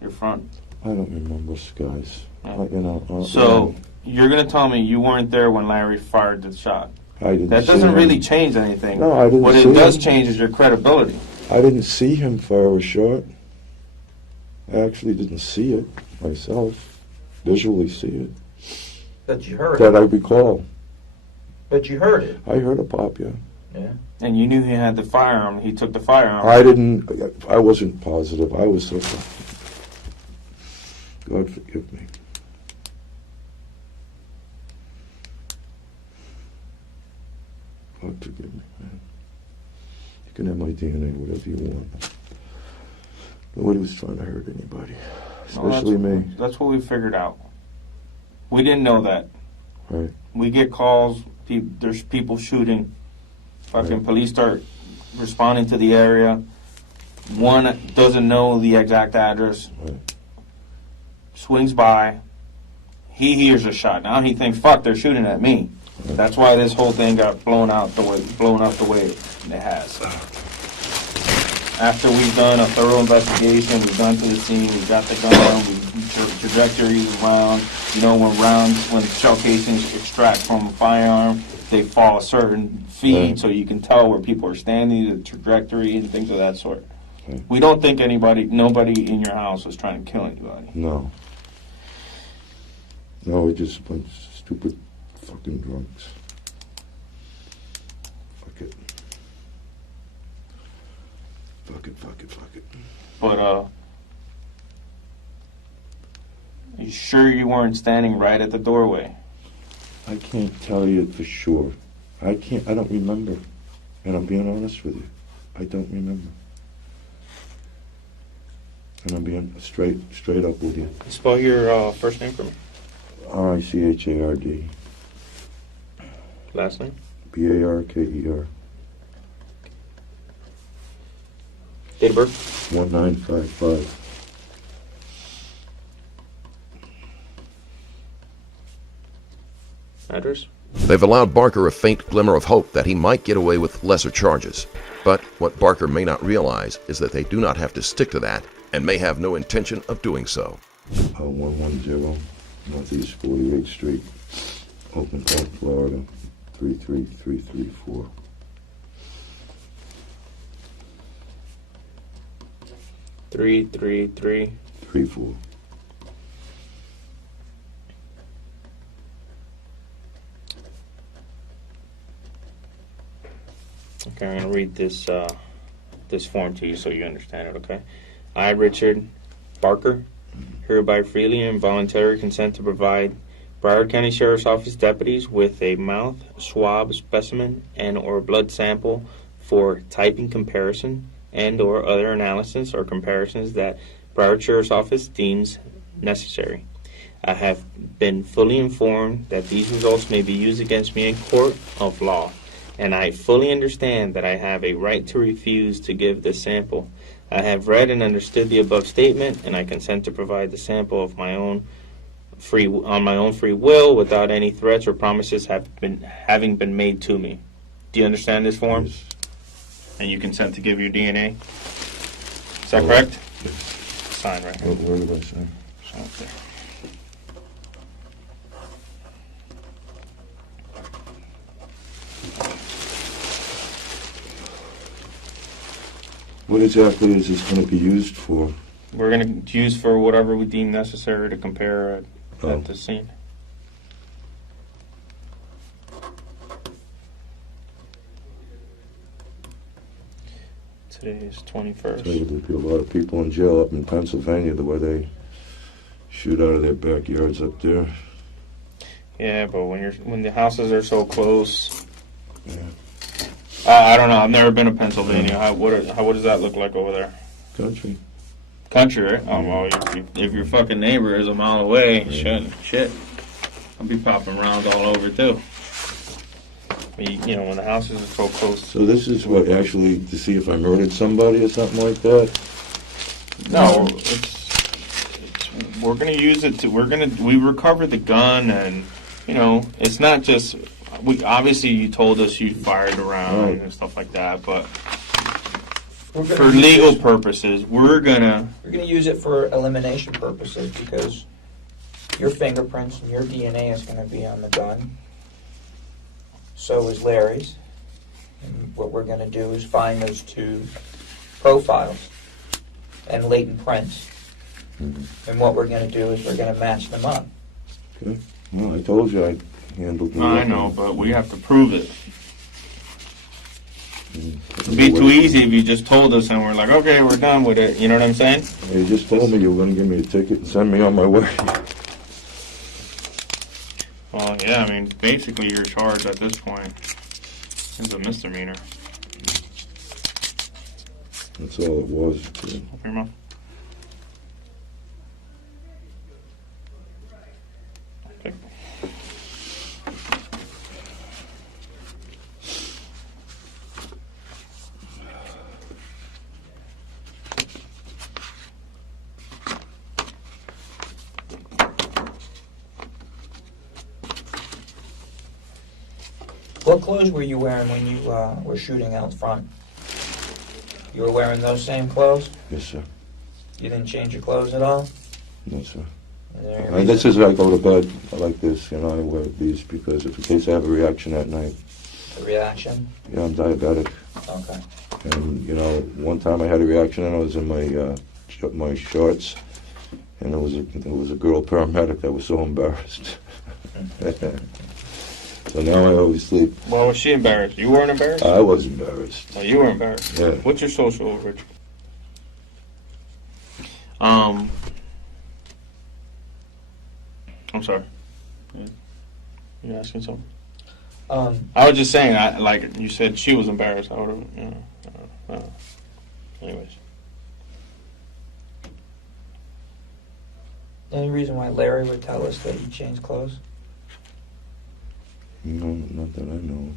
your front. I don't remember, guys. Yeah. So you're going to tell me you weren't there when Larry fired the shot. I didn't That see doesn't him. really change anything. No, I didn't What see it does him. change is your credibility. I didn't see him fire a shot. I actually didn't see it myself. Visually see it. But you heard That it. I recall. But you heard it. I heard a pop, yeah. Yeah. And you knew he had the firearm. He took the firearm. I wasn't positive. I was so... God forgive me. forgive me, man. You can have my DNA, whatever you want. Nobody was trying to hurt anybody, especially me. That's what we figured out. We didn't know that. Right. We get calls, there's people shooting. Fucking Right. police start responding to the area. One doesn't know the exact address. Right. Swings by. He hears a shot. Now he thinks, fuck, they're shooting at me. Right. That's why this whole thing got blown up the way it has. After we've done a thorough investigation, we've gone to the scene, we've got the gun, we trajectories around. You know, when shell casings extract from a firearm, they fall a certain feet, Right. so you can tell where people are standing, the trajectory, and things of that sort. Right. We don't think nobody in your house was trying to kill anybody. No. No, we're just a bunch of stupid fucking drunks. Fuck it. Fuck it, fuck it, fuck it. But, are you sure you weren't standing right at the doorway? I can't tell you for sure. I don't remember. And I'm being honest with you. I don't remember. And I'm being straight up with you. Spell your first name for me. Richard. Last name? Barker. Date of birth? 1955. Address? They've allowed Barker a faint glimmer of hope that he might get away with lesser charges. But what Barker may not realize is that they do not have to stick to that and may have no intention of doing so. 110 Northeast 48th Street, Oakland Park, Florida, 33334. Three, 34. Okay, I'm going to read this form to you so you understand it, okay? I, Richard Barker, hereby freely and voluntarily consent to provide Broward County Sheriff's Office deputies with a mouth swab specimen and or blood sample for typing comparison and or other analysis or comparisons that Broward Sheriff's Office deems necessary. I have been fully informed that these results may be used against me in court of law, and I fully understand that I have a right to refuse to give the sample. I have read and understood the above statement, and I consent to provide the sample of my own free will without any threats or promises having been made to me. Do you understand this form? Yes. And you consent to give your DNA? Is that correct? Sign right here. Where did I say? Sign up there. What exactly is this going to be used for? We're going to use for whatever we deem necessary to compare at the scene. Today is 21st. There'll be a lot of people in jail up in Pennsylvania the way they shoot out of their backyards up there. Yeah, but when the houses are so close, Yeah. I don't know. I've never been to Pennsylvania. What does that look like over there? Country. Country, right? Oh well, if your fucking neighbor is a mile away, shit, I'll be popping rounds all over too. But you know, when the houses are so close. So this is what actually to see if I murdered somebody or something like that? No, we're gonna use it to. We recovered the gun, and you know, it's not just. Obviously you told us you fired around Right. and stuff like that, but for legal purposes, we're gonna use it for elimination purposes because your fingerprints and your DNA is going to be on the gun. So is Larry's. And what we're going to do is find those two profiles and latent prints. Mm-hmm. And what we're going to do is we're going to match them up. Okay. Well, I told you I handled it. I know, but we have to prove it. Mm-hmm. It'd be too easy if you just told us and we're like, okay, we're done with it. You know what I'm saying? You just told me you were going to give me a ticket and send me on my way. Well, yeah, I mean, basically you're charged at this point. It's a misdemeanor. That's all it was. Open your mouth. Okay. What clothes were you wearing when you were shooting out front? You were wearing those same clothes? Yes, sir. You didn't change your clothes at all? No, sir. Is there any And this reason- is I go to bed. I like this, you know. I wear these because if in case I have a reaction at night. The reaction? Yeah, I'm diabetic, Okay. and you know, one time I had a reaction and I was in my shorts, and it was a girl paramedic that was so embarrassed. So now I always sleep. Why was she embarrassed? You weren't embarrassed? I was embarrassed. Oh, you were embarrassed. Yeah. What's your social, Richard? I'm sorry. You asking something? I was just saying, like you said, she was embarrassed. I would have, you know. Anyways. Any reason why Larry would tell us that he changed clothes? No, not that I know.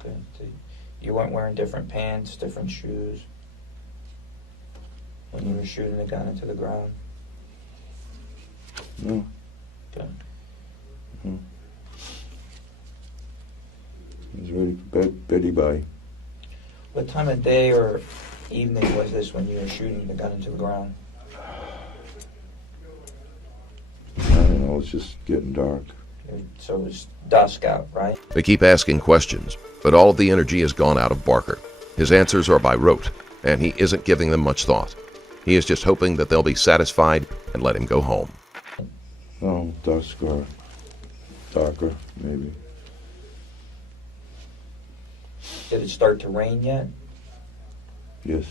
Okay. So you weren't wearing different pants, different shoes when you were shooting the gun into the ground? No. Okay. No. I was ready for Betty by. What time of day or evening was this when you were shooting the gun into the ground? I don't know. It's just getting dark. So it was dusk out, right? They keep asking questions, but all of the energy has gone out of Barker. His answers are by rote, and he isn't giving them much thought. He is just hoping that they'll be satisfied and let him go home. No, dusk or darker, maybe. Did it start to rain yet? Yes.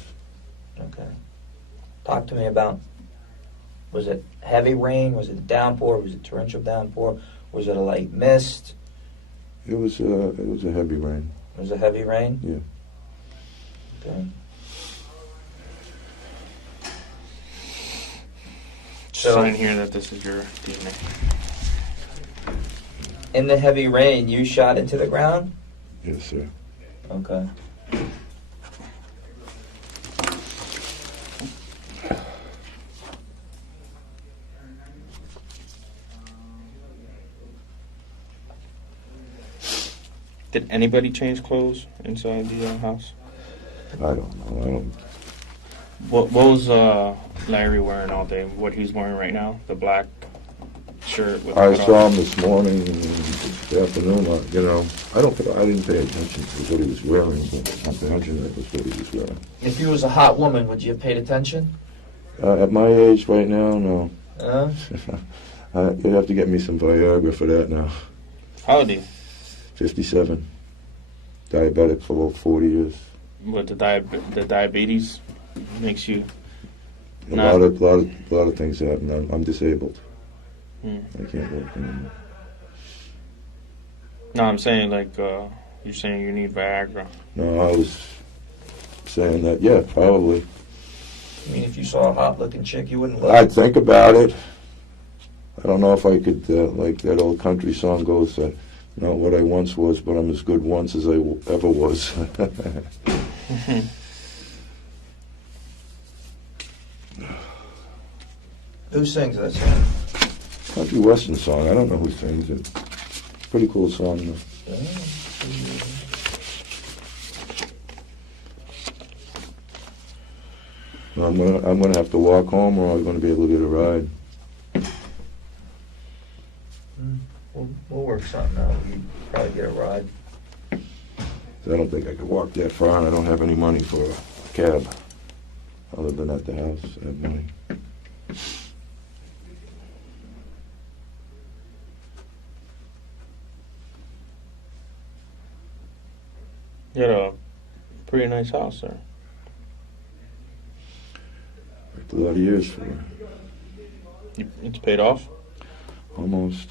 Okay. Talk to me about, was it heavy rain? Was it a downpour? Was it torrential downpour? Was it a light mist? It was a heavy rain. It was a heavy rain? Yeah. Okay. So, Sign here that this is your DNA. in the heavy rain, you shot into the ground? Yes, sir. Okay. Did anybody change clothes inside the house? I don't know. What was Larry wearing all day? What he's wearing right now? The black shirt with. I saw him this morning, this afternoon. You know, I didn't pay attention to what he was wearing, but not to mention that was what he was wearing. If you was a hot woman, would you have paid attention? At my age right now, no. You'd have to get me some Viagra for that now. How old are you? 57. Diabetic for about 40 years. What the diabetes makes you. A lot of things happen. I'm disabled. Hmm. I can't work anymore. No, I'm saying like you're saying you need Viagra. No, I was saying that, yeah, probably. I mean, if you saw a hot-looking chick, you wouldn't look. I'd think about it. I don't know if I could, like that old country song goes, not what I once was, but I'm as good once as I ever was. Who sings that song? Country western song. I don't know who sings it. Pretty cool song, though. I'm gonna have to walk home, or I'm gonna be able to get a ride. We'll work something out. You probably get a ride. I don't think I could walk that far, and I don't have any money for a cab. Other than at the house, I have money. You got a pretty nice house there. Worked a lot of years for it. It's paid off? Almost.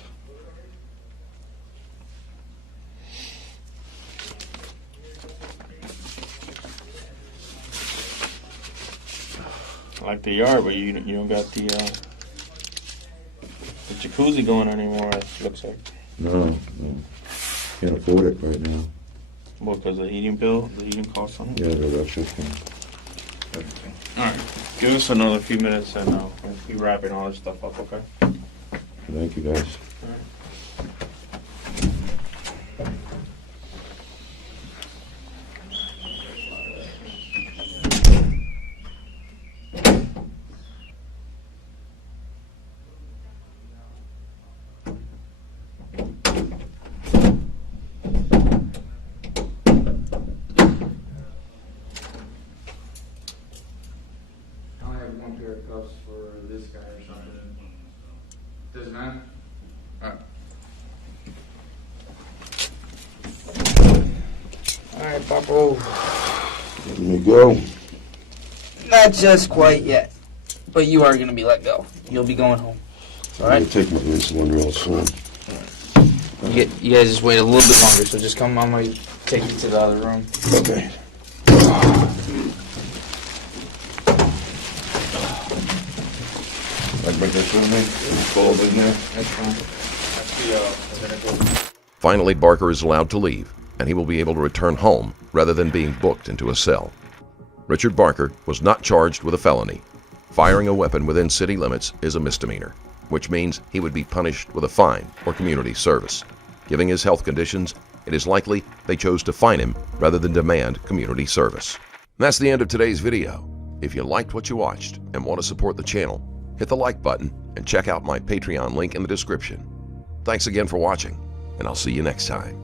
like the yard, but you don't got the jacuzzi going anymore. It looks like. No. Can't afford it right now. What, because the heating bill, the heating costs something? Yeah, the electric. All right, give us another few minutes and we'll be wrapping all this stuff up, okay? Thank you, guys. Cuffs for this guy or something. Doesn't matter? Alright, Papo. Let me go. Not just quite yet. But you are going to be let go. You'll be going home. I'm Alright? going to take my insulin real soon. You guys just wait a little bit longer, so just come. I'm going to take you to the other room. Okay. Like make this with me? It's cold in there. That's fine. Finally, Barker is allowed to leave, and he will be able to return home rather than being booked into a cell. Richard Barker was not charged with a felony. Firing a weapon within city limits is a misdemeanor, which means he would be punished with a fine or community service. Given his health conditions, it is likely they chose to fine him rather than demand community service. And that's the end of today's video. If you liked what you watched and want to support the channel, hit the like button and check out my Patreon link in the description. Thanks again for watching, and I'll see you next time.